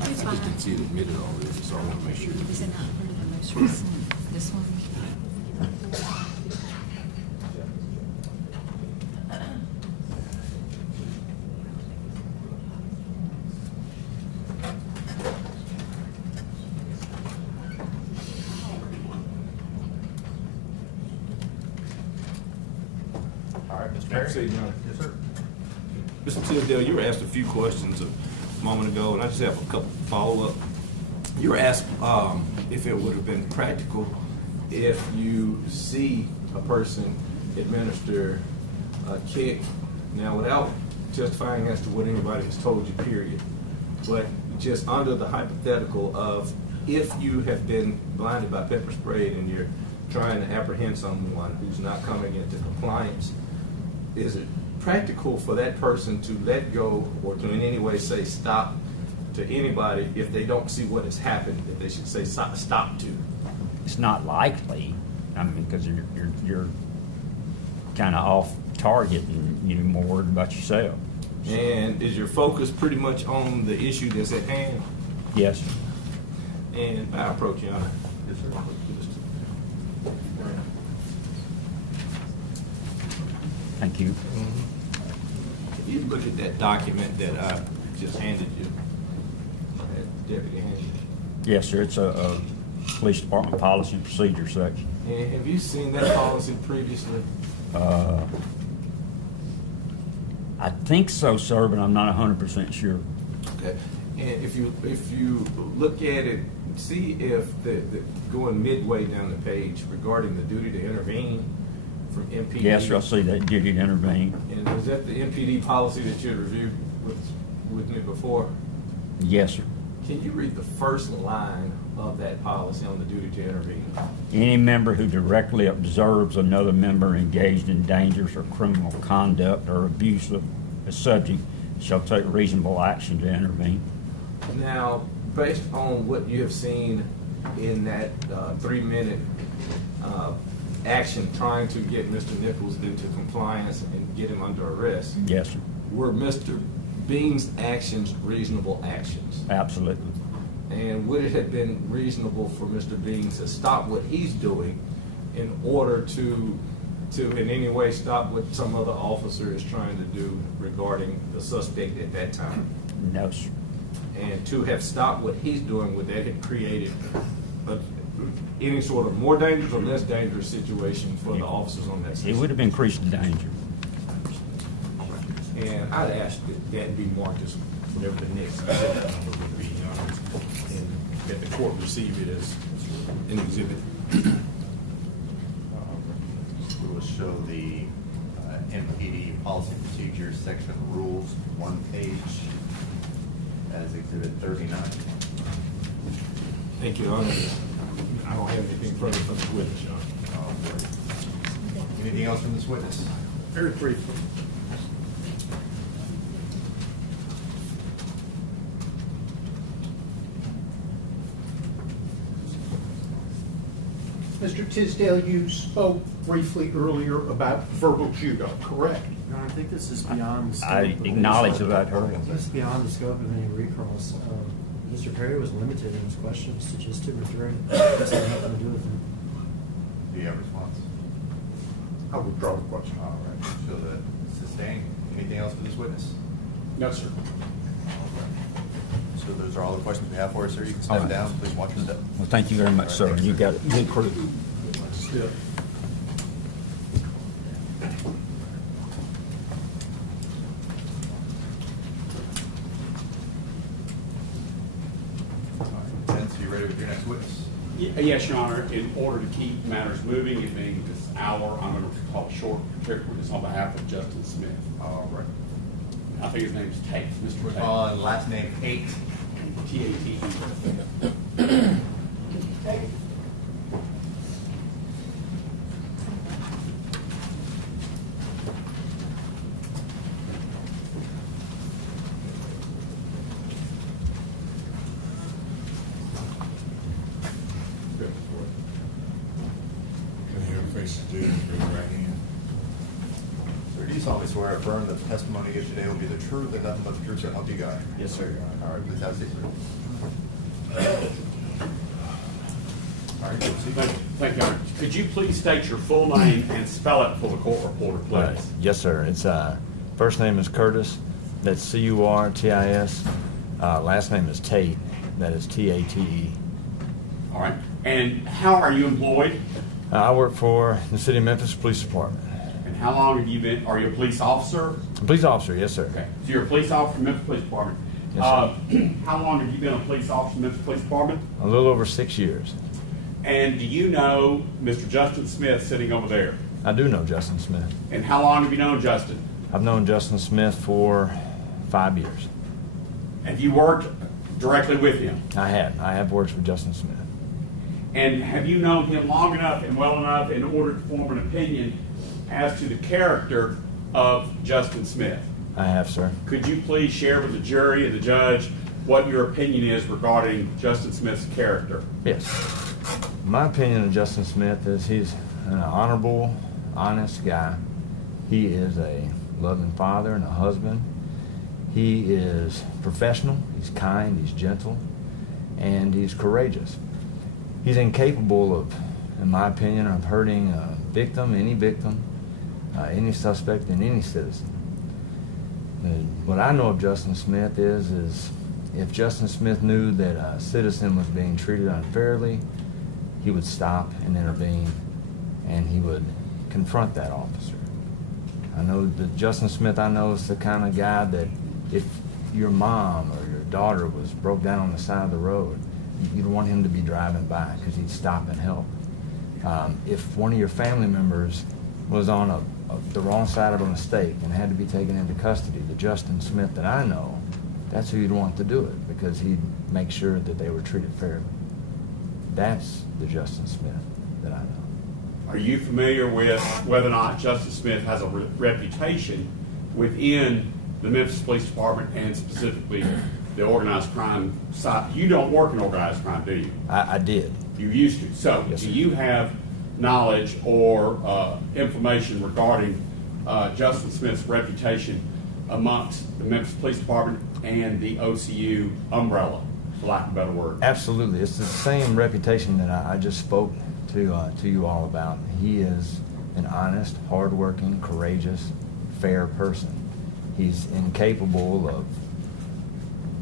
I just didn't see it admitted already, so I want to make sure. Is it not part of the most recent, this one? All right, Mr. Perry? Perry? Yes, sir. Mr. Tisdale, you were asked a few questions a moment ago, and I just have a couple follow-up. You were asked if it would have been practical if you see a person administer a kick, now without justifying as to what anybody has told you, period, but just under the hypothetical of if you have been blinded by pepper spray and you're trying to apprehend someone who's not coming into compliance, is it practical for that person to let go or to in any way say stop to anybody if they don't see what has happened, that they should say stop to? It's not likely, I mean, because you're kind of off target and you're more worried about yourself. And is your focus pretty much on the issue that's at hand? Yes, And I approach you on it. Yes, sir. thank you. If you look at that document that I just handed you, that deputy handed you, Yes, sir, it's a police department policy and procedure section. and have you seen that policy previously? I think so, sir, but I'm not 100% sure. Okay. And if you look at it, see if going midway down the page regarding the duty to intervene from MPD. Yes, sir, I see that duty to intervene. And was that the MPD policy that you had reviewed with me before? Yes, sir. Can you read the first line of that policy on the duty to intervene? Any member who directly observes another member engaged in dangerous or criminal conduct or abuse of a subject shall take reasonable action to intervene. Now, based on what you have seen in that 3-minute action trying to get Mr. Nichols into compliance and get him under arrest, Yes, sir. were Mr. Bean's actions reasonable actions? Absolutely. And would it have been reasonable for Mr. Bean to stop what he's doing in order to in any way stop what some other officer is trying to do regarding the suspect at that time? No, sir. And to have stopped what he's doing, would that have created any sort of more dangerous or less dangerous situation for the officers on that It system? would have increased the danger. And I'd ask that be marked as whatever the next agenda number would be, and that the court receive it as an exhibit. We will show the MPD policy and procedures section of rules, 1 page, as exhibit 39. Thank you, Your Honor. I don't have anything further from the witness, Your Honor. Anything else from this witness? Very briefly. Mr. Tisdale, you spoke briefly earlier about verbal judo, correct? No, I think this is beyond the scope. I of acknowledge any- about her. This is beyond the scope of any recross. Mr. Perry was limited in his questions to just 2 or 3. This had nothing to do with it. Do you have a response? I withdraw the question. All right, so that sustain. Anything else for this witness? No, sir. So those are all the questions we have for us, sir. You can All step right. down. Please watch your step. Well, thank you very much, sir. You got it. Good crew. Vince, you ready with your next witness? Yes, Your Honor. In order to keep matters moving, it being this hour, I'm going to call a short witness on behalf of Justin Smith. All right. I think his name is Tate, Mr. Tate. Last name 8. T-A-T-E. Can you ever face the judge, raise your right hand? Sir, do you solemnly swear or affirm that the testimony you give today will be the truth and nothing but the truth, so help you God? Yes, sir. All right, please have a seat, sir. All right, proceed. Thank you, Your Honor. Could you please state your full name and spell it for the court reporter, please? Yes, sir. It's first name is Curtis. That's C-U-R-T-I-S. Last name is Tate. That is T-A-T-E. All right. And how are you employed? I work for the City of Memphis Police Department. And how long have you been, are you a police officer? A police officer, yes, sir. Okay. So you're a police officer in Memphis Police Department. Yes, sir. How long have you been a police officer in Memphis Police Department? A little over 6 years. And do you know Mr. Justin Smith sitting over there? I do know Justin Smith. And how long have you known Justin? I've known Justin Smith for 5 years. Have you worked directly with him? I have worked with Justin Smith. And have you known him long enough and well enough in order to form an opinion as to the character of Justin Smith? I have, sir. Could you please share with the jury and the judge what your opinion is regarding Justin Smith's character? Yes. My opinion of Justin Smith is he's an honorable, honest guy. He is a loving father and a husband. He is professional, he's kind, he's gentle, and he's courageous. He's incapable of, in my opinion, of hurting a victim, any suspect, and any citizen. And what I know of Justin Smith is if Justin Smith knew that a citizen was being treated unfairly, he would stop and intervene, and he would confront that officer. I know that Justin Smith, I know, is the kind of guy that if your mom or your daughter was broke down on the side of the road, you'd want him to be driving by because he'd stop and help. If one of your family members was on the wrong side of a mistake and had to be taken into custody, the Justin Smith that I know, that's who you'd want to do it because he'd make sure that they were treated fairly. That's the Justin Smith that I know. Are you familiar with whether or not Justin Smith has a reputation within the Memphis Police Department and specifically the organized crime side? You don't work in organized crime, do you? I did. You used to. So, Yes, do sir. you have knowledge or information regarding Justin Smith's reputation amongst the Memphis Police Department and the OCU umbrella, for lack of a better word? Absolutely. It's the same reputation that I just spoke to you all about. He is an honest, hardworking, courageous, fair person. He's incapable of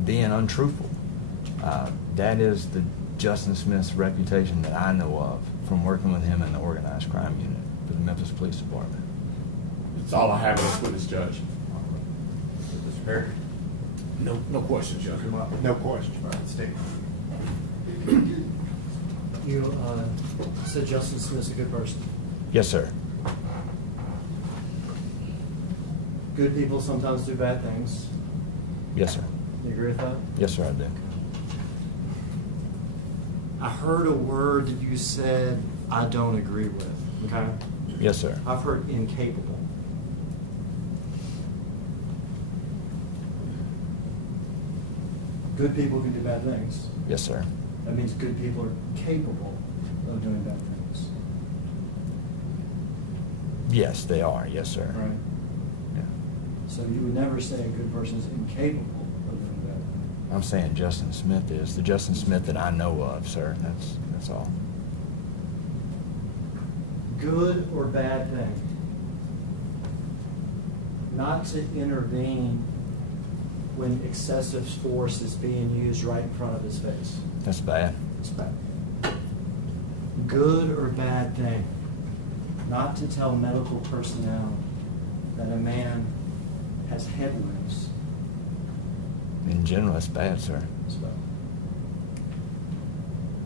being untruthful. That is the Justin Smith's reputation that I know of from working with him in the organized crime unit for the Memphis Police Department. That's all I have as witness, Judge. Mr. Perry? No questions, Judge. No question. All right, state. You said Justin Smith's a good person. Yes, sir. Good people sometimes do bad things. Yes, sir. You agree with that? Yes, sir, I do. I heard a word that you said I don't agree with, okay? Yes, sir. I've heard incapable. Good people can do bad things. Yes, sir. That means good people are capable of doing bad things, Yes, they are. Yes, sir. right? Yeah. So you would never say a good person is incapable of doing bad things. I'm saying Justin Smith is the Justin Smith that I know of, sir. That's all. Good or bad thing? not to intervene when excessive force is being used right in front of his face. That's bad. It's bad. Good or bad thing, not to tell medical personnel that a man has head wounds. In general, that's bad, sir. It's bad.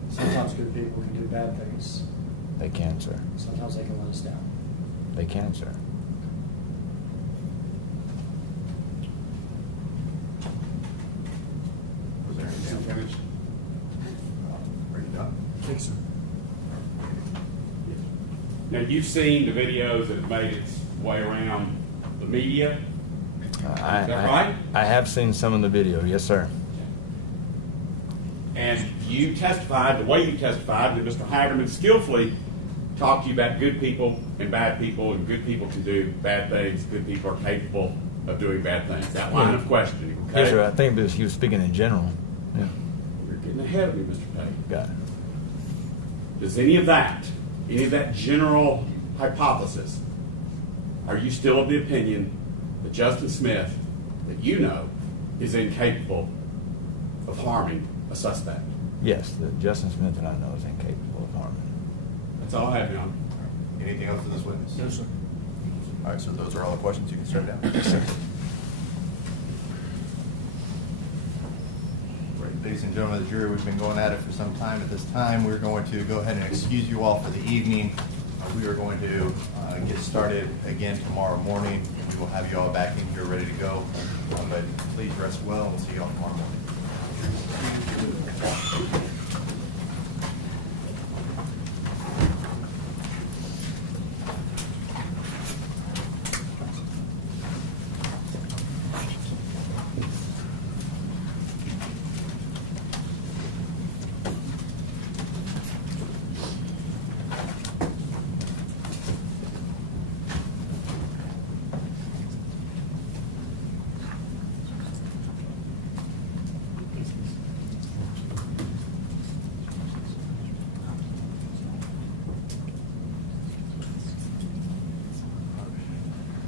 Sometimes good people can do bad things. They can, sir. Sometimes they can let us down. They can, sir. Was there anything finished? Are you done? Thanks, sir. Now, you've seen the videos that have made its way around the media. Is that right? I have seen some of the video, yes, sir. And you testified, the way you testified, that Mr. Hagerman skillfully talked to you about good people, and good people can do bad things, good people are capable of doing bad things. That line of questioning, okay? Yes, sir. I think he was speaking in general. Yeah. You're getting ahead of me, Mr. Payne. Got it. Does any of that general hypothesis, are you still of the opinion that Justin Smith, that you know, is incapable of harming a suspect? Yes, the Justin Smith that I know is incapable of harming. That's all I have, John. Anything else for this witness? No, sir. All right, so those are all the questions. You can start down. Yes, sir. Right, ladies and gentlemen of the jury, we've been going at it for some time. At this time, we're going to go ahead and excuse you all for the evening. We are going to get started again tomorrow morning. We will have you all back in here ready to go. But please rest well, and we'll see you all tomorrow morning.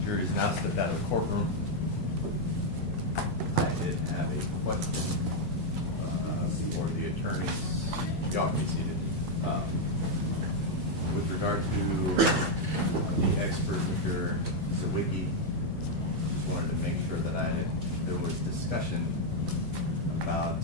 Jury is now stepped out of the courtroom. I did have a question for the attorneys. Y'all can be seated. With regard to the expert, Mr. Zawicki, just wanted to make sure that there was discussion about